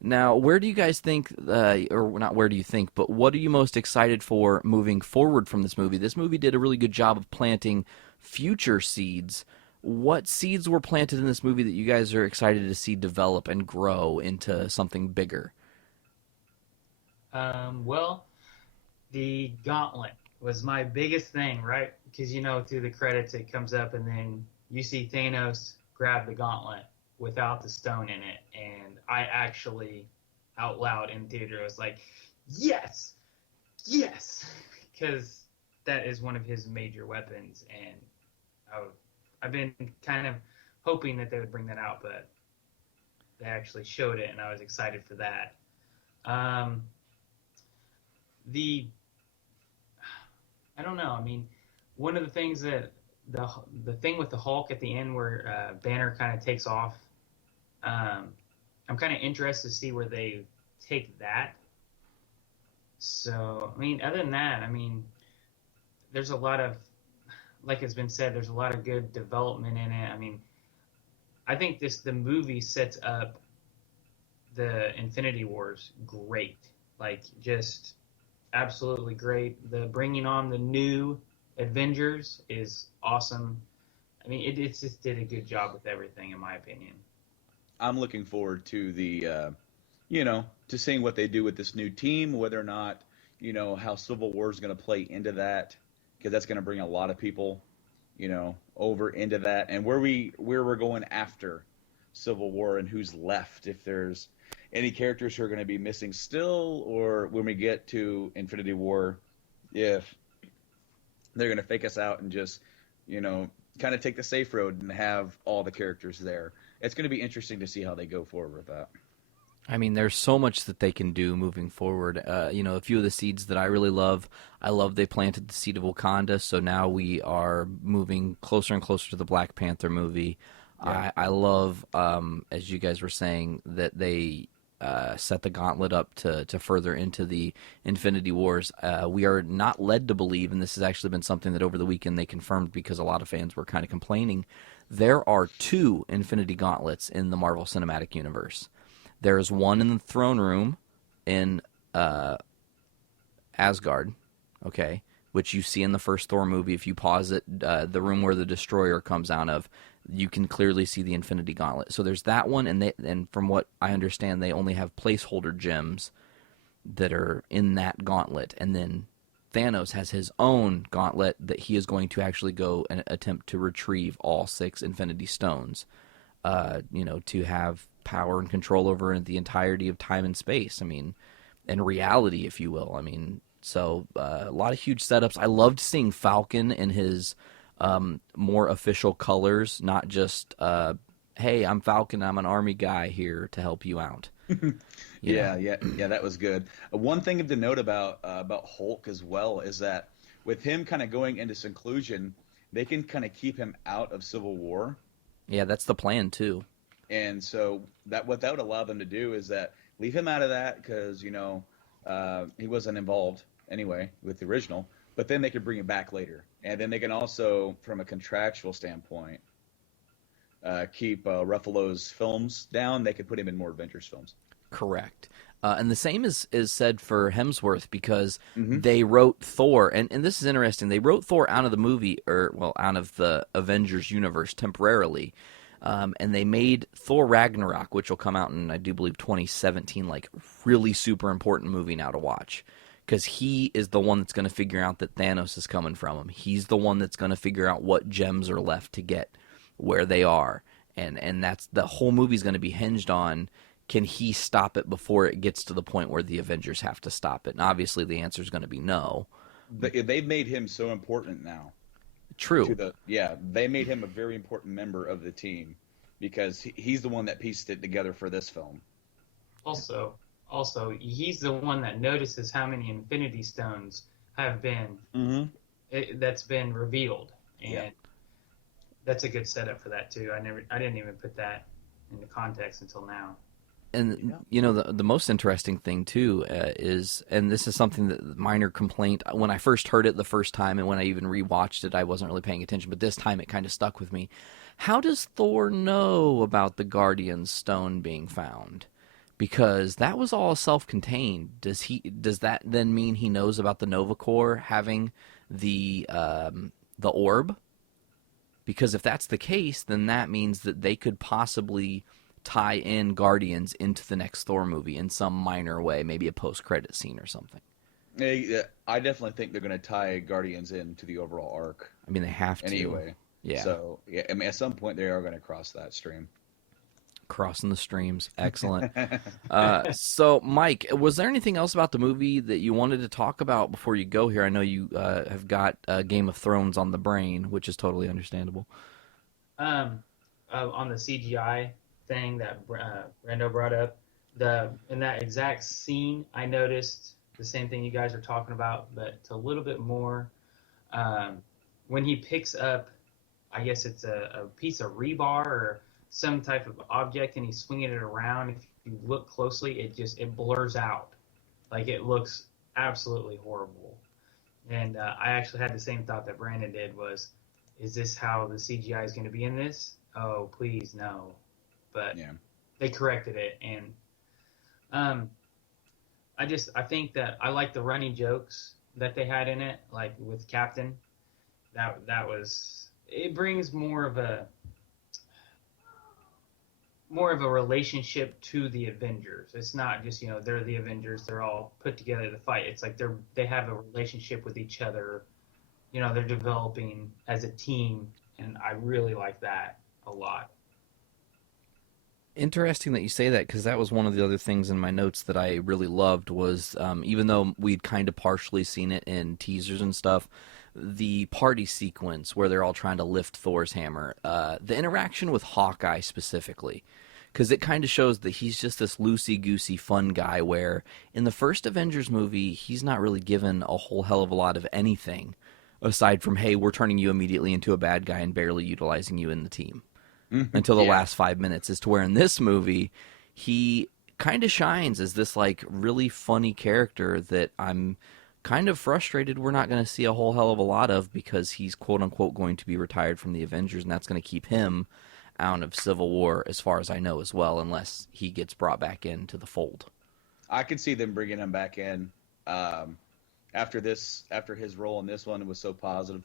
Now, where do you guys think, or not where do you think, but what are you most excited for moving forward from this movie? This movie did a really good job of planting future seeds what seeds were planted in this movie that you guys are excited to see develop and grow into something bigger? Well, the gauntlet was my biggest thing, right? Because through the credits it comes up, and then you see Thanos grab the gauntlet without the stone in it, and I actually, out loud in theater, was like, "Yes, yes," because that is one of his major weapons, and I've been kind of hoping that they would bring that out, but they actually showed it, and I was excited for that. I don't know. I mean, one of the things that the thing with the Hulk at the end where Banner kind of takes off, I'm kind of interested to see where they take that. So, I mean, other than that, I mean, there's a lot of, like it's been said, there's a lot of good development in it. I mean, I think the movie sets up the Infinity Wars great. Like, just absolutely great. The bringing on the new Avengers is awesome. I mean, it just did a good job with everything, in my opinion. I'm looking forward to the, to seeing what they do with this new team, whether or not, how Civil War is going to play into that, because that's going to bring a lot of people, over into that, and where we're going after Civil War and who's left, if there's any characters who are going to be missing still, or when we get to Infinity War, if they're going to fake us out and just, kind of take the safe road and have all the characters there. It's going to be interesting to see how they go forward with that. I mean, there's so much that they can do moving forward. A few of the seeds that I really love, they planted the seed of Wakanda, so now we are moving closer and closer to the Black Panther movie. Yeah. I love, as you guys were saying, that they set the gauntlet up to further into the Infinity Wars. We are not led to believe, and this has actually been something that over the weekend they confirmed because a lot of fans were kind of complaining, there are 2 Infinity Gauntlets in the Marvel Cinematic Universe. There's one in the throne room in Asgard, okay, which you see in the first Thor movie. If you pause it, the room where the Destroyer comes out of, you can clearly see the Infinity Gauntlet. So there's that one, and from what I understand, they only have placeholder gems that are in that gauntlet. And then Thanos has his own gauntlet that he is going to actually go and attempt to retrieve all 6 Infinity Stones, to have power and control over the entirety of time and space. I mean, and reality, if you will. I mean, so a lot of huge setups. I loved seeing Falcon in his more official colors, not just, hey, I'm Falcon, I'm an army guy here to help you out. Yeah, that was good. One thing to note about Hulk as well is that with him kind of going into seclusion, they can kind of keep him out of Civil War. Yeah, that's the plan too. And so what that would allow them to do is that leave him out of that because he wasn't involved anyway with the original. But then they could bring him back later, and then they can also, from a contractual standpoint, keep Ruffalo's films down. They could put him in more Avengers films. Correct. And the same is said for Hemsworth because they wrote Thor, and this is interesting. They wrote Thor out of the movie, out of the Avengers universe temporarily, and they made Thor Ragnarok, which will come out in, I do believe, 2017, like really super important movie now to watch. Because he is the one that's going to figure out that Thanos is coming from him. He's the one that's going to figure out what gems are left to get where they are. And that's the whole movie's going to be hinged on, can he stop it before it gets to the point where the Avengers have to stop it? And obviously the answer is going to be no. They've made him so important now. True. They made him a very important member of the team because he's the one that pieced it together for this film. Also, he's the one that notices how many Infinity Stones have been that's been revealed, and that's a good setup for that too. I didn't even put that into context until now. And the most interesting thing too is, and this is something that minor complaint when I first heard it the first time, and when I even rewatched it, I wasn't really paying attention, but this time it kind of stuck with me. How does Thor know about the Guardian's stone being found? Because that was all self-contained. Does that then mean he knows about the Nova Corps having the orb? Because if that's the case, then that means that they could possibly tie in Guardians into the next Thor movie in some minor way, maybe a post-credit scene or something. I definitely think they're going to tie Guardians into the overall arc. I mean, they have to. Anyway. Yeah. So, yeah, I mean, at some point they are going to cross that stream. Crossing the streams. Excellent. So, Mike, was there anything else about the movie that you wanted to talk about before you go here? I know you have got Game of Thrones on the brain, which is totally understandable. On the CGI thing that Brando brought up, in that exact scene, I noticed the same thing you guys are talking about, but it's a little bit more. When he picks up, I guess it's a piece of rebar or some type of object, and he's swinging it around. If you look closely, it blurs out. Like, it looks absolutely horrible. And I actually had the same thought that Brandon did was, is this how the CGI is going to be in this? Oh, please, no. But Yeah. they corrected it. And I think that I like the running jokes that they had in it, like with Captain. That was, it brings more of a relationship to the Avengers. It's not just, they're the Avengers, they're all put together to fight. It's like they have a relationship with each other. They're developing as a team, and I really like that a lot. Interesting that you say that, because that was one of the other things in my notes that I really loved was, even though we'd kind of partially seen it in teasers and stuff, the party sequence where they're all trying to lift Thor's hammer, the interaction with Hawkeye specifically, because it kind of shows that he's just this loosey-goosey fun guy where in the first Avengers movie, he's not really given a whole hell of a lot of anything aside from, hey, we're turning you immediately into a bad guy and barely utilizing you in the team until the last 5 minutes, as to where in this movie, he kind of shines as this, like, really funny character that I'm kind of frustrated we're not going to see a whole hell of a lot of, because he's quote-unquote going to be retired from the Avengers, and that's going to keep him out of Civil War, as far as I know as well, unless he gets brought back into the fold. I could see them bringing him back in after his role in this one was so positive,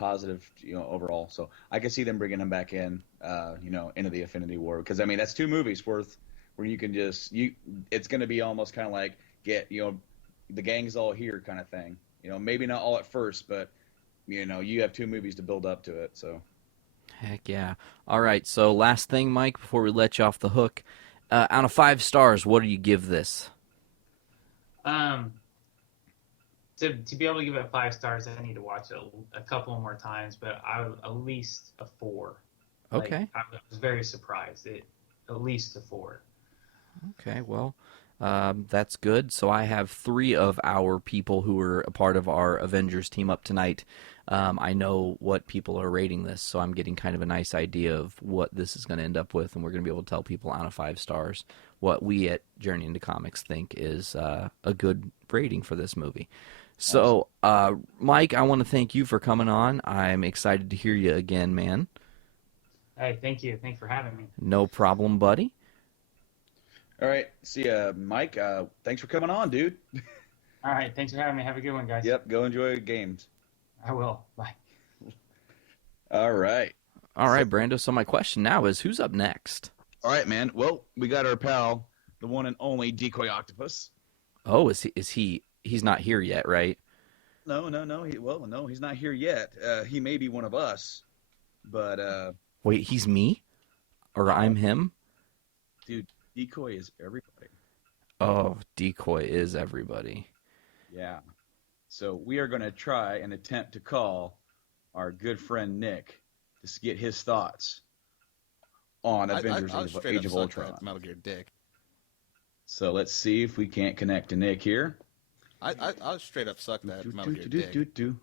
overall. So I could see them bringing him back in, into the Infinity War, because I mean that's 2 movies worth where you can just it's going to be almost kind of like the gang's all here kind of thing. Maybe not all at first, but you have 2 movies to build up to it. So. Heck yeah. All right, so last thing, Mike, before we let you off the hook. Out of 5 stars, what do you give this? To be able to give it 5 stars, I need to watch it a couple more times, but I would at least a 4. Okay. I was very surprised. At least a 4. Okay, well, that's good. So I have 3 of our people who are a part of our Avengers team up tonight. I know what people are rating this, so I'm getting kind of a nice idea of what this is going to end up with, and we're going to be able to tell people out of 5 stars what we at Journey into Comics think is a good rating for this movie. So, Mike, I want to thank you for coming on. I'm excited to hear you again, man. Hey, thank you. Thanks for having me. No problem, buddy. All right. See ya, Mike. Thanks for coming on, dude. All right. Thanks for having me. Have a good one, guys. Yep. Go enjoy games. I will. Bye. All right. All right, Brando. So my question now is, who's up next? All right, man. Well, we got our pal, the one and only Decoy Octopus. Oh, is he? He's not here yet, right? No. No, he's not here yet. He may be one of us, but Wait, he's me, or I'm him? dude, Decoy is everybody. Oh, Decoy is everybody. Yeah. So we are going to try and attempt to call our good friend Nick to get his thoughts on Avengers Age of Ultron. Metal Gear Dick. So let's see if we can't connect to Nick here. I'll straight up suck that Metal Gear Dick.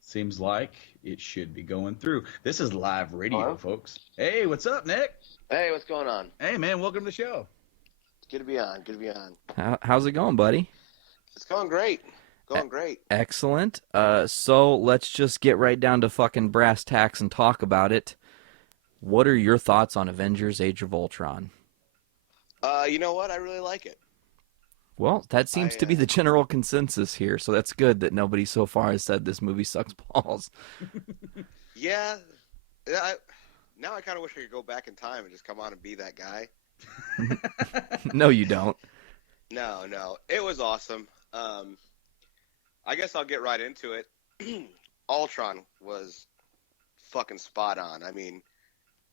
Seems like it should be going through. This is live radio, Hello? folks. Hey, what's up, Nick? Hey, what's going on? Hey, man, welcome to the show. It's good to be on. Good to be on. How's it going, buddy? It's going great. Going great. Excellent. So let's just get right down to fucking brass tacks and talk about it. What are your thoughts on Avengers Age of Ultron? You know what? I really like it. Well, that seems to be the general consensus here, so that's good that nobody so far has said this movie sucks balls. Yeah. Now I kind of wish I could go back in time and just come on and be that guy. No, you don't. No. It was awesome. I guess I'll get right into it. Ultron was fucking spot on. I mean,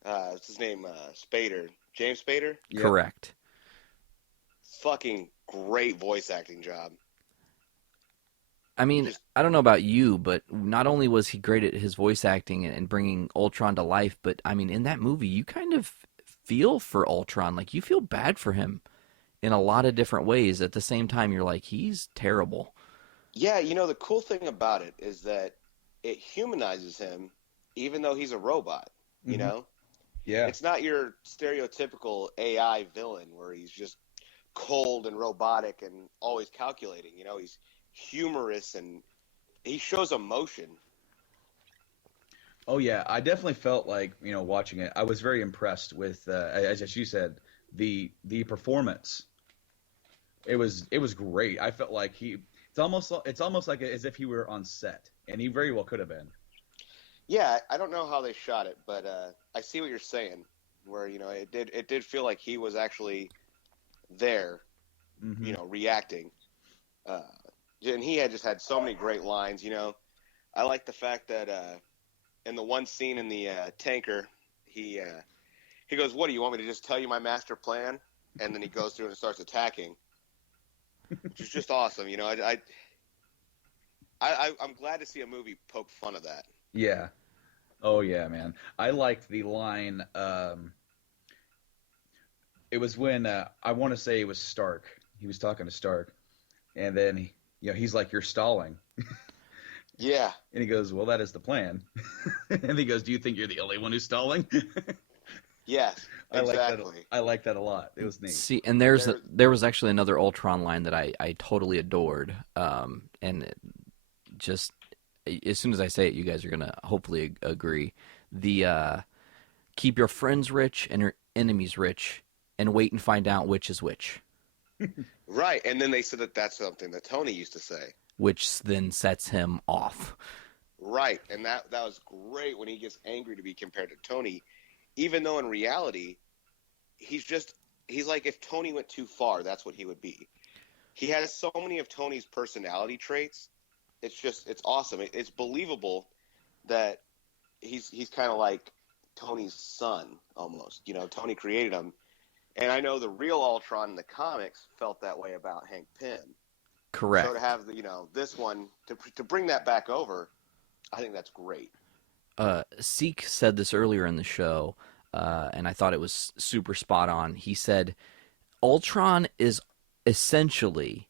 what's his name? Spader. James Spader? Yep. Correct. Fucking great voice acting job. I mean, I don't know about you, but not only was he great at his voice acting and bringing Ultron to life, but, I mean, in that movie, you kind of feel for Ultron. Like, you feel bad for him in a lot of different ways. At the same time, you're like, he's terrible. Yeah, the cool thing about it is that it humanizes him, even though he's a robot, you know? Yeah. It's not your stereotypical AI villain where he's just cold and robotic and always calculating. He's humorous and he shows emotion. Oh yeah, I definitely felt like watching it. I was very impressed with, as you said, the performance. It was great. I felt like it's almost like as if he were on set, and he very well could have been. Yeah, I don't know how they shot it, but I see what you're saying. Where it did feel like he was actually there, reacting. And he had just had so many great lines. I like the fact that in the one scene in the tanker, he goes, "What do you want me to just tell you my master plan?" And then he goes through and starts attacking, which is just awesome. I'm glad to see a movie poke fun of that. Yeah. Oh yeah, man. I liked the line. It was when I want to say it was Stark. He was talking to Stark, and then he's like, "You're stalling." Yeah. And he goes, "Well, that is the plan." And he goes, "Do you think you're the only one who's stalling?" Yes, exactly. I like that a lot. It was neat. See, and there was actually another Ultron line that I totally adored. And just as soon as I say it, you guys are gonna hopefully agree. The keep your friends rich and your enemies rich, and wait and find out which is which. Right, and then they said that's something that Tony used to say, which then sets him off. Right, and that was great when he gets angry to be compared to Tony, even though in reality, he's like if Tony went too far, that's what he would be. He has so many of Tony's personality traits. It's awesome. It's believable that he's kind of like Tony's son almost. Tony created him. And I know the real Ultron in the comics felt that way about Hank Pym. Correct. So to have this one to bring that back over, I think that's great. Siike said this earlier in the show, and I thought it was super spot on. He said, Ultron is essentially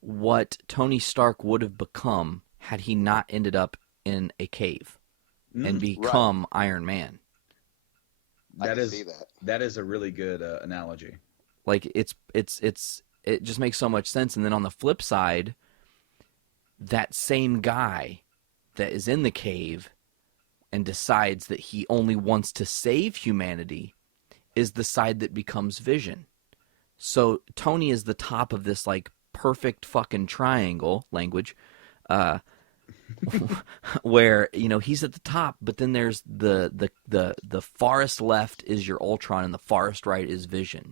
what Tony Stark would have become had he not ended up in a cave and become Iron Man. That is a really good analogy. Like it just makes so much sense. And then on the flip side, that same guy that is in the cave and decides that he only wants to save humanity is the side that becomes Vision. So Tony is the top of this like perfect fucking triangle language, where he's at the top, but then there's the farthest left is your Ultron and the farthest right is Vision.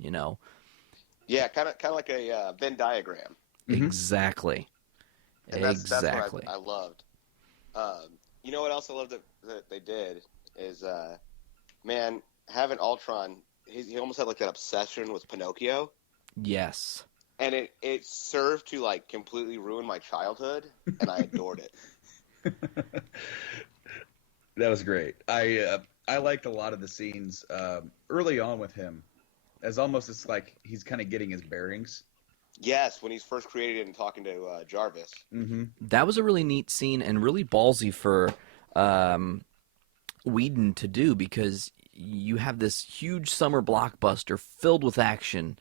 Yeah, kind of like a Venn diagram. Exactly. And that's what I loved. You know what else I loved that they did is, man, having Ultron, he almost had like that obsession with Pinocchio. Yes. And it served to like completely ruin my childhood, and I adored it. That was great. I liked a lot of the scenes early on with him, as almost it's like he's kind of getting his bearings. Yes, when he's first created and talking to Jarvis. Mm-hmm. That was a really neat scene and really ballsy for Whedon to do, because you have this huge summer blockbuster filled with action,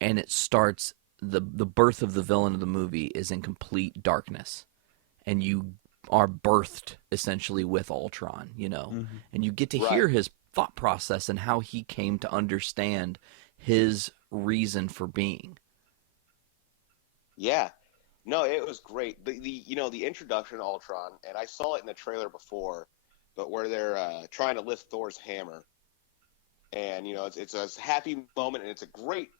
and it starts, the birth of the villain of the movie is in complete darkness, and you are birthed essentially with Ultron, and you get to hear his thought process and how he came to understand his reason for being. Yeah. No, it was great. The introduction to Ultron, and I saw it in the trailer before, but where they're trying to lift Thor's hammer, and it's a happy moment, and it's a great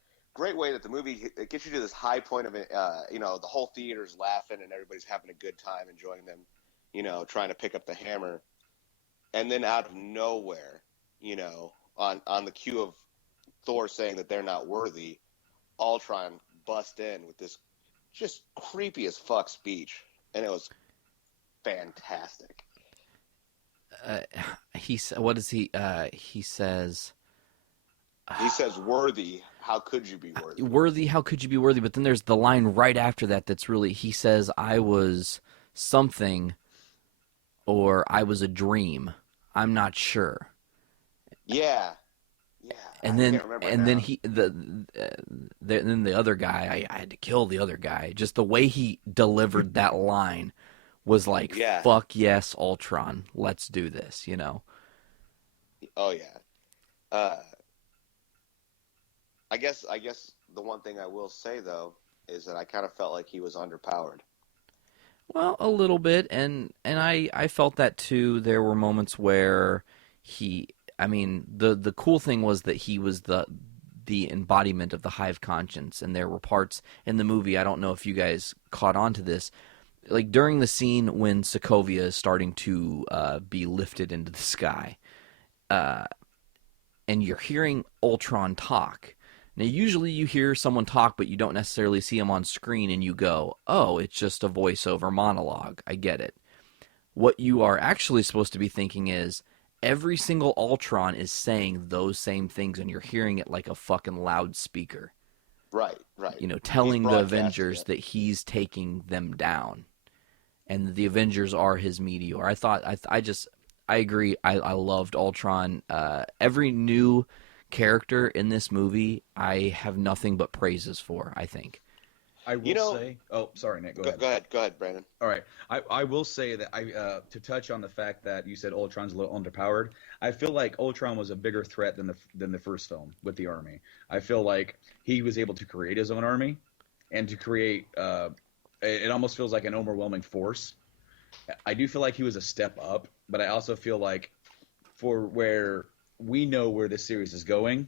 way that the movie it gets you to this high point of it. The whole theater's laughing and everybody's having a good time enjoying them, trying to pick up the hammer, and then out of nowhere, on the cue of Thor saying that they're not worthy, Ultron bust in with this just creepy as fuck speech, and it was fantastic. What does he? He says. He says, "Worthy, how could you be worthy? Worthy, how could you be worthy?" But then there's the line right after that that's really. He says, "I was something, or I was a dream. I'm not sure." Yeah. And then then the other guy, I had to kill the other guy. Just the way he delivered that line was like, "Fuck yes, Ultron, let's do this." Oh yeah. I guess the one thing I will say though is that I kind of felt like he was underpowered. Well, a little bit, and I felt that too. There were moments where the cool thing was that he was the embodiment of the hive conscience, and there were parts in the movie, I don't know if you guys caught on to this, like during the scene when Sokovia is starting to be lifted into the sky, and you're hearing Ultron talk. Now, usually you hear someone talk, but you don't necessarily see them on screen, and you go, oh, it's just a voiceover monologue. I get it. What you are actually supposed to be thinking is, every single Ultron is saying those same things, and you're hearing it like a fucking loudspeaker. Right. Telling the Avengers that he's taking them down. And the Avengers are his meteor. I agree. I loved Ultron. Every new character in this movie, I have nothing but praises for, I think. I will say... Oh, sorry, Nick. Go ahead, Brandon. All right. I will say that to touch on the fact that you said Ultron's a little underpowered, I feel like Ultron was a bigger threat than the first film with the army. I feel like he was able to create his own army and to create... it almost feels like an overwhelming force. I do feel like he was a step up, but I also feel like for where we know where this series is going,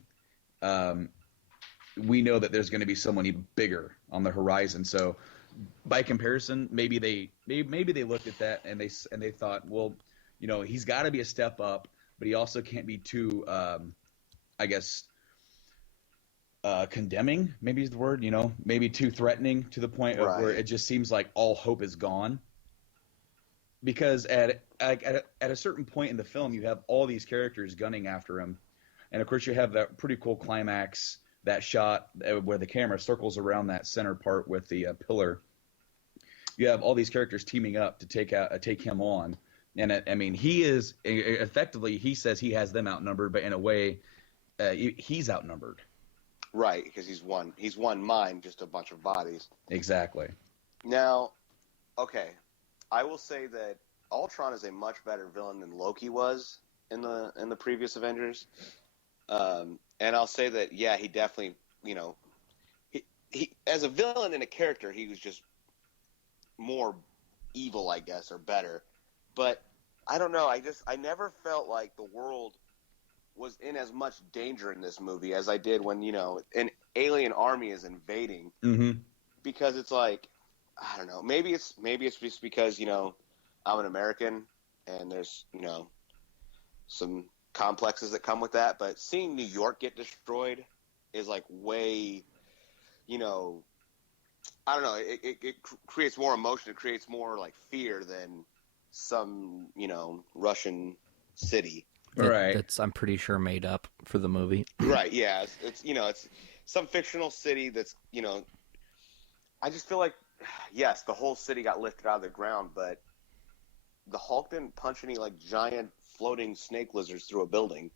we know that there's going to be someone even bigger on the horizon. So, by comparison, maybe they looked at that and they thought, well, he's got to be a step up, but he also can't be too, condemning. Maybe is the word. Maybe too threatening to the point of where it just seems like all hope is gone. Because at a certain point in the film, you have all these characters gunning after him, and of course you have that pretty cool climax, that shot where the camera circles around that center part with the pillar. You have all these characters teaming up to take him on, and he is effectively, he says he has them outnumbered, but in a way, he's outnumbered. Right, because he's one mind, just a bunch of bodies. Exactly. Now, okay. I will say that Ultron is a much better villain than Loki was in the previous Avengers, and I'll say that he definitely he as a villain and a character he was just more evil, I guess, or better. But I don't know. I never felt like the world was in as much danger in this movie as I did when an alien army is invading, because it's like. I don't know. Maybe it's just because I'm an American and there's some complexes that come with that. But seeing New York get destroyed is like way, I don't know. It creates more emotion. It creates more like fear than some Russian city. Right. That's I'm pretty sure made up for the movie. Right. Yeah. It's some fictional city that's I just feel like. Yes, the whole city got lifted out of the ground, but the Hulk didn't punch any like giant floating snake lizards through a building.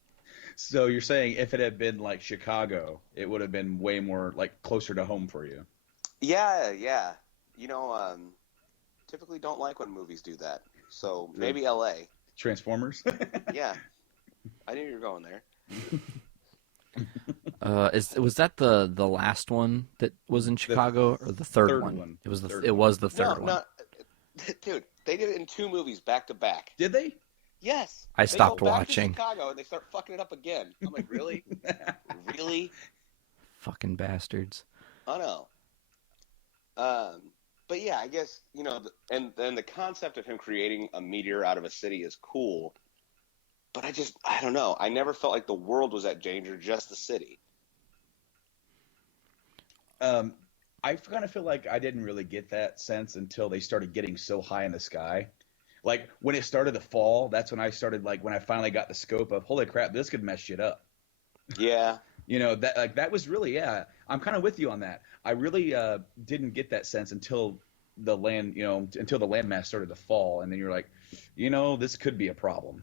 So you're saying if it had been like Chicago, it would have been way more like closer to home for you? Yeah. Typically don't like when movies do that. So maybe L.A. Transformers? Yeah. I knew you were going there. Was that the last one that was in Chicago or the third one? It was the third one. No, dude, they did it in 2 movies back to back. Did they? Yes. I stopped they go back watching. to Chicago and they start fucking it up again. I'm like, really? Really? Fucking bastards. I know. But yeah, I guess, and the concept of him creating a meteor out of a city is cool. But I don't know. I never felt like the world was at danger, just the city. I kind of feel like I didn't really get that sense until they started getting so high in the sky. Like when it started to fall, that's when I started, like, when I finally got the scope of, holy crap, this could mess shit up. Yeah. That was really, yeah, I'm kind of with you on that. I really didn't get that sense until the landmass started to fall, and then you're like, this could be a problem.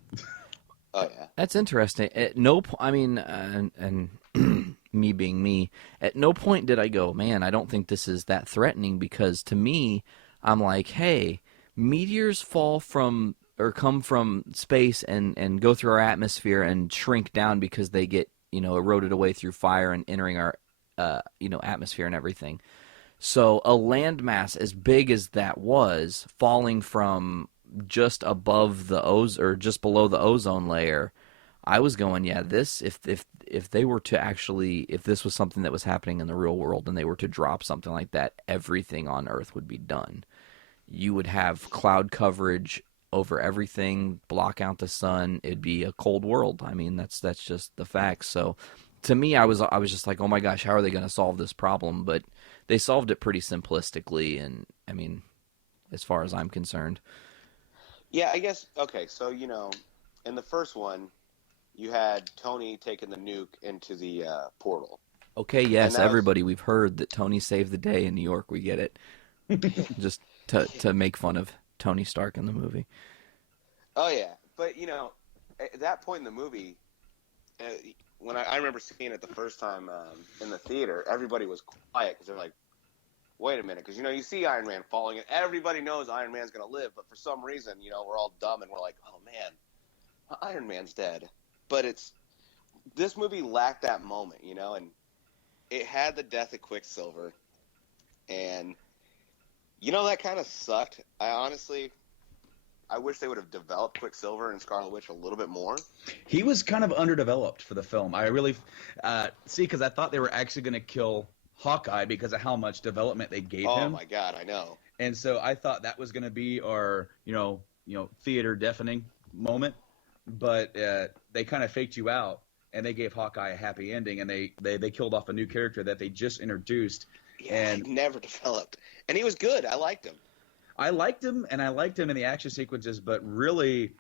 Oh yeah. That's interesting. At no point, I mean, and me being me, at no point did I go, man, I don't think this is that threatening, because to me, I'm like, hey, meteors fall from or come from space and go through our atmosphere and shrink down because they get, eroded away through fire and entering our, atmosphere and everything. So a landmass as big as that was falling from just above the or just below the ozone layer, I was going, yeah, this, if they were to actually, if this was something that was happening in the real world and they were to drop something like that, everything on Earth would be done. You would have cloud coverage over everything, block out the sun. It'd be a cold world. I mean, that's just the facts. So to me, I was just like, oh my gosh, how are they going to solve this problem? But they solved it pretty simplistically, and I mean, as far as I'm concerned. Yeah, I guess, okay, so, in the first one, you had Tony taking the nuke into the portal. Okay, yes, everybody, we've heard that Tony saved the day in New York. We get it. Just to make fun of Tony Stark in the movie. Oh, yeah. But, at that point in the movie, when I remember seeing it the first time in the theater, everybody was quiet because they're like, wait a minute, because you see Iron Man falling, and everybody knows Iron Man's gonna live, but for some reason, we're all dumb and we're like, oh man, Iron Man's dead. But this movie lacked that moment, and it had the death of Quicksilver, and that kind of sucked. I wish they would have developed Quicksilver and Scarlet Witch a little bit more. He was kind of underdeveloped for the film. I really because I thought they were actually going to kill Hawkeye because of how much development they gave him. Oh my god, I know. And so I thought that was going to be our, theater deafening moment, but they kind of faked you out, and they gave Hawkeye a happy ending, and they killed off a new character that they just introduced. Yeah, he never developed, and he was good. I liked him. I liked him in the action sequences, but really,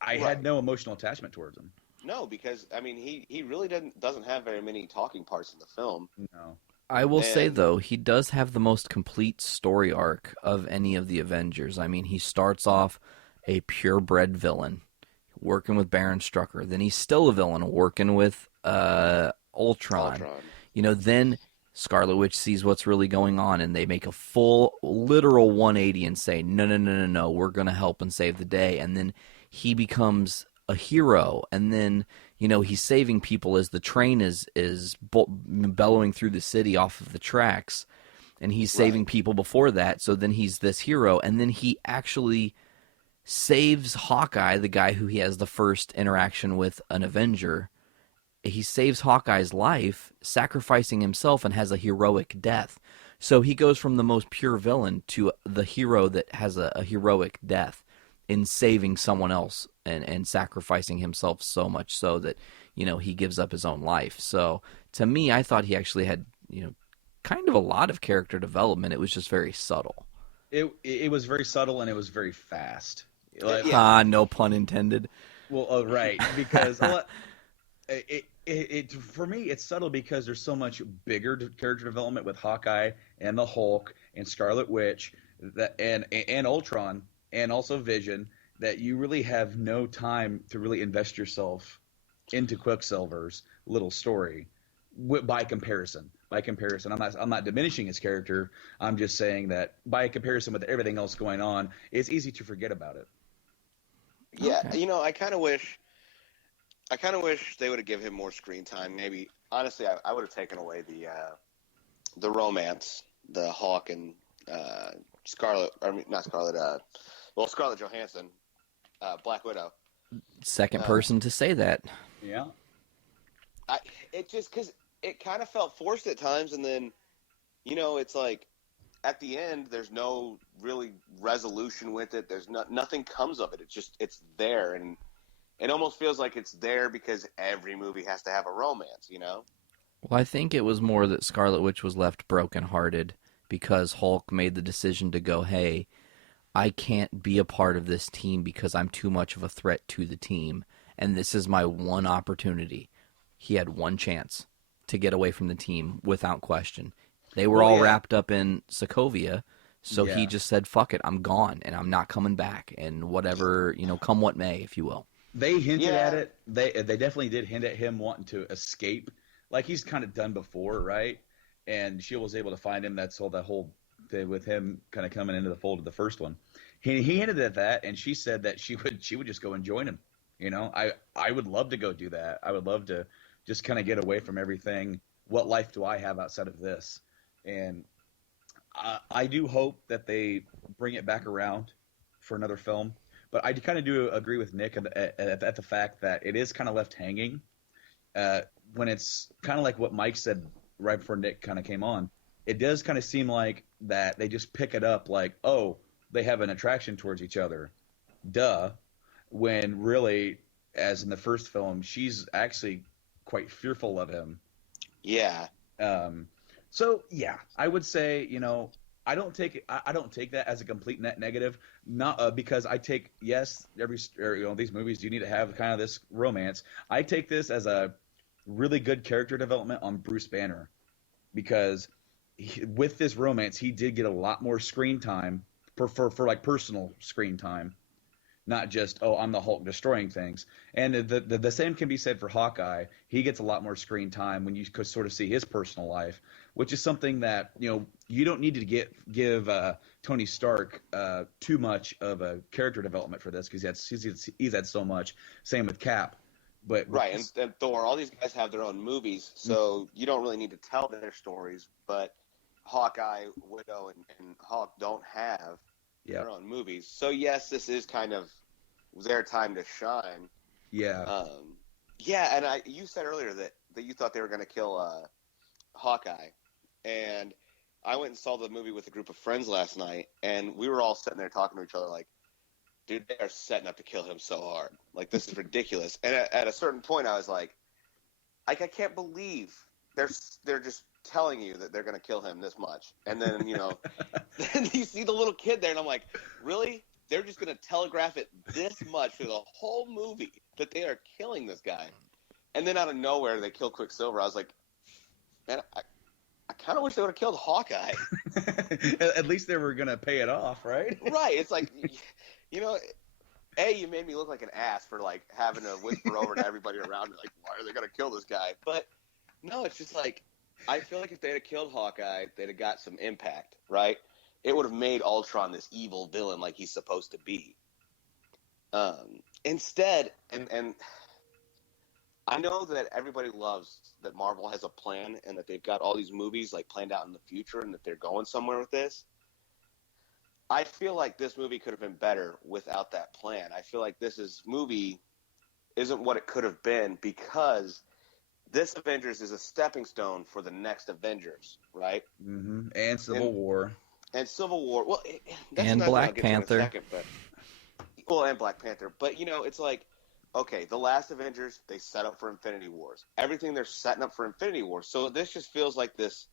I had no emotional attachment towards him. No, because he really doesn't have very many talking parts in the film. No. I will say though, he does have the most complete story arc of any of the Avengers. I mean, he starts off a purebred villain, working with Baron Strucker. Then he's still a villain, working with Ultron. Then Scarlet Witch sees what's really going on, and they make a full, literal 180 and say, no, we're going to help and save the day. And then he becomes a hero, and then he's saving people as the train is bellowing through the city off of the tracks, and he's saving people before that. So then he's this hero, and then he actually saves Hawkeye, the guy who he has the first interaction with an Avenger. He saves Hawkeye's life, sacrificing himself, and has a heroic death. So he goes from the most pure villain to the hero that has a heroic death in saving someone else and sacrificing himself so much so that, he gives up his own life. So to me, I thought he actually had, kind of a lot of character development. It was just very subtle. It was very subtle, and it was very fast. No pun intended. Well, right, because for me, it's subtle because there's so much bigger character development with Hawkeye and the Hulk and Scarlet Witch and Ultron and also Vision that you really have no time to really invest yourself into Quicksilver's little story. By comparison, I'm not diminishing his character. I'm just saying that by comparison with everything else going on, it's easy to forget about it. Yeah, okay. I kind of wish they would have given him more screen time. Maybe honestly, I would have taken away the romance, the Hawk and Scarlet. I mean, not Scarlet. Scarlett Johansson, Black Widow. Second person to say that. Yeah. It just because it kind of felt forced at times, and then it's like at the end there's no really resolution with it. There's nothing comes of it. It's there, and it almost feels like it's there because every movie has to have a romance, Well, I think it was more that Scarlet Witch was left brokenhearted because Hulk made the decision to go, hey, I can't be a part of this team because I'm too much of a threat to the team, and this is my one opportunity. He had one chance to get away from the team without question. They were all wrapped up in Sokovia, so he just said, fuck it, I'm gone, and I'm not coming back, and whatever, come what may, if you will. They hinted at it. They definitely did hint at him wanting to escape, like he's kind of done before, right? And she was able to find him. That's all that whole thing with him kind of coming into the fold of the first one. He hinted at that, and she said that she would just go and join him. I would love to go do that. I would love to just kind of get away from everything. What life do I have outside of this? And I do hope that they bring it back around for another film. But I kind of do agree with Nick at the fact that it is kind of left hanging when it's kind of like what Mike said right before Nick kind of came on. It does kind of seem like that they just pick it up like, oh, they have an attraction towards each other. Duh. When really, as in the first film, she's actually quite fearful of him. Yeah. So yeah, I would say, I don't take that as a complete net negative, not because I take these movies do need to have kind of this romance. I take this as a really good character development on Bruce Banner, because with this romance he did get a lot more screen time for like personal screen time, not just I'm the Hulk destroying things. And the same can be said for Hawkeye. He gets a lot more screen time when you could sort of see his personal life, which is something that you don't need to give Tony Stark too much of a character development for this, because he's had so much. Same with Cap. But right, and Thor, all these guys have their own movies, so you don't really need to tell their stories. But Hawkeye, Widow, and Hawk don't have their own movies. So yes, this is kind of their time to shine. Yeah. And you said earlier that you thought they were going to kill Hawkeye, and I went and saw the movie with a group of friends last night, and we were all sitting there talking to each other like, dude, they are setting up to kill him so hard. Like, this is ridiculous. And at a certain point, I was like, I can't believe they're just telling you that they're going to kill him this much. And then, then you see the little kid there, and I'm like, really? They're just going to telegraph it this much through the whole movie that they are killing this guy. And then out of nowhere, they kill Quicksilver. I was like, man, I kind of wish they would have killed Hawkeye. At least they were going to pay it off, right? Right. It's like, you made me look like an ass for like having to whisper over to everybody around me, like, why are they going to kill this guy? But no, it's just like, I feel like if they'd have killed Hawkeye, they'd have got some impact, right? It would have made Ultron this evil villain like he's supposed to be. Instead, and I know that everybody loves that Marvel has a plan and that they've got all these movies like planned out in the future and that they're going somewhere with this. I feel like this movie could have been better without that plan. I feel like movie isn't what it could have been, because this Avengers is a stepping stone for the next Avengers, right? Mm-hmm. And Civil War. And Civil War. Well, and Black Panther. And Black Panther. But, it's like, okay, the last Avengers, they set up for Infinity Wars. Everything they're setting up for Infinity Wars. So this just feels like this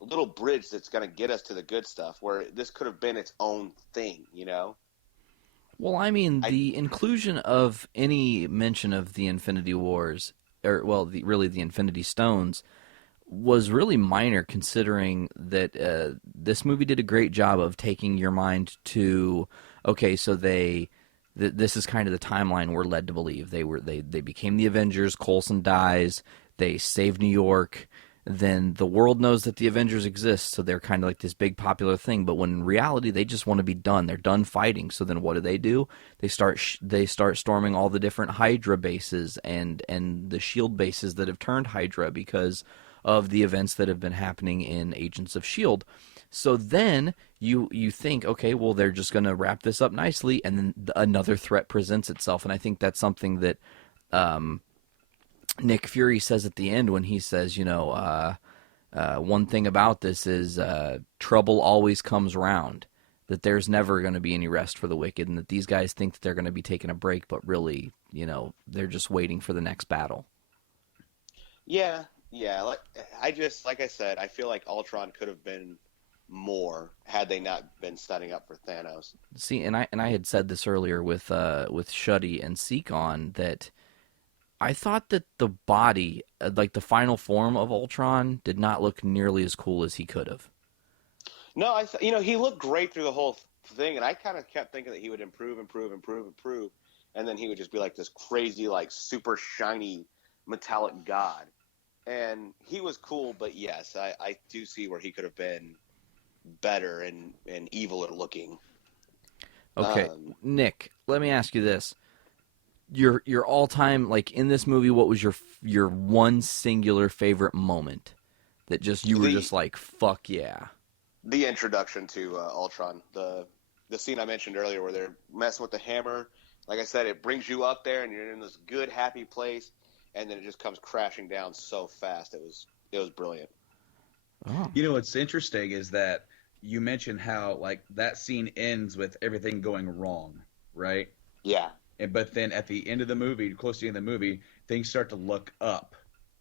little bridge that's going to get us to the good stuff, where this could have been its own thing, Well, I mean, the inclusion of any mention of the Infinity Wars, really the Infinity Stones, was really minor, considering that this movie did a great job of taking your mind to, okay, so this is kind of the timeline we're led to believe. They became the Avengers, Coulson dies, they save New York, then the world knows that the Avengers exist, so they're kind of like this big popular thing. But when in reality, they just want to be done. They're done fighting. So then what do? They start storming all the different Hydra bases and the Shield bases that have turned Hydra because of the events that have been happening in Agents of Shield. So then you think, okay, well, they're just going to wrap this up nicely, and then another threat presents itself. And I think that's something that Nick Fury says at the end when he says, one thing about this is trouble always comes round, that there's never going to be any rest for the wicked, and that these guys think that they're going to be taking a break, but really, they're just waiting for the next battle. Yeah. Like I said, I feel like Ultron could have been more had they not been setting up for Thanos. See, and I had said this earlier with Shuddy and Siike on that. I thought that the body, like the final form of Ultron, did not look nearly as cool as he could have. No, he looked great through the whole thing, and I kind of kept thinking that he would improve, and then he would just be like this crazy, like super shiny metallic god. And he was cool, but yes, I do see where he could have been better and eviler looking. Okay, Nick, let me ask you this. Your all-time, like, in this movie, what was your one singular favorite moment that you were just like, fuck yeah? The introduction to Ultron, the scene I mentioned earlier where they're messing with the hammer. Like I said, it brings you up there and you're in this good, happy place, and then it just comes crashing down so fast. It was brilliant. Oh. What's interesting is that you mentioned how, like, that scene ends with everything going wrong, right? Yeah. But then at the end of the movie, close to the end of the movie, things start to look up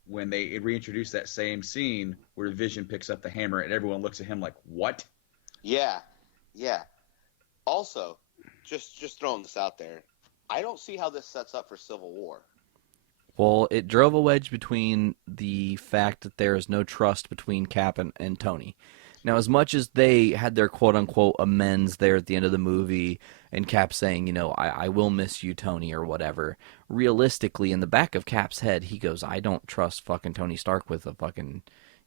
when they reintroduce that same scene where Vision picks up the hammer and everyone looks at him like, what? Yeah. Also, just throwing this out there, I don't see how this sets up for Civil War. Well, it drove a wedge between the fact that there is no trust between Cap and Tony. Now, as much as they had their quote-unquote amends there at the end of the movie, and Cap saying, I will miss you, Tony, or whatever, realistically, in the back of Cap's head, he goes, I don't trust fucking Tony Stark with a fucking,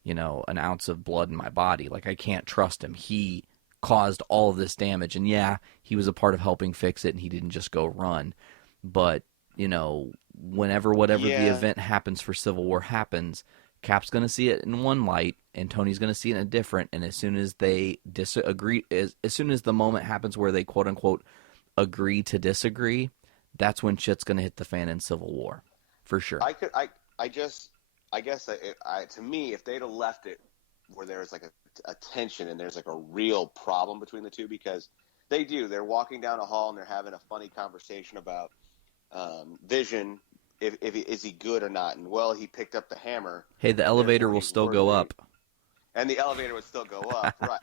an ounce of blood in my body. Like, I can't trust him. He caused all of this damage, and yeah, he was a part of helping fix it, and he didn't just go run. But, whenever the event happens for Civil War happens, Cap's going to see it in one light, and Tony's going to see it in a different. And as soon as they disagree, as soon as the moment happens where they quote unquote agree to disagree, that's when shit's going to hit the fan in Civil War, for sure. I guess to me, if they'd have left it where there's like a tension and there's like a real problem between the two, because they're walking down a hall and they're having a funny conversation about Vision. Is he good or not? And well, he picked up the hammer. Hey, the elevator will still go up. And the elevator would still go up, right?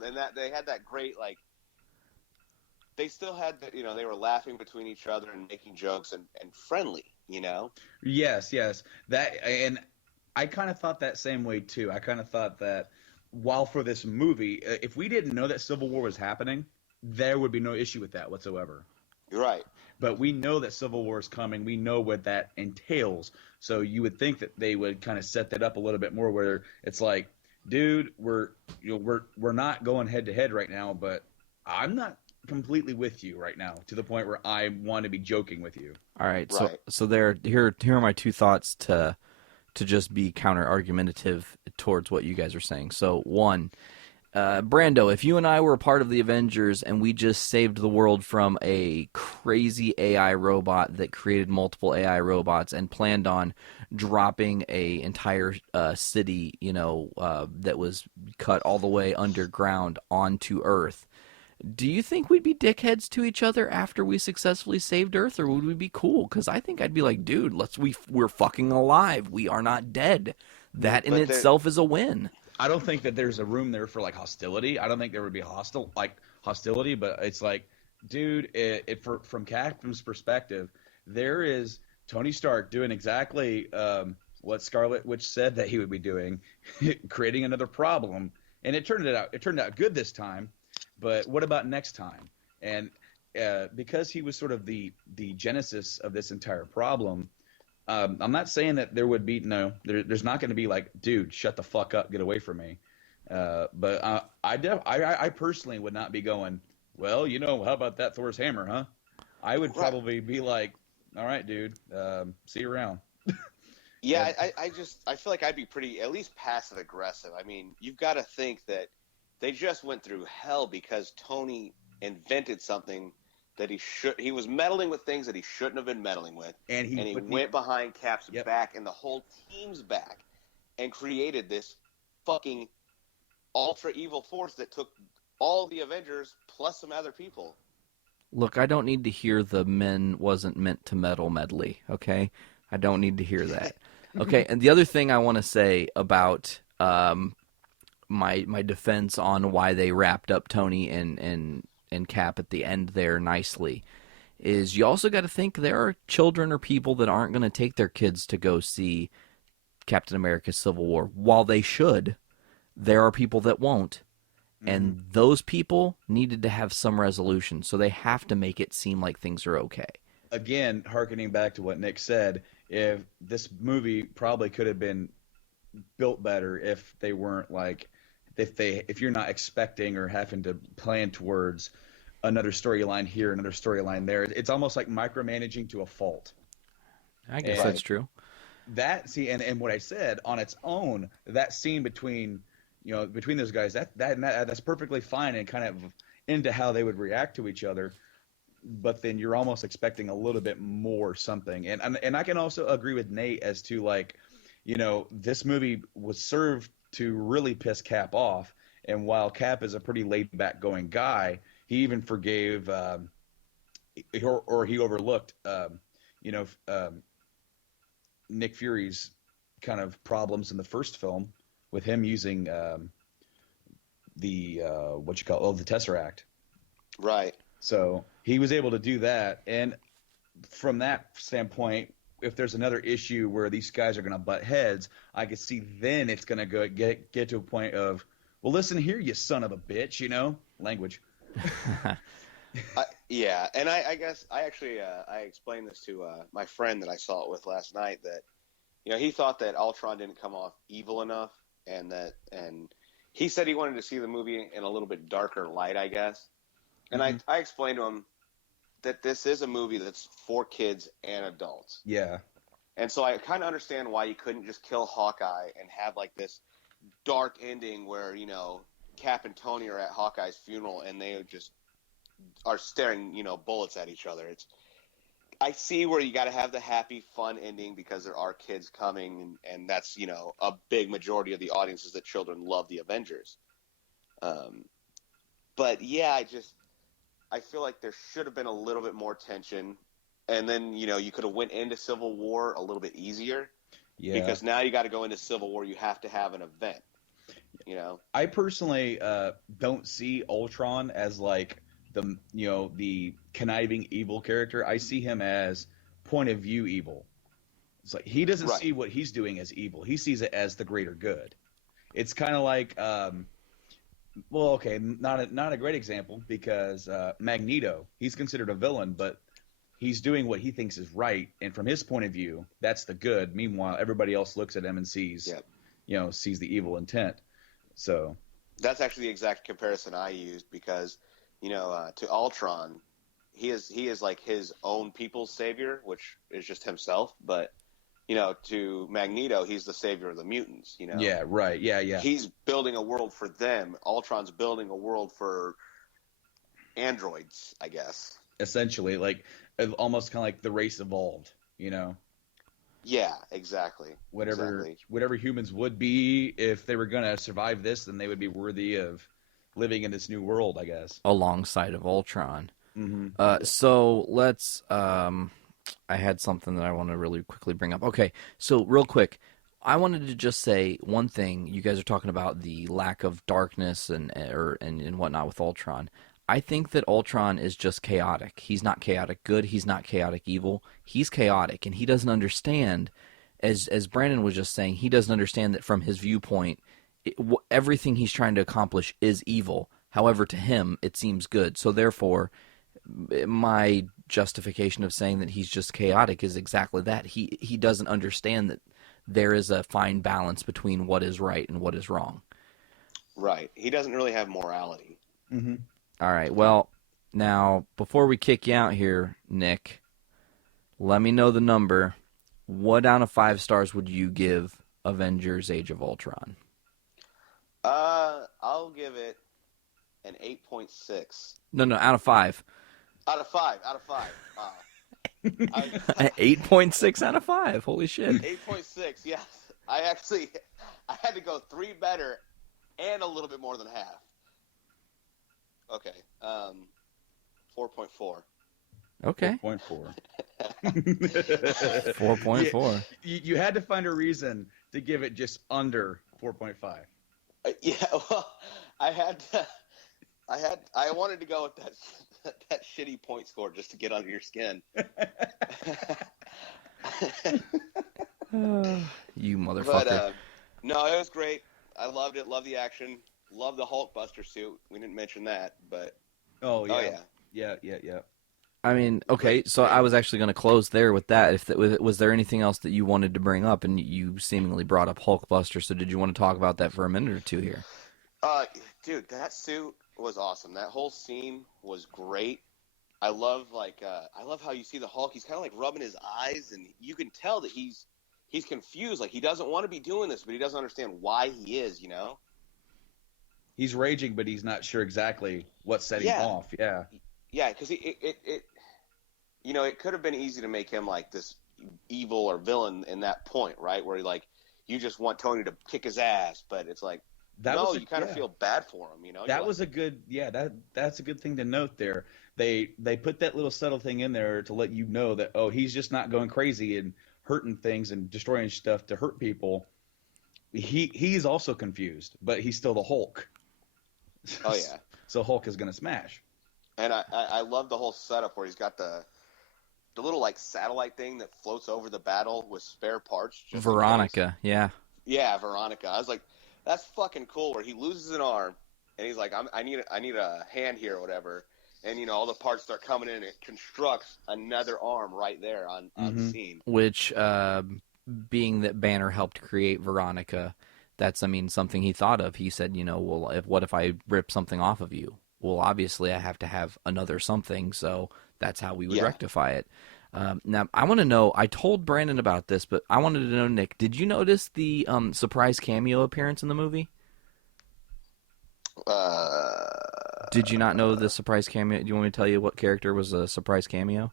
Then they had that great, like, they still had that, they were laughing between each other and making jokes and friendly, Yes. That, and I kind of thought that same way too. I kind of thought that while for this movie, if we didn't know that Civil War was happening, there would be no issue with that whatsoever. You're right. But we know that Civil War is coming. We know what that entails. So you would think that they would kind of set that up a little bit more, where it's like, dude, we're not going head to head right now, but I'm not completely with you right now to the point where I want to be joking with you. All right. So here are my two thoughts to just be counter argumentative towards what you guys are saying. So one, Brando, if you and I were a part of the Avengers and we just saved the world from a crazy AI robot that created multiple AI robots and planned on dropping a entire city, that was cut all the way underground onto Earth, do you think we'd be dickheads to each other after we successfully saved Earth, or would we be cool? Because I think I'd be like, dude, we're fucking alive. We are not dead. That in itself is a win. I don't think that there's a room there for like hostility. I don't think there would be hostility, but it's like, dude, from Captain's perspective, there is Tony Stark doing exactly what Scarlet Witch said that he would be doing, creating another problem, and it turned out good this time. But what about next time? And because he was sort of the genesis of this entire problem, I'm not saying that there would be there's not going to be like, dude, shut the fuck up, get away from me. But I personally would not be going, well, how about that Thor's hammer, huh? I would probably be like, all right, dude, see you around. Yeah, I feel like I'd be pretty, at least passive aggressive. I mean, you've got to think that they just went through hell because Tony invented something that he was meddling with things that he shouldn't have been meddling with. And he went behind Cap's back and the whole team's back and created this fucking ultra evil force that took all the Avengers plus some other people. Look, I don't need to hear the men wasn't meant to meddle medley, okay? I don't need to hear that. Okay, and the other thing I want to say about my defense on why they wrapped up Tony and Cap at the end there nicely is you also got to think there are children or people that aren't going to take their kids to go see Captain America Civil War. While they should, there are people that won't. And those people needed to have some resolution, so they have to make it seem like things are okay. Again, hearkening back to what Nick said, if this movie probably could have been built better if they weren't like, if you're not expecting or having to plan towards another storyline here, another storyline there. It's almost like micromanaging to a fault. I guess that's true. And what I said on its own, that scene between those guys, that's perfectly fine and kind of into how they would react to each other. But then you're almost expecting a little bit more something. And I can also agree with Nate as to this movie was served to really piss Cap off. And while Cap is a pretty laid back going guy, he even forgave he overlooked Nick Fury's kind of problems in the first film with him using the Tesseract. Right. So he was able to do that, and from that standpoint, if there's another issue where these guys are going to butt heads, I could see then it's going to get to a point of, well, listen here, you son of a bitch, language. Yeah, and I guess I actually I explained this to my friend that I saw it with last night that he thought that Ultron didn't come off evil enough, and he said he wanted to see the movie in a little bit darker light, I guess. And I explained to him that this is a movie that's for kids and adults. Yeah. And so I kind of understand why you couldn't just kill Hawkeye and have like this dark ending where, Cap and Tony are at Hawkeye's funeral and they just are staring, bullets at each other. I see where you got to have the happy, fun ending because there are kids coming, and that's, a big majority of the audience is that children love the Avengers. But yeah, I feel like there should have been a little bit more tension, and then you could have went into Civil War a little bit easier. Yeah. Because now you got to go into Civil War, you have to have an event. I personally don't see Ultron as like the conniving evil character. I see him as point of view evil. It's like he doesn't see what he's doing as evil. He sees it as the greater good. It's kind of like not a great example because Magneto, he's considered a villain, but he's doing what he thinks is right, and from his point of view, that's the good. Meanwhile, everybody else looks at him and sees the evil intent. So that's actually the exact comparison I used because, to Ultron, he is like his own people's savior, which is just himself. But, to Magneto, he's the savior of the mutants, Yeah, right. Yeah. He's building a world for them. Ultron's building a world for androids, I guess. Essentially, like almost kind of like the race evolved, Yeah, exactly. Whatever humans would be if they were going to survive this, then they would be worthy of living in this new world, I guess. Alongside of Ultron. Mm-hmm. So let's. I had something that I want to really quickly bring up. Okay, so real quick, I wanted to just say one thing. You guys are talking about the lack of darkness and whatnot with Ultron. I think that Ultron is just chaotic. He's not chaotic good. He's not chaotic evil. He's chaotic, and he doesn't understand, as Brandon was just saying, he doesn't understand that from his viewpoint, everything he's trying to accomplish is evil. However, to him, it seems good. So therefore, my justification of saying that he's just chaotic is exactly that. He doesn't understand that there is a fine balance between what is right and what is wrong. Right. He doesn't really have morality. Mm-hmm. All right. Well, now before we kick you out here, Nick, let me know the number. What out of 5 stars would you give Avengers: Age of Ultron? I'll give it an 8.6. No, out of 5. Out of 5. 8.6 out of 5. Holy shit. 8.6, yes. I had to go 3 better and a little bit more than half. Okay. 4.4. Okay. 4.4. 4.4. You had to find a reason to give it just under 4.5. Yeah, well, I wanted to go with that shitty point score just to get under your skin. You motherfucker. But no, it was great. I loved it. Loved the action. Loved the Hulkbuster suit. We didn't mention that, but Oh yeah. yeah. Yeah. I mean, okay, so I was actually going to close there with that. Was there anything else that you wanted to bring up? And you seemingly brought up Hulkbuster, so did you want to talk about that for a minute or two here? Dude, that suit was awesome. That whole scene was great. I love how you see the Hulk. He's kind of like rubbing his eyes, and you can tell that he's confused. Like, he doesn't want to be doing this, but he doesn't understand why he is. You know? He's raging, but he's not sure exactly what's setting him off. Yeah. Yeah, because it could have been easy to make him like this evil or villain in that point, right? Where you just want Tony to kick his ass, but it's like, you kind of feel bad for him, you know? That was a good, that's a good thing to note there. They put that little subtle thing in there to let you know that, he's just not going crazy and hurting things and destroying stuff to hurt people. He's also confused, but he's still the Hulk. Oh, yeah. So Hulk is going to smash. And I love the whole setup where he's got the little like satellite thing that floats over the battle with spare parts. Veronica, yeah. Yeah, Veronica. I was like, that's fucking cool. Where he loses an arm, and he's like, I need a hand here or whatever, and all the parts start coming in, and it constructs another arm right there on scene. Which, being that Banner helped create Veronica, that's something he thought of. He said, what if I rip something off of you? Well, obviously I have to have another something, so that's how we would rectify it. Now, I want to know, I told Brandon about this, but I wanted to know, Nick, did you notice the surprise cameo appearance in the movie? Did you not know the surprise cameo? Do you want me to tell you what character was a surprise cameo?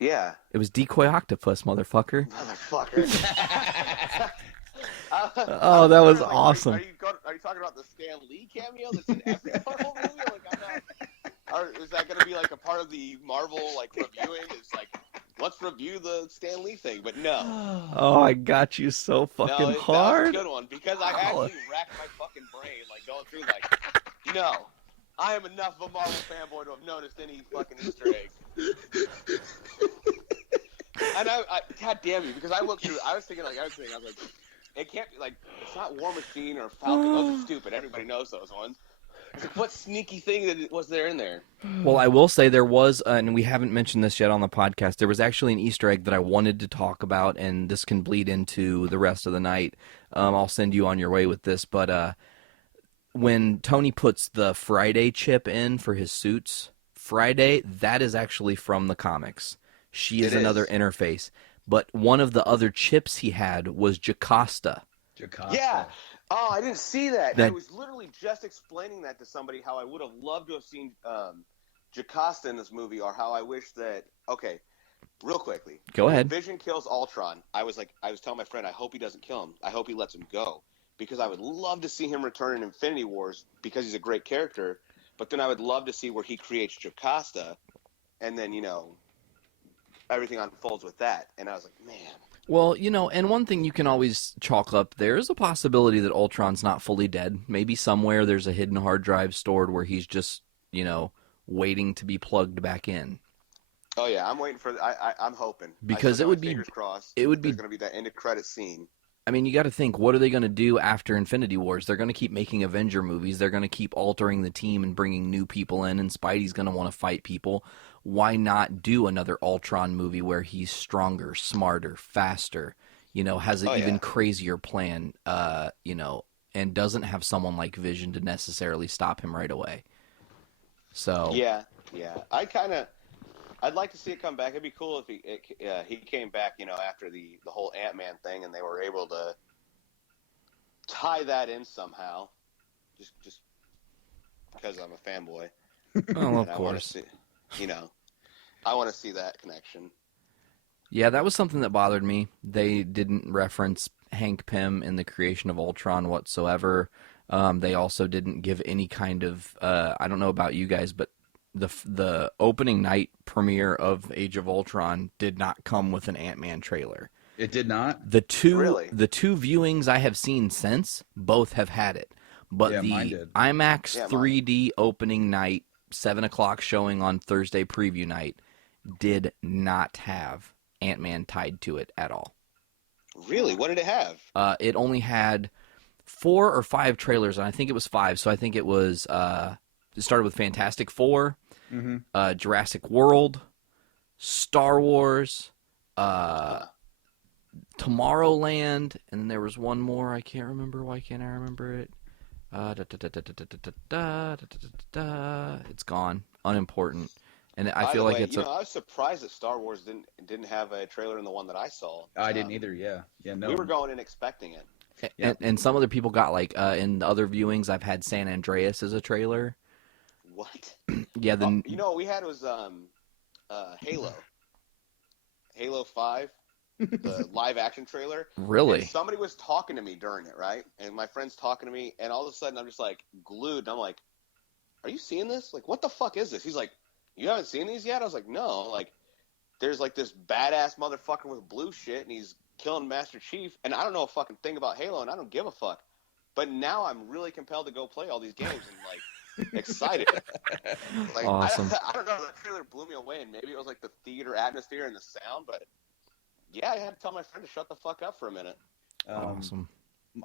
Yeah. It was Decoy Octopus, motherfucker. Oh, that was awesome. Are you talking about the Stan Lee cameo that's in every Marvel movie? Or is that going to be like a part of the Marvel reviewing? It's like, let's review the Stan Lee thing, but no. Oh, I got you so fucking hard. That was a good one because I actually racked my fucking brain going through no, I am enough of a Marvel fanboy to have noticed any fucking Easter eggs. And I God damn you, because I looked through. I was thinking, I was like, it can't be it's not War Machine or Falcon. Those are stupid. Everybody knows those ones. What sneaky thing was there in there? Well, I will say there was, and we haven't mentioned this yet on the podcast, there was actually an Easter egg that I wanted to talk about, and this can bleed into the rest of the night. I'll send you on your way with this, but when Tony puts the Friday chip in for his suits, Friday, that is actually from the comics. She is another interface. But one of the other chips he had was Jocasta. Yeah. Oh, I didn't see that. I was literally just explaining that to somebody, how I would have loved to have seen Jocasta in this movie, or how I wish that. Okay, real quickly. Go ahead. Vision kills Ultron. I was telling my friend, I hope he doesn't kill him. I hope he lets him go, because I would love to see him return in Infinity Wars because he's a great character. But then I would love to see where he creates Jocasta, and then everything unfolds with that. And I was like, man. Well, and one thing you can always chalk up, there is a possibility that Ultron's not fully dead. Maybe somewhere there's a hidden hard drive stored where he's just, waiting to be plugged back in. Oh yeah, I'm waiting for. I'm hoping, because it would be. Fingers crossed. It would be going to be that end of credit scene. I mean, you got to think, what are they going to do after Infinity Wars? They're going to keep making Avenger movies. They're going to keep altering the team and bringing new people in, and Spidey's going to want to fight people. Why not do another Ultron movie where he's stronger, smarter, faster, has an even crazier plan, and doesn't have someone like Vision to necessarily stop him right away? So Yeah. I'd like to see it come back. It'd be cool if he came back, after the whole Ant-Man thing, and they were able to tie that in somehow. Just because I'm a fanboy. Oh, of course. I want to see that connection. Yeah, that was something that bothered me. They didn't reference Hank Pym in the creation of Ultron whatsoever. They also didn't give any kind of I don't know about you guys, but the opening night premiere of Age of Ultron did not come with an Ant-Man trailer. It did not? The two viewings I have seen since, both have had it. But mine the did. IMAX 3D opening night, 7 o'clock showing on Thursday preview night, did not have Ant-Man tied to it at all. Really? What did it have? It only had 4 or 5 trailers, and I think it was 5. So I think it was it started with Fantastic Four, Jurassic World, Star Wars, Tomorrowland, and then there was one more. I can't remember. Why can't I remember it? It's gone. Unimportant. And I feel like it's I was surprised that Star Wars didn't have a trailer in the one that I saw. I didn't either. Yeah. No. We were going in expecting it. And some other people got in other viewings. I've had San Andreas as a trailer. What? Yeah. What we had was Halo 5, the live action trailer. Really? And somebody was talking to me during it, right? And my friend's talking to me, and all of a sudden I'm just like glued. And I'm like, "Are you seeing this? Like, what the fuck is this?" He's like, "You haven't seen these yet?" I was like, "No." Like, there's like this badass motherfucker with blue shit, and he's killing Master Chief, and I don't know a fucking thing about Halo, and I don't give a fuck. But now I'm really compelled to go play all these games and like excited. Like, awesome. I don't know. That trailer blew me away, and maybe it was like the theater atmosphere and the sound, but yeah, I had to tell my friend to shut the fuck up for a minute. Awesome.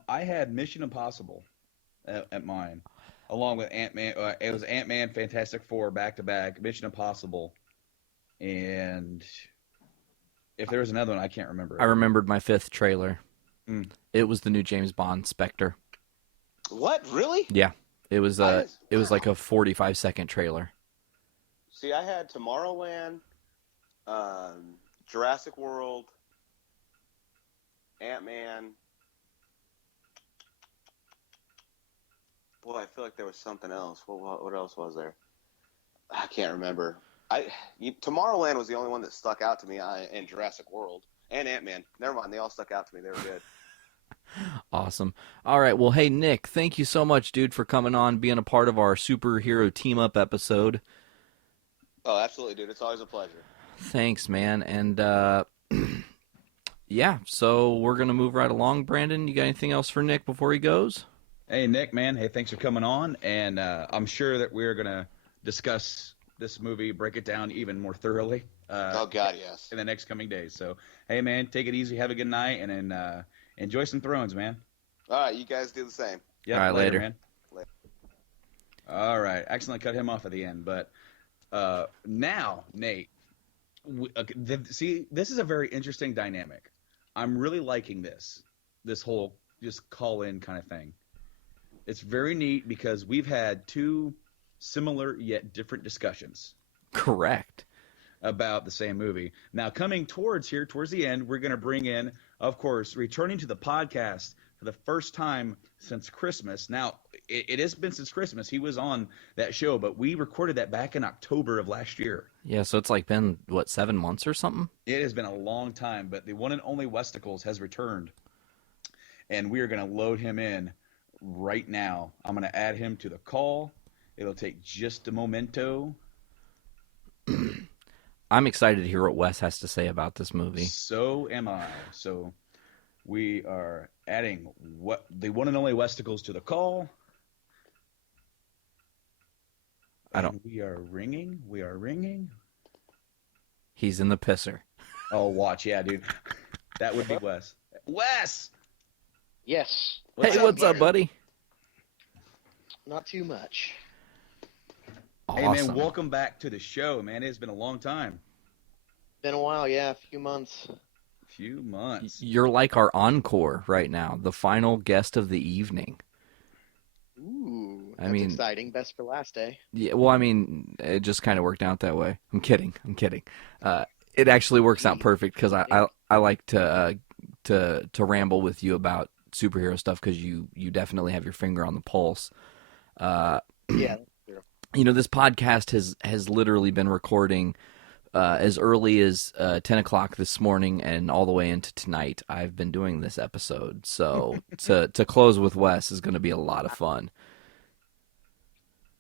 I had Mission Impossible at mine, along with Ant-Man. It was Ant-Man, Fantastic Four, back-to-back, Mission Impossible, and if there was another one, I can't remember. I remembered my 5th trailer. Mm. It was the new James Bond, Spectre. What? Really? Yeah. It was like a 45-second trailer. See, I had Tomorrowland, Jurassic World, Ant-Man. Boy, I feel like there was something else. What else was there? I can't remember. Tomorrowland was the only one that stuck out to me, and Jurassic World, and Ant-Man. Never mind, they all stuck out to me. They were good. Awesome. All right. Well, hey, Nick, thank you so much, dude, for coming on, being a part of our superhero team-up episode. Oh, absolutely, dude. It's always a pleasure. Thanks, man. And, yeah, so we're going to move right along. Brandon, you got anything else for Nick before he goes? Hey, Nick, man. Hey, thanks for coming on. And I'm sure that we're going to discuss this movie, break it down even more thoroughly. Oh, God, yes. In the next coming days. So, hey, man, take it easy. Have a good night. And then enjoy some Thrones, man. All right, you guys do the same. Yeah, all right, later, man. Later. All right. Accidentally cut him off at the end. But now, Nate, see, this is a very interesting dynamic. I'm really liking this whole just call-in kind of thing. It's very neat because we've had 2 similar yet different discussions. Correct. About the same movie. Now, coming towards the end, we're going to bring in, of course, returning to the podcast for the first time since Christmas. Now, it has been since Christmas. He was on that show, but we recorded that back in October of last year. Yeah, so it's like been, 7 months or something? It has been a long time, but the one and only Westicles has returned, and we are going to load him in right now. I'm going to add him to the call. It'll take just a momento. I'm excited to hear what Wes has to say about this movie. So am I. So we are adding the one and only Westicles to the call. We are ringing. He's in the pisser. Oh, watch. Yeah, dude. That would be Wes. Wes! Yes. Hey, what's up, buddy? Not too much. Hey, Awesome. man, welcome back to the show, man. It's been a long time. Been a while, yeah, a few months. Few months. You're like our encore right now, the final guest of the evening. Ooh, I that's mean- exciting. Best for last day. Yeah, well, I mean, it just kind of worked out that way. I'm kidding. It actually works out perfect because I like to ramble with you about superhero stuff because you definitely have your finger on the pulse. Yeah, that's true. You know, this podcast has literally been recording as early as 10 o'clock this morning and all the way into tonight. I've been doing this episode, so to close with Wes is going to be a lot of fun.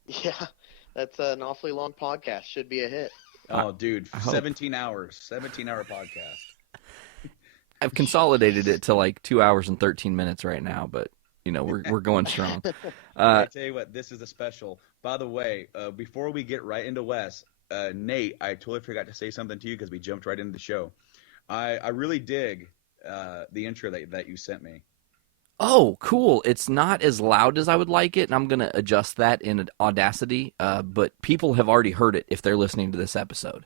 Yeah, that's an awfully long podcast. Should be a hit. Oh, dude, I hope. 17 hours. 17-hour podcast. I've consolidated it to like 2 hours and 13 minutes right now, but you know we're going strong. I tell you what, this is a special. By the way, before we get right into Wes, Nate, I totally forgot to say something to you because we jumped right into the show. I really dig the intro that you sent me. Oh, cool! It's not as loud as I would like it, and I'm gonna adjust that in Audacity. But people have already heard it if they're listening to this episode.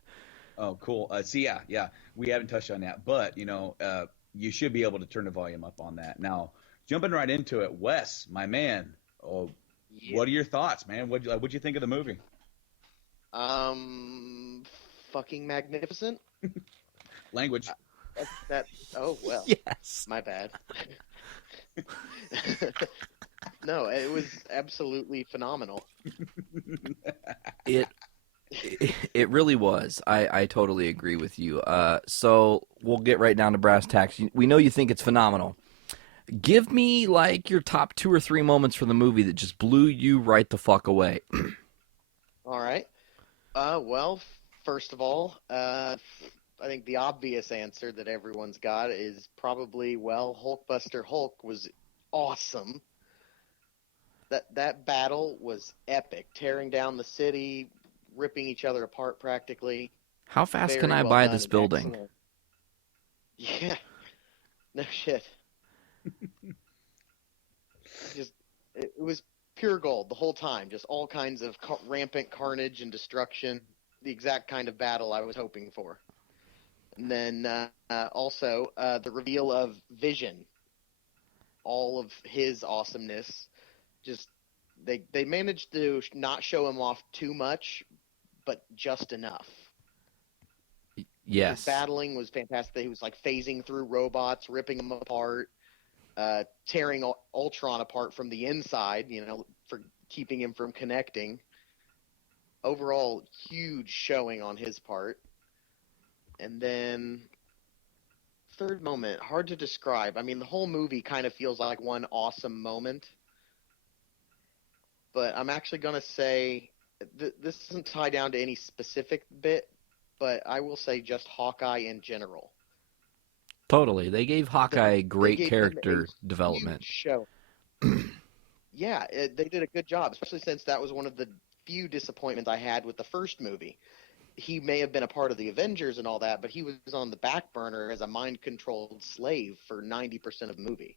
Oh, cool. See, yeah, we haven't touched on that, but you should be able to turn the volume up on that. Now, jumping right into it, Wes, my man. Oh, Yeah. what are your thoughts, man? What'd you think of the movie? Fucking magnificent. Language. Oh well. Yes. My bad. No, it was absolutely phenomenal. It really was. I totally agree with you. So we'll get right down to brass tacks. We know you think it's phenomenal. Give me like your top 2 or 3 moments from the movie that just blew you right the fuck away. All right. Well, first of all, I think the obvious answer that everyone's got is probably, well, Hulkbuster Hulk was awesome. That battle was epic, tearing down the city, ripping each other apart practically. How fast Very can I well buy done this and building? excellent. Yeah. No shit. It was pure gold the whole time. Just all kinds of rampant carnage and destruction. The exact kind of battle I was hoping for. And then also the reveal of Vision. All of his awesomeness. Just they managed to not show him off too much, but just enough. Yes. His battling was fantastic. He was like phasing through robots, ripping them apart, tearing Ultron apart from the inside, for keeping him from connecting. Overall, huge showing on his part. And then, third moment, hard to describe. I mean, the whole movie kind of feels like one awesome moment. But I'm actually going to say, this doesn't tie down to any specific bit, but I will say just Hawkeye in general. Totally. They gave Hawkeye great gave him character a development. huge show. Yeah, they did a good job, especially since that was one of the few disappointments I had with the first movie. He may have been a part of the Avengers and all that, but he was on the back burner as a mind-controlled slave for 90% of the movie.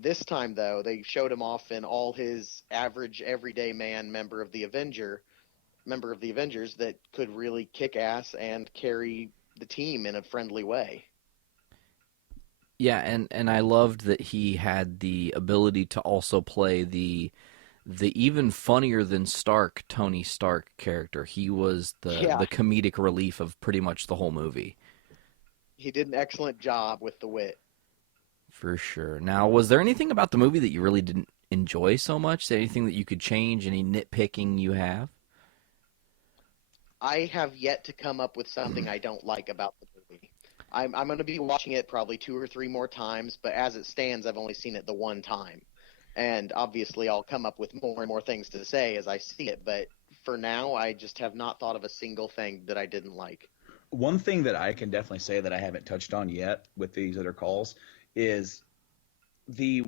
This time, though, they showed him off in all his average, everyday man member of the Avengers that could really kick ass and carry the team in a friendly way. Yeah, and I loved that he had the ability to also play the even funnier than Stark Tony Stark character. He was the comedic relief of pretty much the whole movie. He did an excellent job with the wit. For sure. Now, was there anything about the movie that you really didn't enjoy so much? Is there anything that you could change? Any nitpicking you have? I have yet to come up with something I don't like about the movie. I'm going to be watching it probably 2 or 3 more times, but as it stands, I've only seen it the one time. And obviously, I'll come up with more and more things to say as I see it. But for now, I just have not thought of a single thing that I didn't like. One thing that I can definitely say that I haven't touched on yet with these other calls is the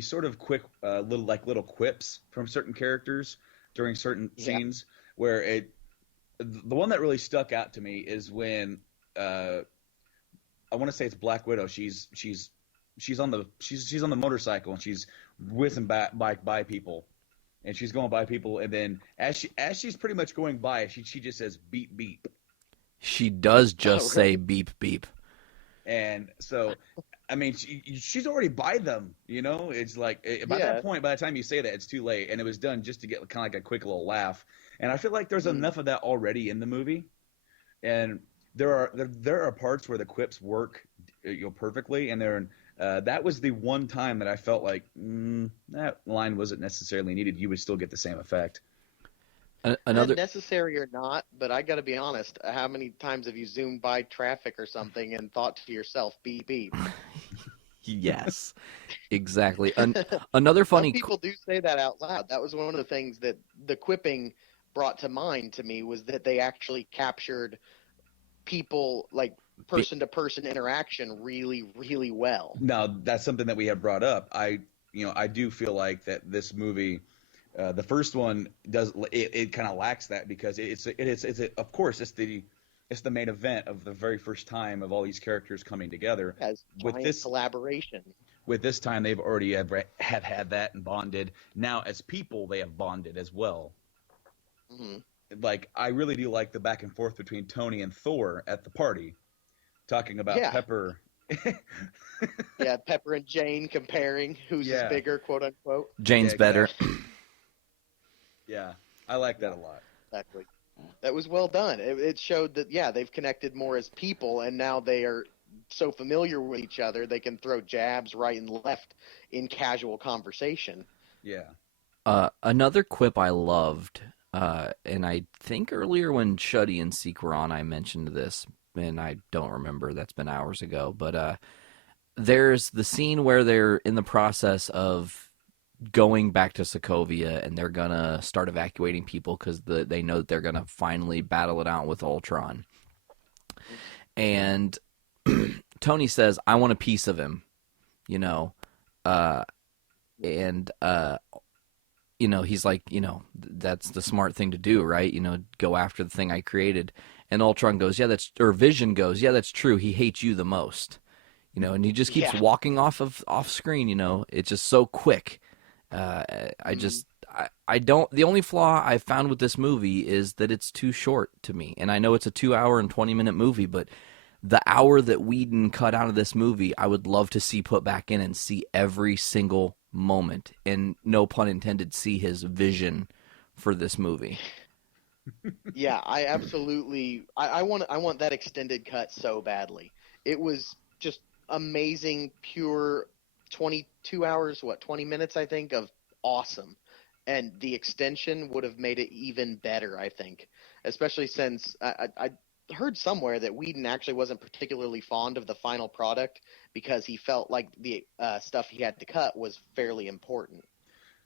sort of quick little quips from certain characters during certain scenes where the one that really stuck out to me is when I want to say it's Black Widow. She's she's on the motorcycle and she's whizzing by people, and she's going by people, and then as she's pretty much going by, she just says beep beep. She does just say beep beep. And so, I mean, she's already by them, you know? It's like, by that point, by the time you say that, it's too late. And it was done just to get kind of like a quick little laugh. And I feel like there's enough of that already in the movie. And there are parts where the quips work, perfectly. And that was the one time that I felt like that line wasn't necessarily needed. You would still get the same effect. Another necessary or not, but I got to be honest. How many times have you zoomed by traffic or something and thought to yourself, beep beep? Yes, exactly. Another funny. Some people do say that out loud. That was one of the things that the quipping brought to mind to me, was that they actually captured people, like person to person interaction, really, really well. Now that's something that we have brought up. I do feel like that this movie. The first one does it kind of lacks that, because it's of course it's the main event of the very first time of all these characters coming together. As with this collaboration. With this time, they've already have had that and bonded. Now as people, they have bonded as well. Mm-hmm. Like, I really do like the back and forth between Tony and Thor at the party, talking about Pepper. Yeah, Pepper and Jane comparing who's bigger, quote unquote. Jane's better. Yeah, I like that a lot. Exactly. That was well done. It showed that, they've connected more as people, and now they are so familiar with each other, they can throw jabs right and left in casual conversation. Yeah. Another quip I loved, and I think earlier when Shuddy and Siike were on, I mentioned this, and I don't remember. That's been hours ago. But there's the scene where they're in the process of going back to Sokovia, and they're gonna start evacuating people because they know that they're gonna finally battle it out with Ultron. And Tony says, "I want a piece of him," he's like, that's the smart thing to do, right? Go after the thing I created. And Ultron goes, Vision goes, "Yeah, that's true. He hates you the most," and he just keeps walking off screen. It's just so quick. I don't. The only flaw I found with this movie is that it's too short to me. And I know it's a 2 hour and 20-minute movie, but the hour that Whedon cut out of this movie, I would love to see put back in and see every single moment, and no pun intended, see his vision for this movie. Yeah, I absolutely. I want that extended cut so badly. It was just amazing, pure 22 hours, 20 minutes, I think, of awesome. And the extension would have made it even better, I think, especially since I heard somewhere that Whedon actually wasn't particularly fond of the final product because he felt like the stuff he had to cut was fairly important.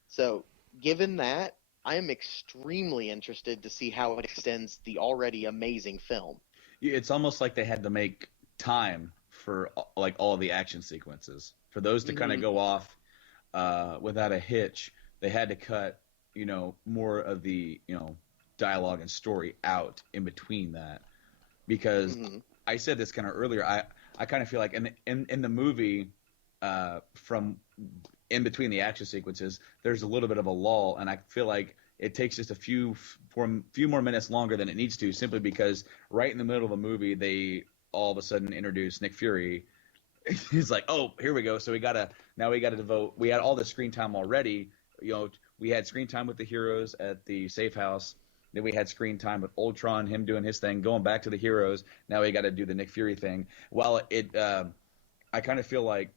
So given that, I am extremely interested to see how it extends the already amazing film. It's almost like they had to make time for like all the action sequences. For those to kind of go off without a hitch, they had to cut, more of the, dialogue and story out in between that. Because I said this kind of earlier, I kind of feel like in the movie, from in between the action sequences, there's a little bit of a lull, and I feel like it takes just a few more minutes longer than it needs to, simply because right in the middle of the movie, they all of a sudden introduce Nick Fury. He's like, oh, here we go. So we gotta devote. We had all the screen time already. We had screen time with the heroes at the safe house. Then we had screen time with Ultron, him doing his thing, going back to the heroes. Now we got to do the Nick Fury thing. Well, I kind of feel like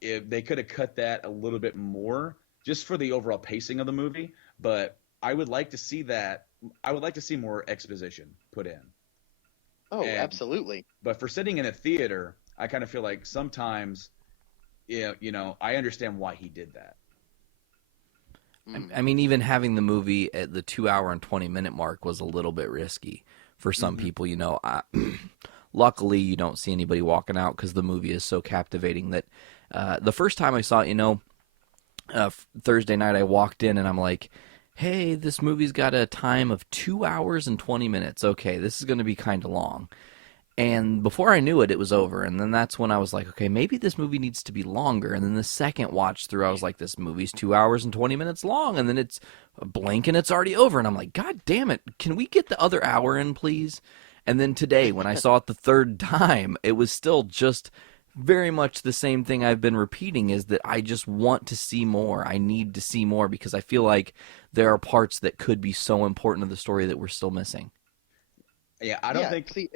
if they could have cut that a little bit more, just for the overall pacing of the movie. But I would like to see that. I would like to see more exposition put in. Oh, absolutely. But for sitting in a theater, I kind of feel like sometimes, I understand why he did that. I mean, even having the movie at the 2 hour and 20-minute mark was a little bit risky for some people. Luckily, you don't see anybody walking out because the movie is so captivating that the first time I saw it, Thursday night, I walked in and I'm like, hey, this movie's got a time of 2 hours and 20 minutes. Okay, this is going to be kind of long. And before I knew it, it was over. And then that's when I was like, okay, maybe this movie needs to be longer. And then the second watch through, I was like, this movie's 2 hours and 20 minutes long. And then it's a blink and it's already over. And I'm like, God damn it. Can we get the other hour in, please? And then today, when I saw it the third time, it was still just very much the same thing I've been repeating, is that I just want to see more. I need to see more because I feel like there are parts that could be so important to the story that we're still missing. Yeah, I don't think. See,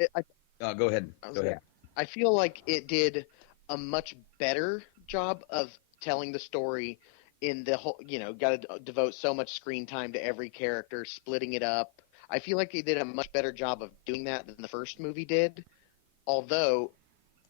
Go ahead. Go ahead. I feel like it did a much better job of telling the story in the whole, got to devote so much screen time to every character, splitting it up. I feel like they did a much better job of doing that than the first movie did, although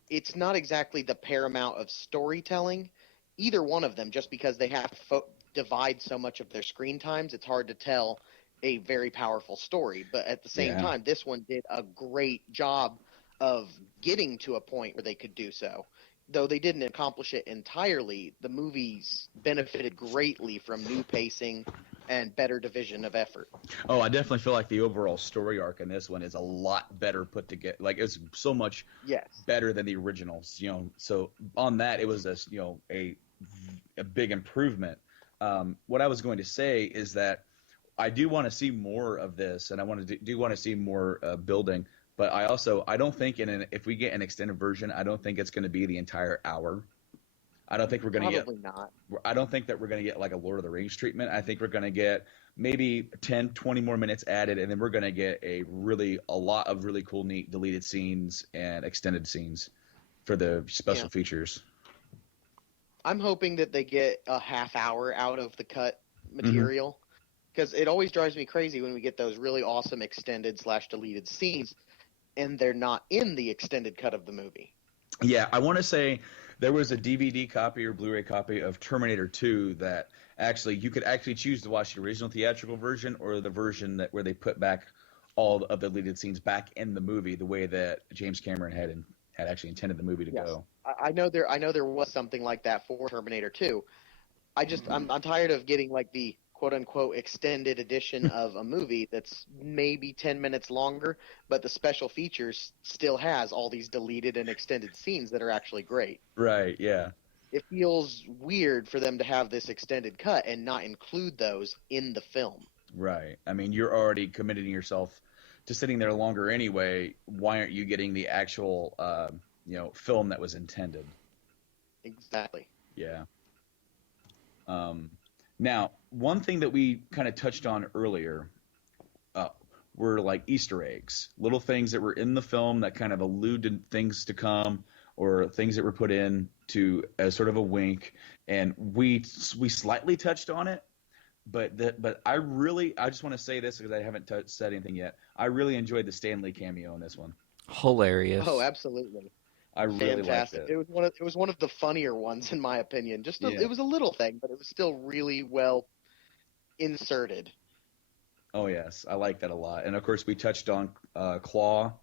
it's not exactly the paramount of storytelling, either one of them, just because they have to divide so much of their screen times. It's hard to tell a very powerful story, but at the same time, this one did a great job of getting to a point where they could do so. Though they didn't accomplish it entirely, the movies benefited greatly from new pacing and better division of effort. Oh, I definitely feel like the overall story arc in this one is a lot better put together. Like, it's so much better than the originals. So on that, it was a big improvement. What I was going to say is that I do want to see more of this, and I do want to see more building. But I don't think if we get an extended version, I don't think it's going to be the entire hour. I don't think we're going to get. Probably not. I don't think that we're going to get like a Lord of the Rings treatment. I think we're going to get maybe 10, 20 more minutes added, and then we're going to get a lot of really cool, neat deleted scenes and extended scenes for the special features. I'm hoping that they get a half hour out of the cut material, because it always drives me crazy when we get those really awesome extended/deleted scenes, and they're not in the extended cut of the movie. Yeah, I want to say there was a DVD copy or Blu-ray copy of Terminator 2 that you could choose to watch the original theatrical version or the version where they put back all of the deleted scenes back in the movie the way that James Cameron had actually intended the movie to go. I know there was something like that for Terminator 2. I'm tired of getting like the quote-unquote extended edition of a movie that's maybe 10 minutes longer, but the special features still has all these deleted and extended scenes that are actually great. Right, yeah. It feels weird for them to have this extended cut and not include those in the film. Right. I mean, you're already committing yourself to sitting there longer anyway. Why aren't you getting the actual, film that was intended? Exactly. Yeah. Now, one thing that we kind of touched on earlier were like Easter eggs, little things that were in the film that kind of allude to things to come or things that were put in to as sort of a wink. And we slightly touched on it, but I just want to say this because I haven't said anything yet. I really enjoyed the Stan Lee cameo in this one. Hilarious. Oh, absolutely. I really Fantastic. liked it. It was one of the funnier ones in my opinion. It was a little thing, but it was still really well inserted. Oh yes, I like that a lot. And of course, we touched on Claw.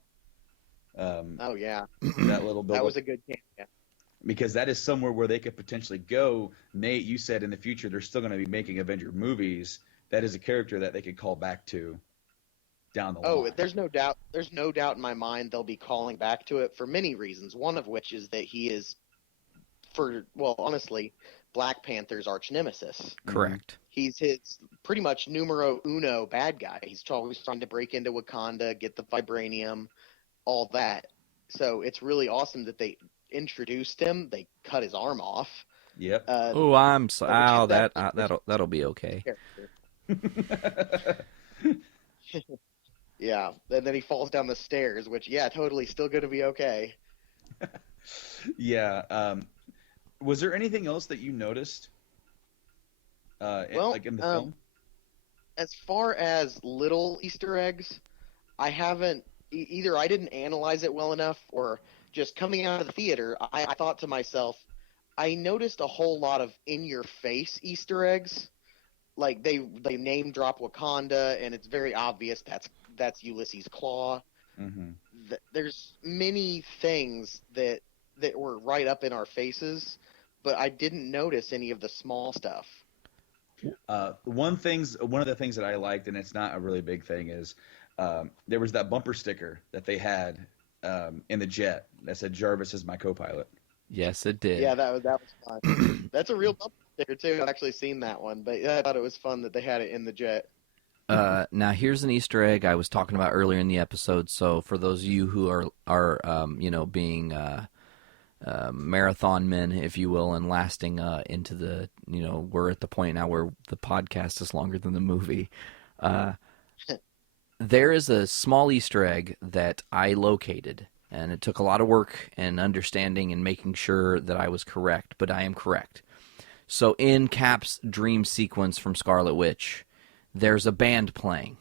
Oh yeah, that little bit. That was a good cameo. Because that is somewhere where they could potentially go. Nate, you said in the future they're still going to be making Avenger movies. That is a character that they could call back to down the line. Oh, there's no doubt. There's no doubt in my mind they'll be calling back to it for many reasons. One of which is that he is, honestly, Black Panther's arch nemesis. Correct. He's his pretty much numero uno bad guy. He's always trying to break into Wakanda, get the vibranium, all that. So it's really awesome that they introduced him. They cut his arm off. Yep. That'll be okay. Yeah, and then he falls down the stairs, which, totally still going to be okay. Yeah. Was there anything else that you noticed? In the film? As far as little Easter eggs, I haven't. Either I didn't analyze it well enough, or just coming out of the theater, I thought to myself, I noticed a whole lot of in-your-face Easter eggs. Like they name drop Wakanda, and it's very obvious that's Ulysses Claw. Mm-hmm. There's many things that were right up in our faces, but I didn't notice any of the small stuff. One of the things that I liked, and it's not a really big thing, is there was that bumper sticker that they had in the jet that said Jarvis is my co-pilot. Yes, it did. Yeah, that was fun. That's a real bumper sticker too. I've actually seen that one, but yeah, I thought it was fun that they had it in the jet. Now here's an Easter egg I was talking about earlier in the episode. So for those of you who are being marathon men, if you will, and lasting into the we're at the point now where the podcast is longer than the movie. There is a small Easter egg that I located, and it took a lot of work and understanding and making sure that I was correct, but I am correct. So in Cap's dream sequence from Scarlet Witch, there's a band playing.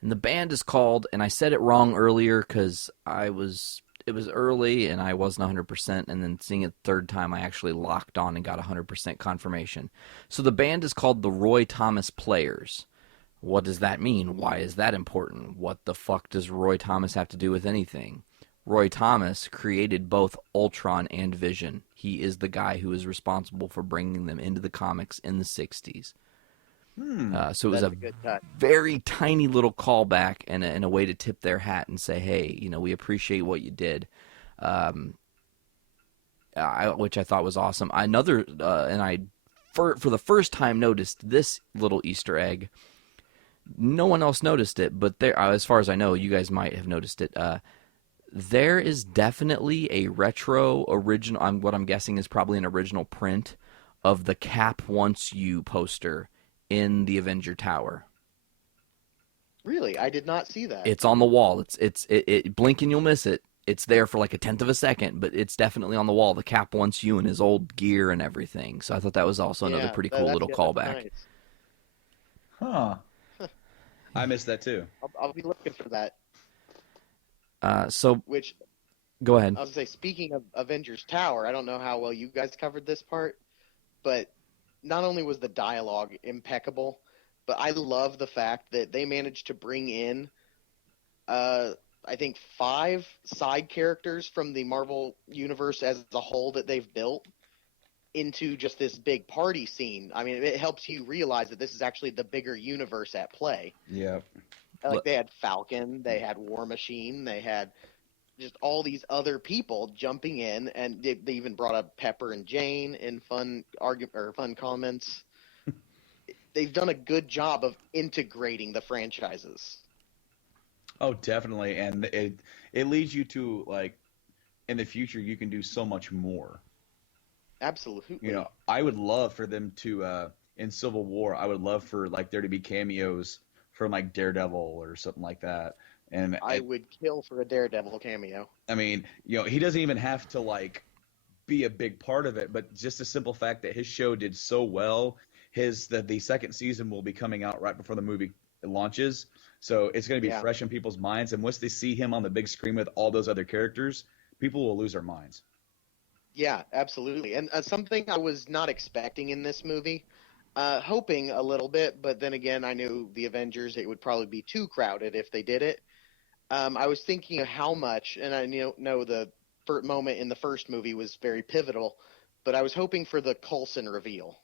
And the band is called, and I said it wrong earlier because it was early and I wasn't 100%, and then seeing it the third time I actually locked on and got 100% confirmation. So the band is called the Roy Thomas Players. What does that mean? Why is that important? What the fuck does Roy Thomas have to do with anything? Roy Thomas created both Ultron and Vision. He is the guy who is responsible for bringing them into the comics in the 60s. So it was a very tiny little callback and a way to tip their hat and say, hey, we appreciate what you did, which I thought was awesome. For the first time noticed this little Easter egg. No one else noticed it, but there, as far as I know, you guys might have noticed it. There is definitely a retro original, what I'm guessing is probably an original print of the Cap Wants You poster in the Avenger Tower. Really? I did not see that. It's on the wall. It blink and you'll miss it. It's there for like a tenth of a second, but it's definitely on the wall. The Cap Wants You in his old gear and everything. So I thought that was also another pretty cool little callback. Nice. Huh. I missed that too. I'll be looking for that. Go ahead. I was going to say, speaking of Avengers Tower, I don't know how well you guys covered this part, but not only was the dialogue impeccable, but I love the fact that they managed to bring in, I think, 5 side characters from the Marvel Universe as a whole that they've built into just this big party scene. I mean, it helps you realize that this is actually the bigger universe at play. Yeah. Like, they had Falcon, they had War Machine, they had just all these other people jumping in, and they even brought up Pepper and Jane in fun comments. They've done a good job of integrating the franchises. Oh, definitely, and it leads you to, like, in the future you can do so much more. Absolutely. I would love for them to in Civil War, I would love for like there to be cameos from like Daredevil or something like that. And I would kill for a Daredevil cameo. I mean, he doesn't even have to like be a big part of it, but just the simple fact that his show did so well, the second season will be coming out right before the movie launches. So it's going to be fresh in people's minds, and once they see him on the big screen with all those other characters, people will lose their minds. Yeah, absolutely. And something I was not expecting in this movie, hoping a little bit, but then again, I knew the Avengers, it would probably be too crowded if they did it. I was thinking of how much, and I know the moment in the first movie was very pivotal, but I was hoping for the Coulson reveal.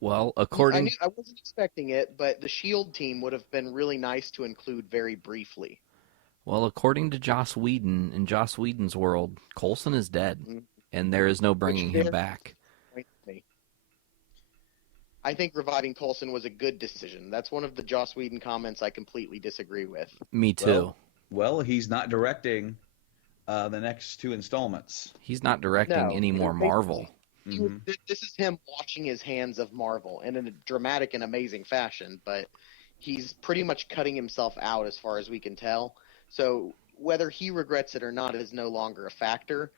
Well, I wasn't expecting it, but the S.H.I.E.L.D. team would have been really nice to include very briefly. Well, according to Joss Whedon, in Joss Whedon's world, Coulson is dead, and there is no bringing him back. I think reviving Coulson was a good decision. That's one of the Joss Whedon comments I completely disagree with. Me too. Well, he's not directing the next 2 installments. He's not directing any more Marvel. This is him washing his hands of Marvel, and in a dramatic and amazing fashion, but he's pretty much cutting himself out as far as we can tell. So whether he regrets it or not is no longer a factor.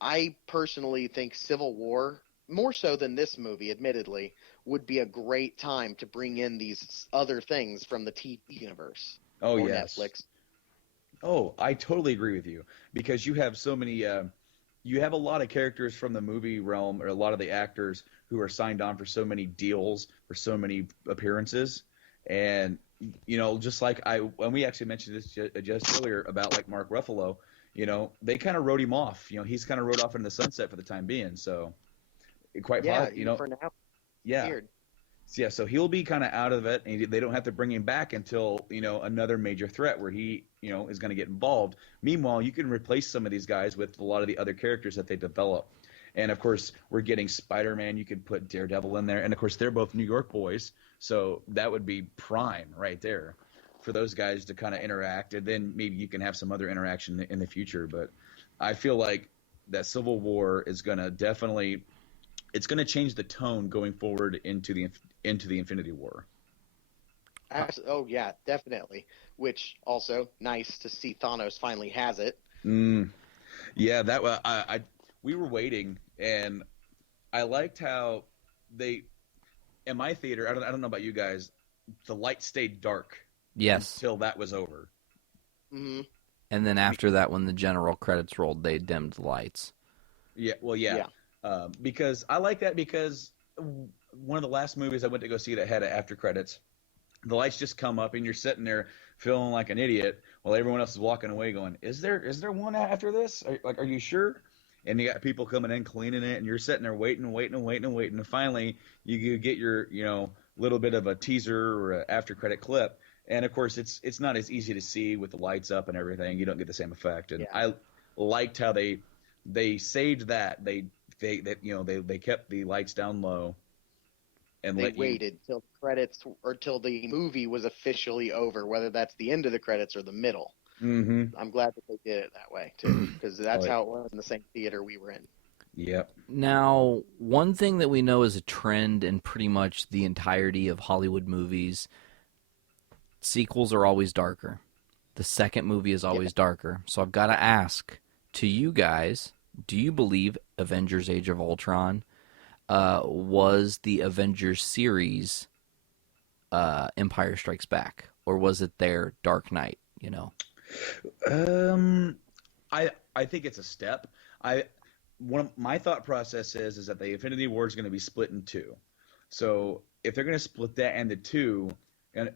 I personally think Civil War, more so than this movie, admittedly, would be a great time to bring in these other things from the TV universe. Oh, or yes. Netflix. Oh, I totally agree with you, because you have so many you have a lot of characters from the movie realm, or a lot of the actors who are signed on for so many deals, for so many appearances. And, just like when we actually mentioned this just earlier about like Mark Ruffalo, they kind of wrote him off. He's kind of wrote off into the sunset for the time being. So quite for now. Yeah. Weird. So he'll be kind of out of it, and they don't have to bring him back until, another major threat where he is going to get involved. Meanwhile, you can replace some of these guys with a lot of the other characters that they develop. And of course, we're getting Spider-Man. You could put Daredevil in there, and of course, they're both New York boys, so that would be prime right there for those guys to kind of interact. And then maybe you can have some other interaction in the future. But I feel like that Civil War is going to definitely, it's going to change the tone going forward into the Infinity War. Oh yeah, definitely. Which also nice to see Thanos finally has it. Yeah, that we were waiting, and I liked how they, in my theater, I don't know about you guys, the light stayed dark. Yes. Until that was over. Mm-hmm. And then after that, when the general credits rolled, they dimmed the lights. Yeah, well, yeah. Because I like that, because one of the last movies I went to go see that had after credits, the lights just come up and you're sitting there feeling like an idiot while everyone else is walking away going, is there one after this? Are you sure? And you got people coming in cleaning it, and you're sitting there waiting. And finally you get your, little bit of a teaser or an after credit clip. And of course it's not as easy to see with the lights up and everything. You don't get the same effect. And I liked how they saved that. They kept the lights down low. And they waited till credits or till the movie was officially over, whether that's the end of the credits or the middle. Mm-hmm. I'm glad that they did it that way too, because that's how it was in the same theater we were in. Yep. Now, one thing that we know is a trend in pretty much the entirety of Hollywood movies, sequels are always darker. The second movie is always darker. So I've got to ask, to you guys, do you believe Avengers Age of Ultron was the Avengers series Empire Strikes Back? Or was it their Dark Knight, I think it's a step. One of my thought process is that the Infinity War is going to be split in two. So if they're going to split that into two, and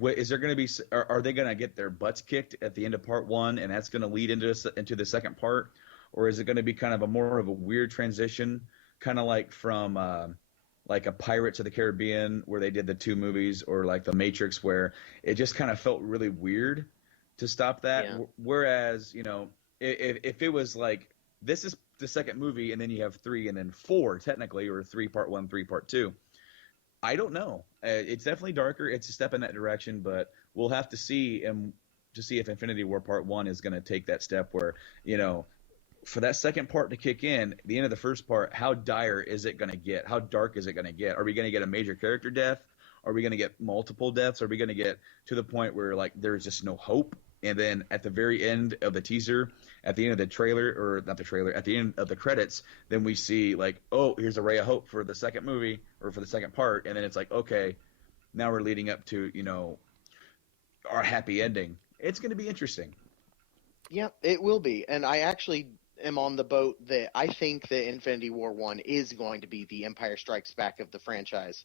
is there going to be? Are they going to get their butts kicked at the end of part one, and that's going to lead into the second part, or is it going to be kind of more of a weird transition, kind of like from like a Pirates of the Caribbean where they did the two movies, or like the Matrix where it just kind of felt really weird to stop that. Yeah. Whereas if it was like, this is the second movie, and then you have 3 and then 4 technically, or 3 part 1, 3 part 2. I don't know. It's definitely darker. It's a step in that direction, but we'll have to see to see if Infinity War Part 1 is going to take that step where, for that second part to kick in, the end of the first part, how dire is it going to get? How dark is it going to get? Are we going to get a major character death? Are we going to get multiple deaths? Are we going to get to the point where like there's just no hope? And then at the very end of the teaser, at the end of the trailer, or not the trailer, at the end of the credits, then we see like, oh, here's a ray of hope for the second movie or for the second part. And then it's like, okay, now we're leading up to, our happy ending. It's going to be interesting. Yeah, it will be. And I actually am on the boat that I think that Infinity War 1 is going to be the Empire Strikes Back of the franchise,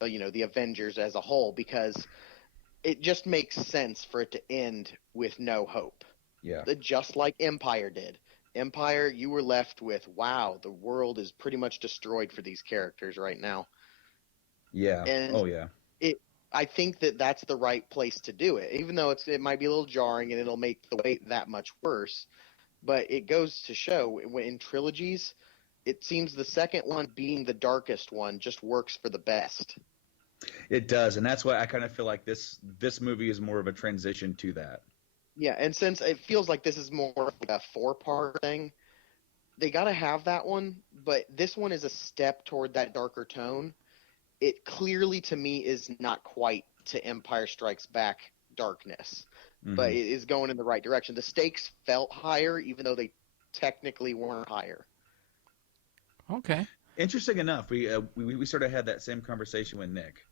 the Avengers as a whole, because it just makes sense for it to end with no hope. Yeah. Just like Empire did. Empire, you were left with, wow, the world is pretty much destroyed for these characters right now. Yeah. And I think that that's the right place to do it, even though it might be a little jarring and it'll make the wait that much worse. But it goes to show, in trilogies, it seems the second one being the darkest one just works for the best. It does, and that's why I kind of feel like this movie is more of a transition to that. Yeah, and since it feels like this is more like a 4-part thing, they got to have that one, but this one is a step toward that darker tone. It clearly, to me, is not quite to Empire Strikes Back darkness, but it is going in the right direction. The stakes felt higher, even though they technically weren't higher. Okay. Interesting enough, we sort of had that same conversation with Nick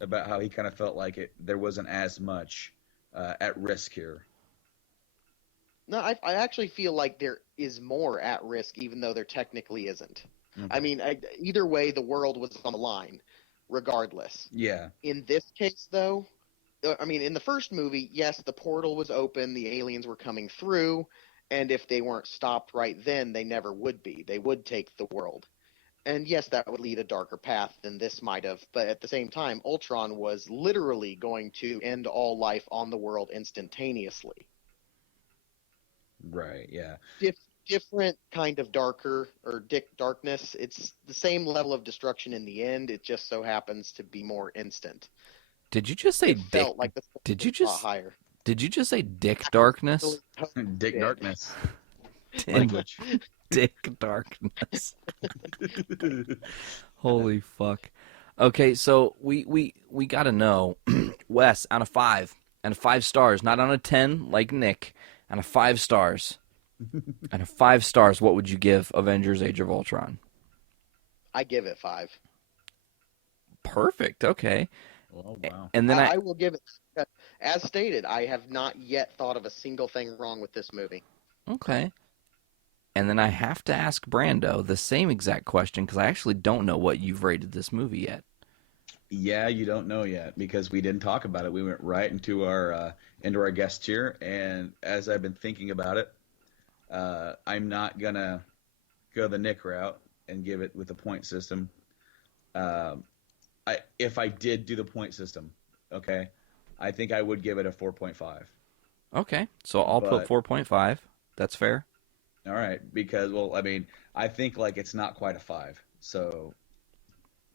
about how he kind of felt like there wasn't as much at risk here. No, I actually feel like there is more at risk, even though there technically isn't. Okay. I mean, either way, the world was on the line, regardless. Yeah. In this case, though, I mean, in the first movie, yes, the portal was open, the aliens were coming through, and if they weren't stopped right then, they never would be. They would take the world. And yes, that would lead a darker path than this might have. But at the same time, Ultron was literally going to end all life on the world instantaneously. Right. Yeah. Different kind of darkness. It's the same level of destruction in the end. It just so happens to be more instant. Did you just say It dick? felt like the Did you was a lot just higher. Did you just say dick darkness? Dick Darkness. Tim, Language. dick darkness. Holy fuck. Okay, so we gotta know, Wes, out of 5, and 5 stars, not on a 10 like Nick, out of 5 stars. Out of 5 stars, what would you give Avengers: Age of Ultron? I give it 5. Perfect. Okay. Oh, wow. And then I will give it, as stated, I have not yet thought of a single thing wrong with this movie. Okay. And then I have to ask Brando the same exact question because I actually don't know what you've rated this movie yet. Yeah, you don't know yet because we didn't talk about it. We went right into our guest tier, and as I've been thinking about it, I'm not gonna go the Nick route and give it with the point system. If I did do the point system, okay, I think I would give it a 4.5. Okay, so I'll put 4.5. That's fair. All right, because well, I mean, I think like it's not quite a 5. So,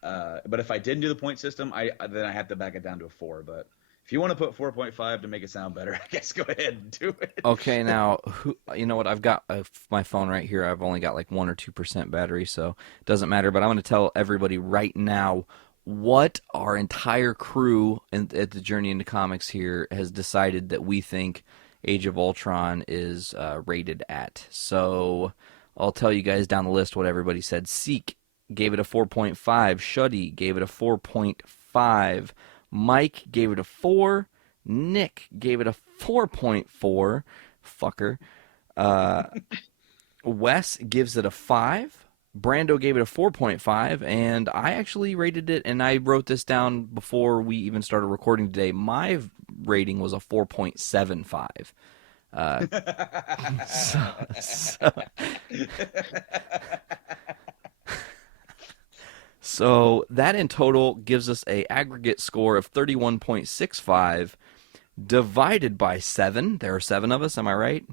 but if I didn't do the point system, then I have to back it down to a 4. But if you want to put 4.5 to make it sound better, I guess go ahead and do it. Okay, now you know what? I've got my phone right here. I've only got like 1 or 2% battery, so it doesn't matter. But I'm going to tell everybody right now what our entire crew at the Journey into Comics here has decided that we think Age of Ultron is rated at. So I'll tell you guys down the list what everybody said. Siike gave it a 4.5. Shuddy gave it a 4.5. Mike gave it a 4. Nick gave it a 4.4. Fucker. Wes gives it a 5. Brando gave it a 4.5, and I actually rated it, and I wrote this down before we even started recording today. My rating was a 4.75. So that in total gives us a aggregate score of 31.65 divided by 7. There are 7 of us, am I right?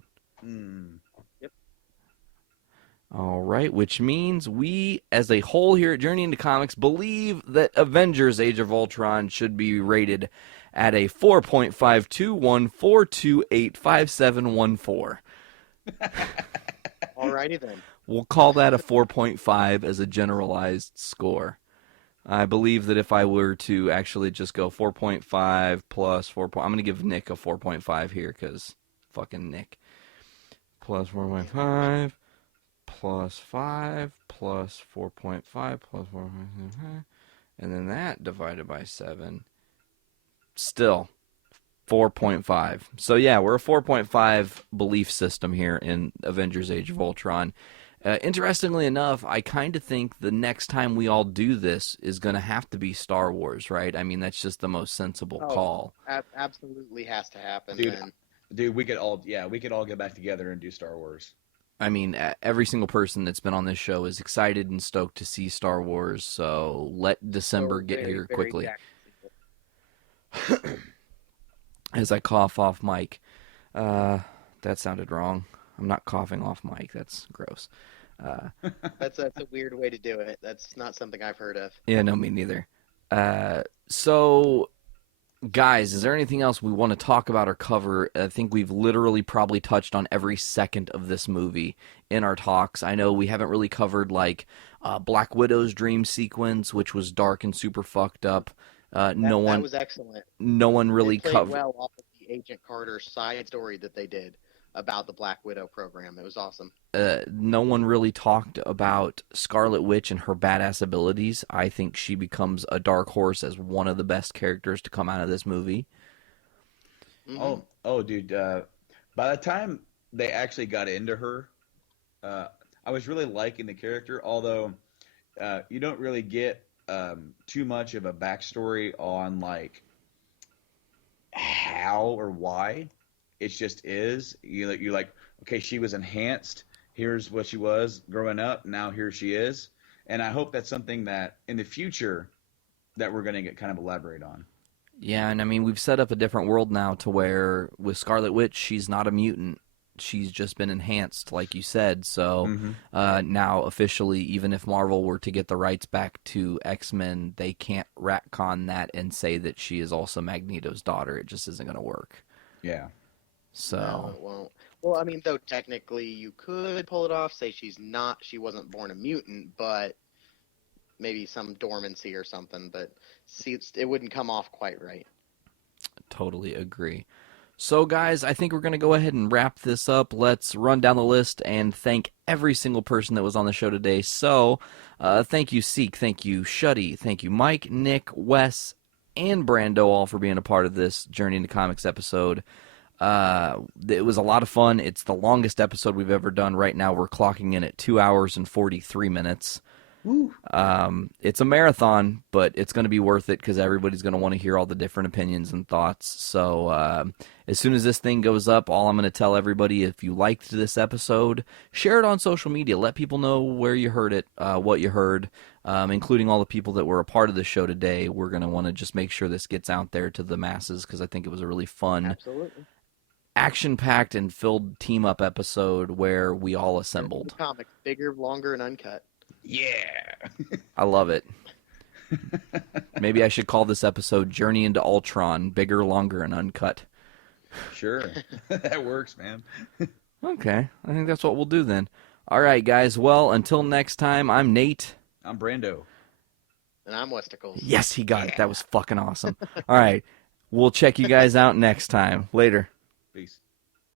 Yep. All right, which means we, as a whole here at Journey into Comics, believe that Avengers: Age of Ultron should be rated at a 4.52142885714. Alrighty then. We'll call that a 4.5 as a generalized score. I believe that if I were to actually just go 4.5 plus 4, I'm going to give Nick a 4.5 here because fucking Nick. Plus 4.5 plus 5 plus 4.5 plus 4.5, and then that divided by 7. Still 4.5. So yeah, we're a 4.5 belief system here in Avengers: Age of Ultron. Interestingly enough, I kind of think the next time we all do this is going to have to be Star Wars, right? I mean, that's just the most sensible call. Absolutely has to happen. Dude, we could all get back together and do Star Wars. I mean, every single person that's been on this show is excited and stoked to see Star Wars, so let December get here quickly. As I cough off mic. That sounded wrong. I'm not coughing off mic. That's gross. That's a weird way to do it. That's not something I've heard of. Yeah, no, me neither. So, guys, is there anything else we want to talk about or cover? I think we've literally probably touched on every second of this movie in our talks. I know we haven't really covered, like, Black Widow's dream sequence, which was dark and super fucked up. That was excellent. No one really covered. Well off of the Agent Carter side story that they did about the Black Widow program. It was awesome. No one really talked about Scarlet Witch and her badass abilities. I think she becomes a dark horse as one of the best characters to come out of this movie. Mm-hmm. Oh, dude. By the time they actually got into her, I was really liking the character, although you don't really get too much of a backstory on, like, how or why. It just is. You're like, okay, she was enhanced. Here's what she was growing up. Now here she is. And I hope that's something that in the future that we're going to get kind of elaborate on. Yeah, and I mean, we've set up a different world now to where with Scarlet Witch, she's not a mutant. She's just been enhanced, like you said. So now officially, even if Marvel were to get the rights back to X-Men, they can't retcon that and say that she is also Magneto's daughter. It just isn't going to work. Yeah. So. No, it won't. Well, I mean, though technically you could pull it off, say she wasn't born a mutant, but maybe some dormancy or something. But see, it wouldn't come off quite right. Totally agree. So, guys, I think we're going to go ahead and wrap this up. Let's run down the list and thank every single person that was on the show today. So, thank you, Siike. Thank you, Shuddy. Thank you, Mike, Nick, Wes, and Brando, all for being a part of this Journey into Comics episode. It was a lot of fun. It's the longest episode we've ever done. Right now, we're clocking in at 2 hours and 43 minutes. It's a marathon, but it's going to be worth it because everybody's going to want to hear all the different opinions and thoughts. So as soon as this thing goes up, all I'm going to tell everybody, if you liked this episode, share it on social media. Let people know where you heard it, what you heard, including all the people that were a part of the show today. We're going to want to just make sure this gets out there to the masses because I think it was a really fun, action-packed and filled team-up episode where we all assembled. Comics, bigger, longer, and uncut. Yeah. I love it. Maybe I should call this episode Journey into Ultron, bigger, longer, and uncut. Sure. That works, man. Okay. I think that's what we'll do then. All right, guys. Well, until next time, I'm Nate. I'm Brando. And I'm Westicles. Yes, he got it. That was fucking awesome. All right. We'll check you guys out next time. Later. Peace.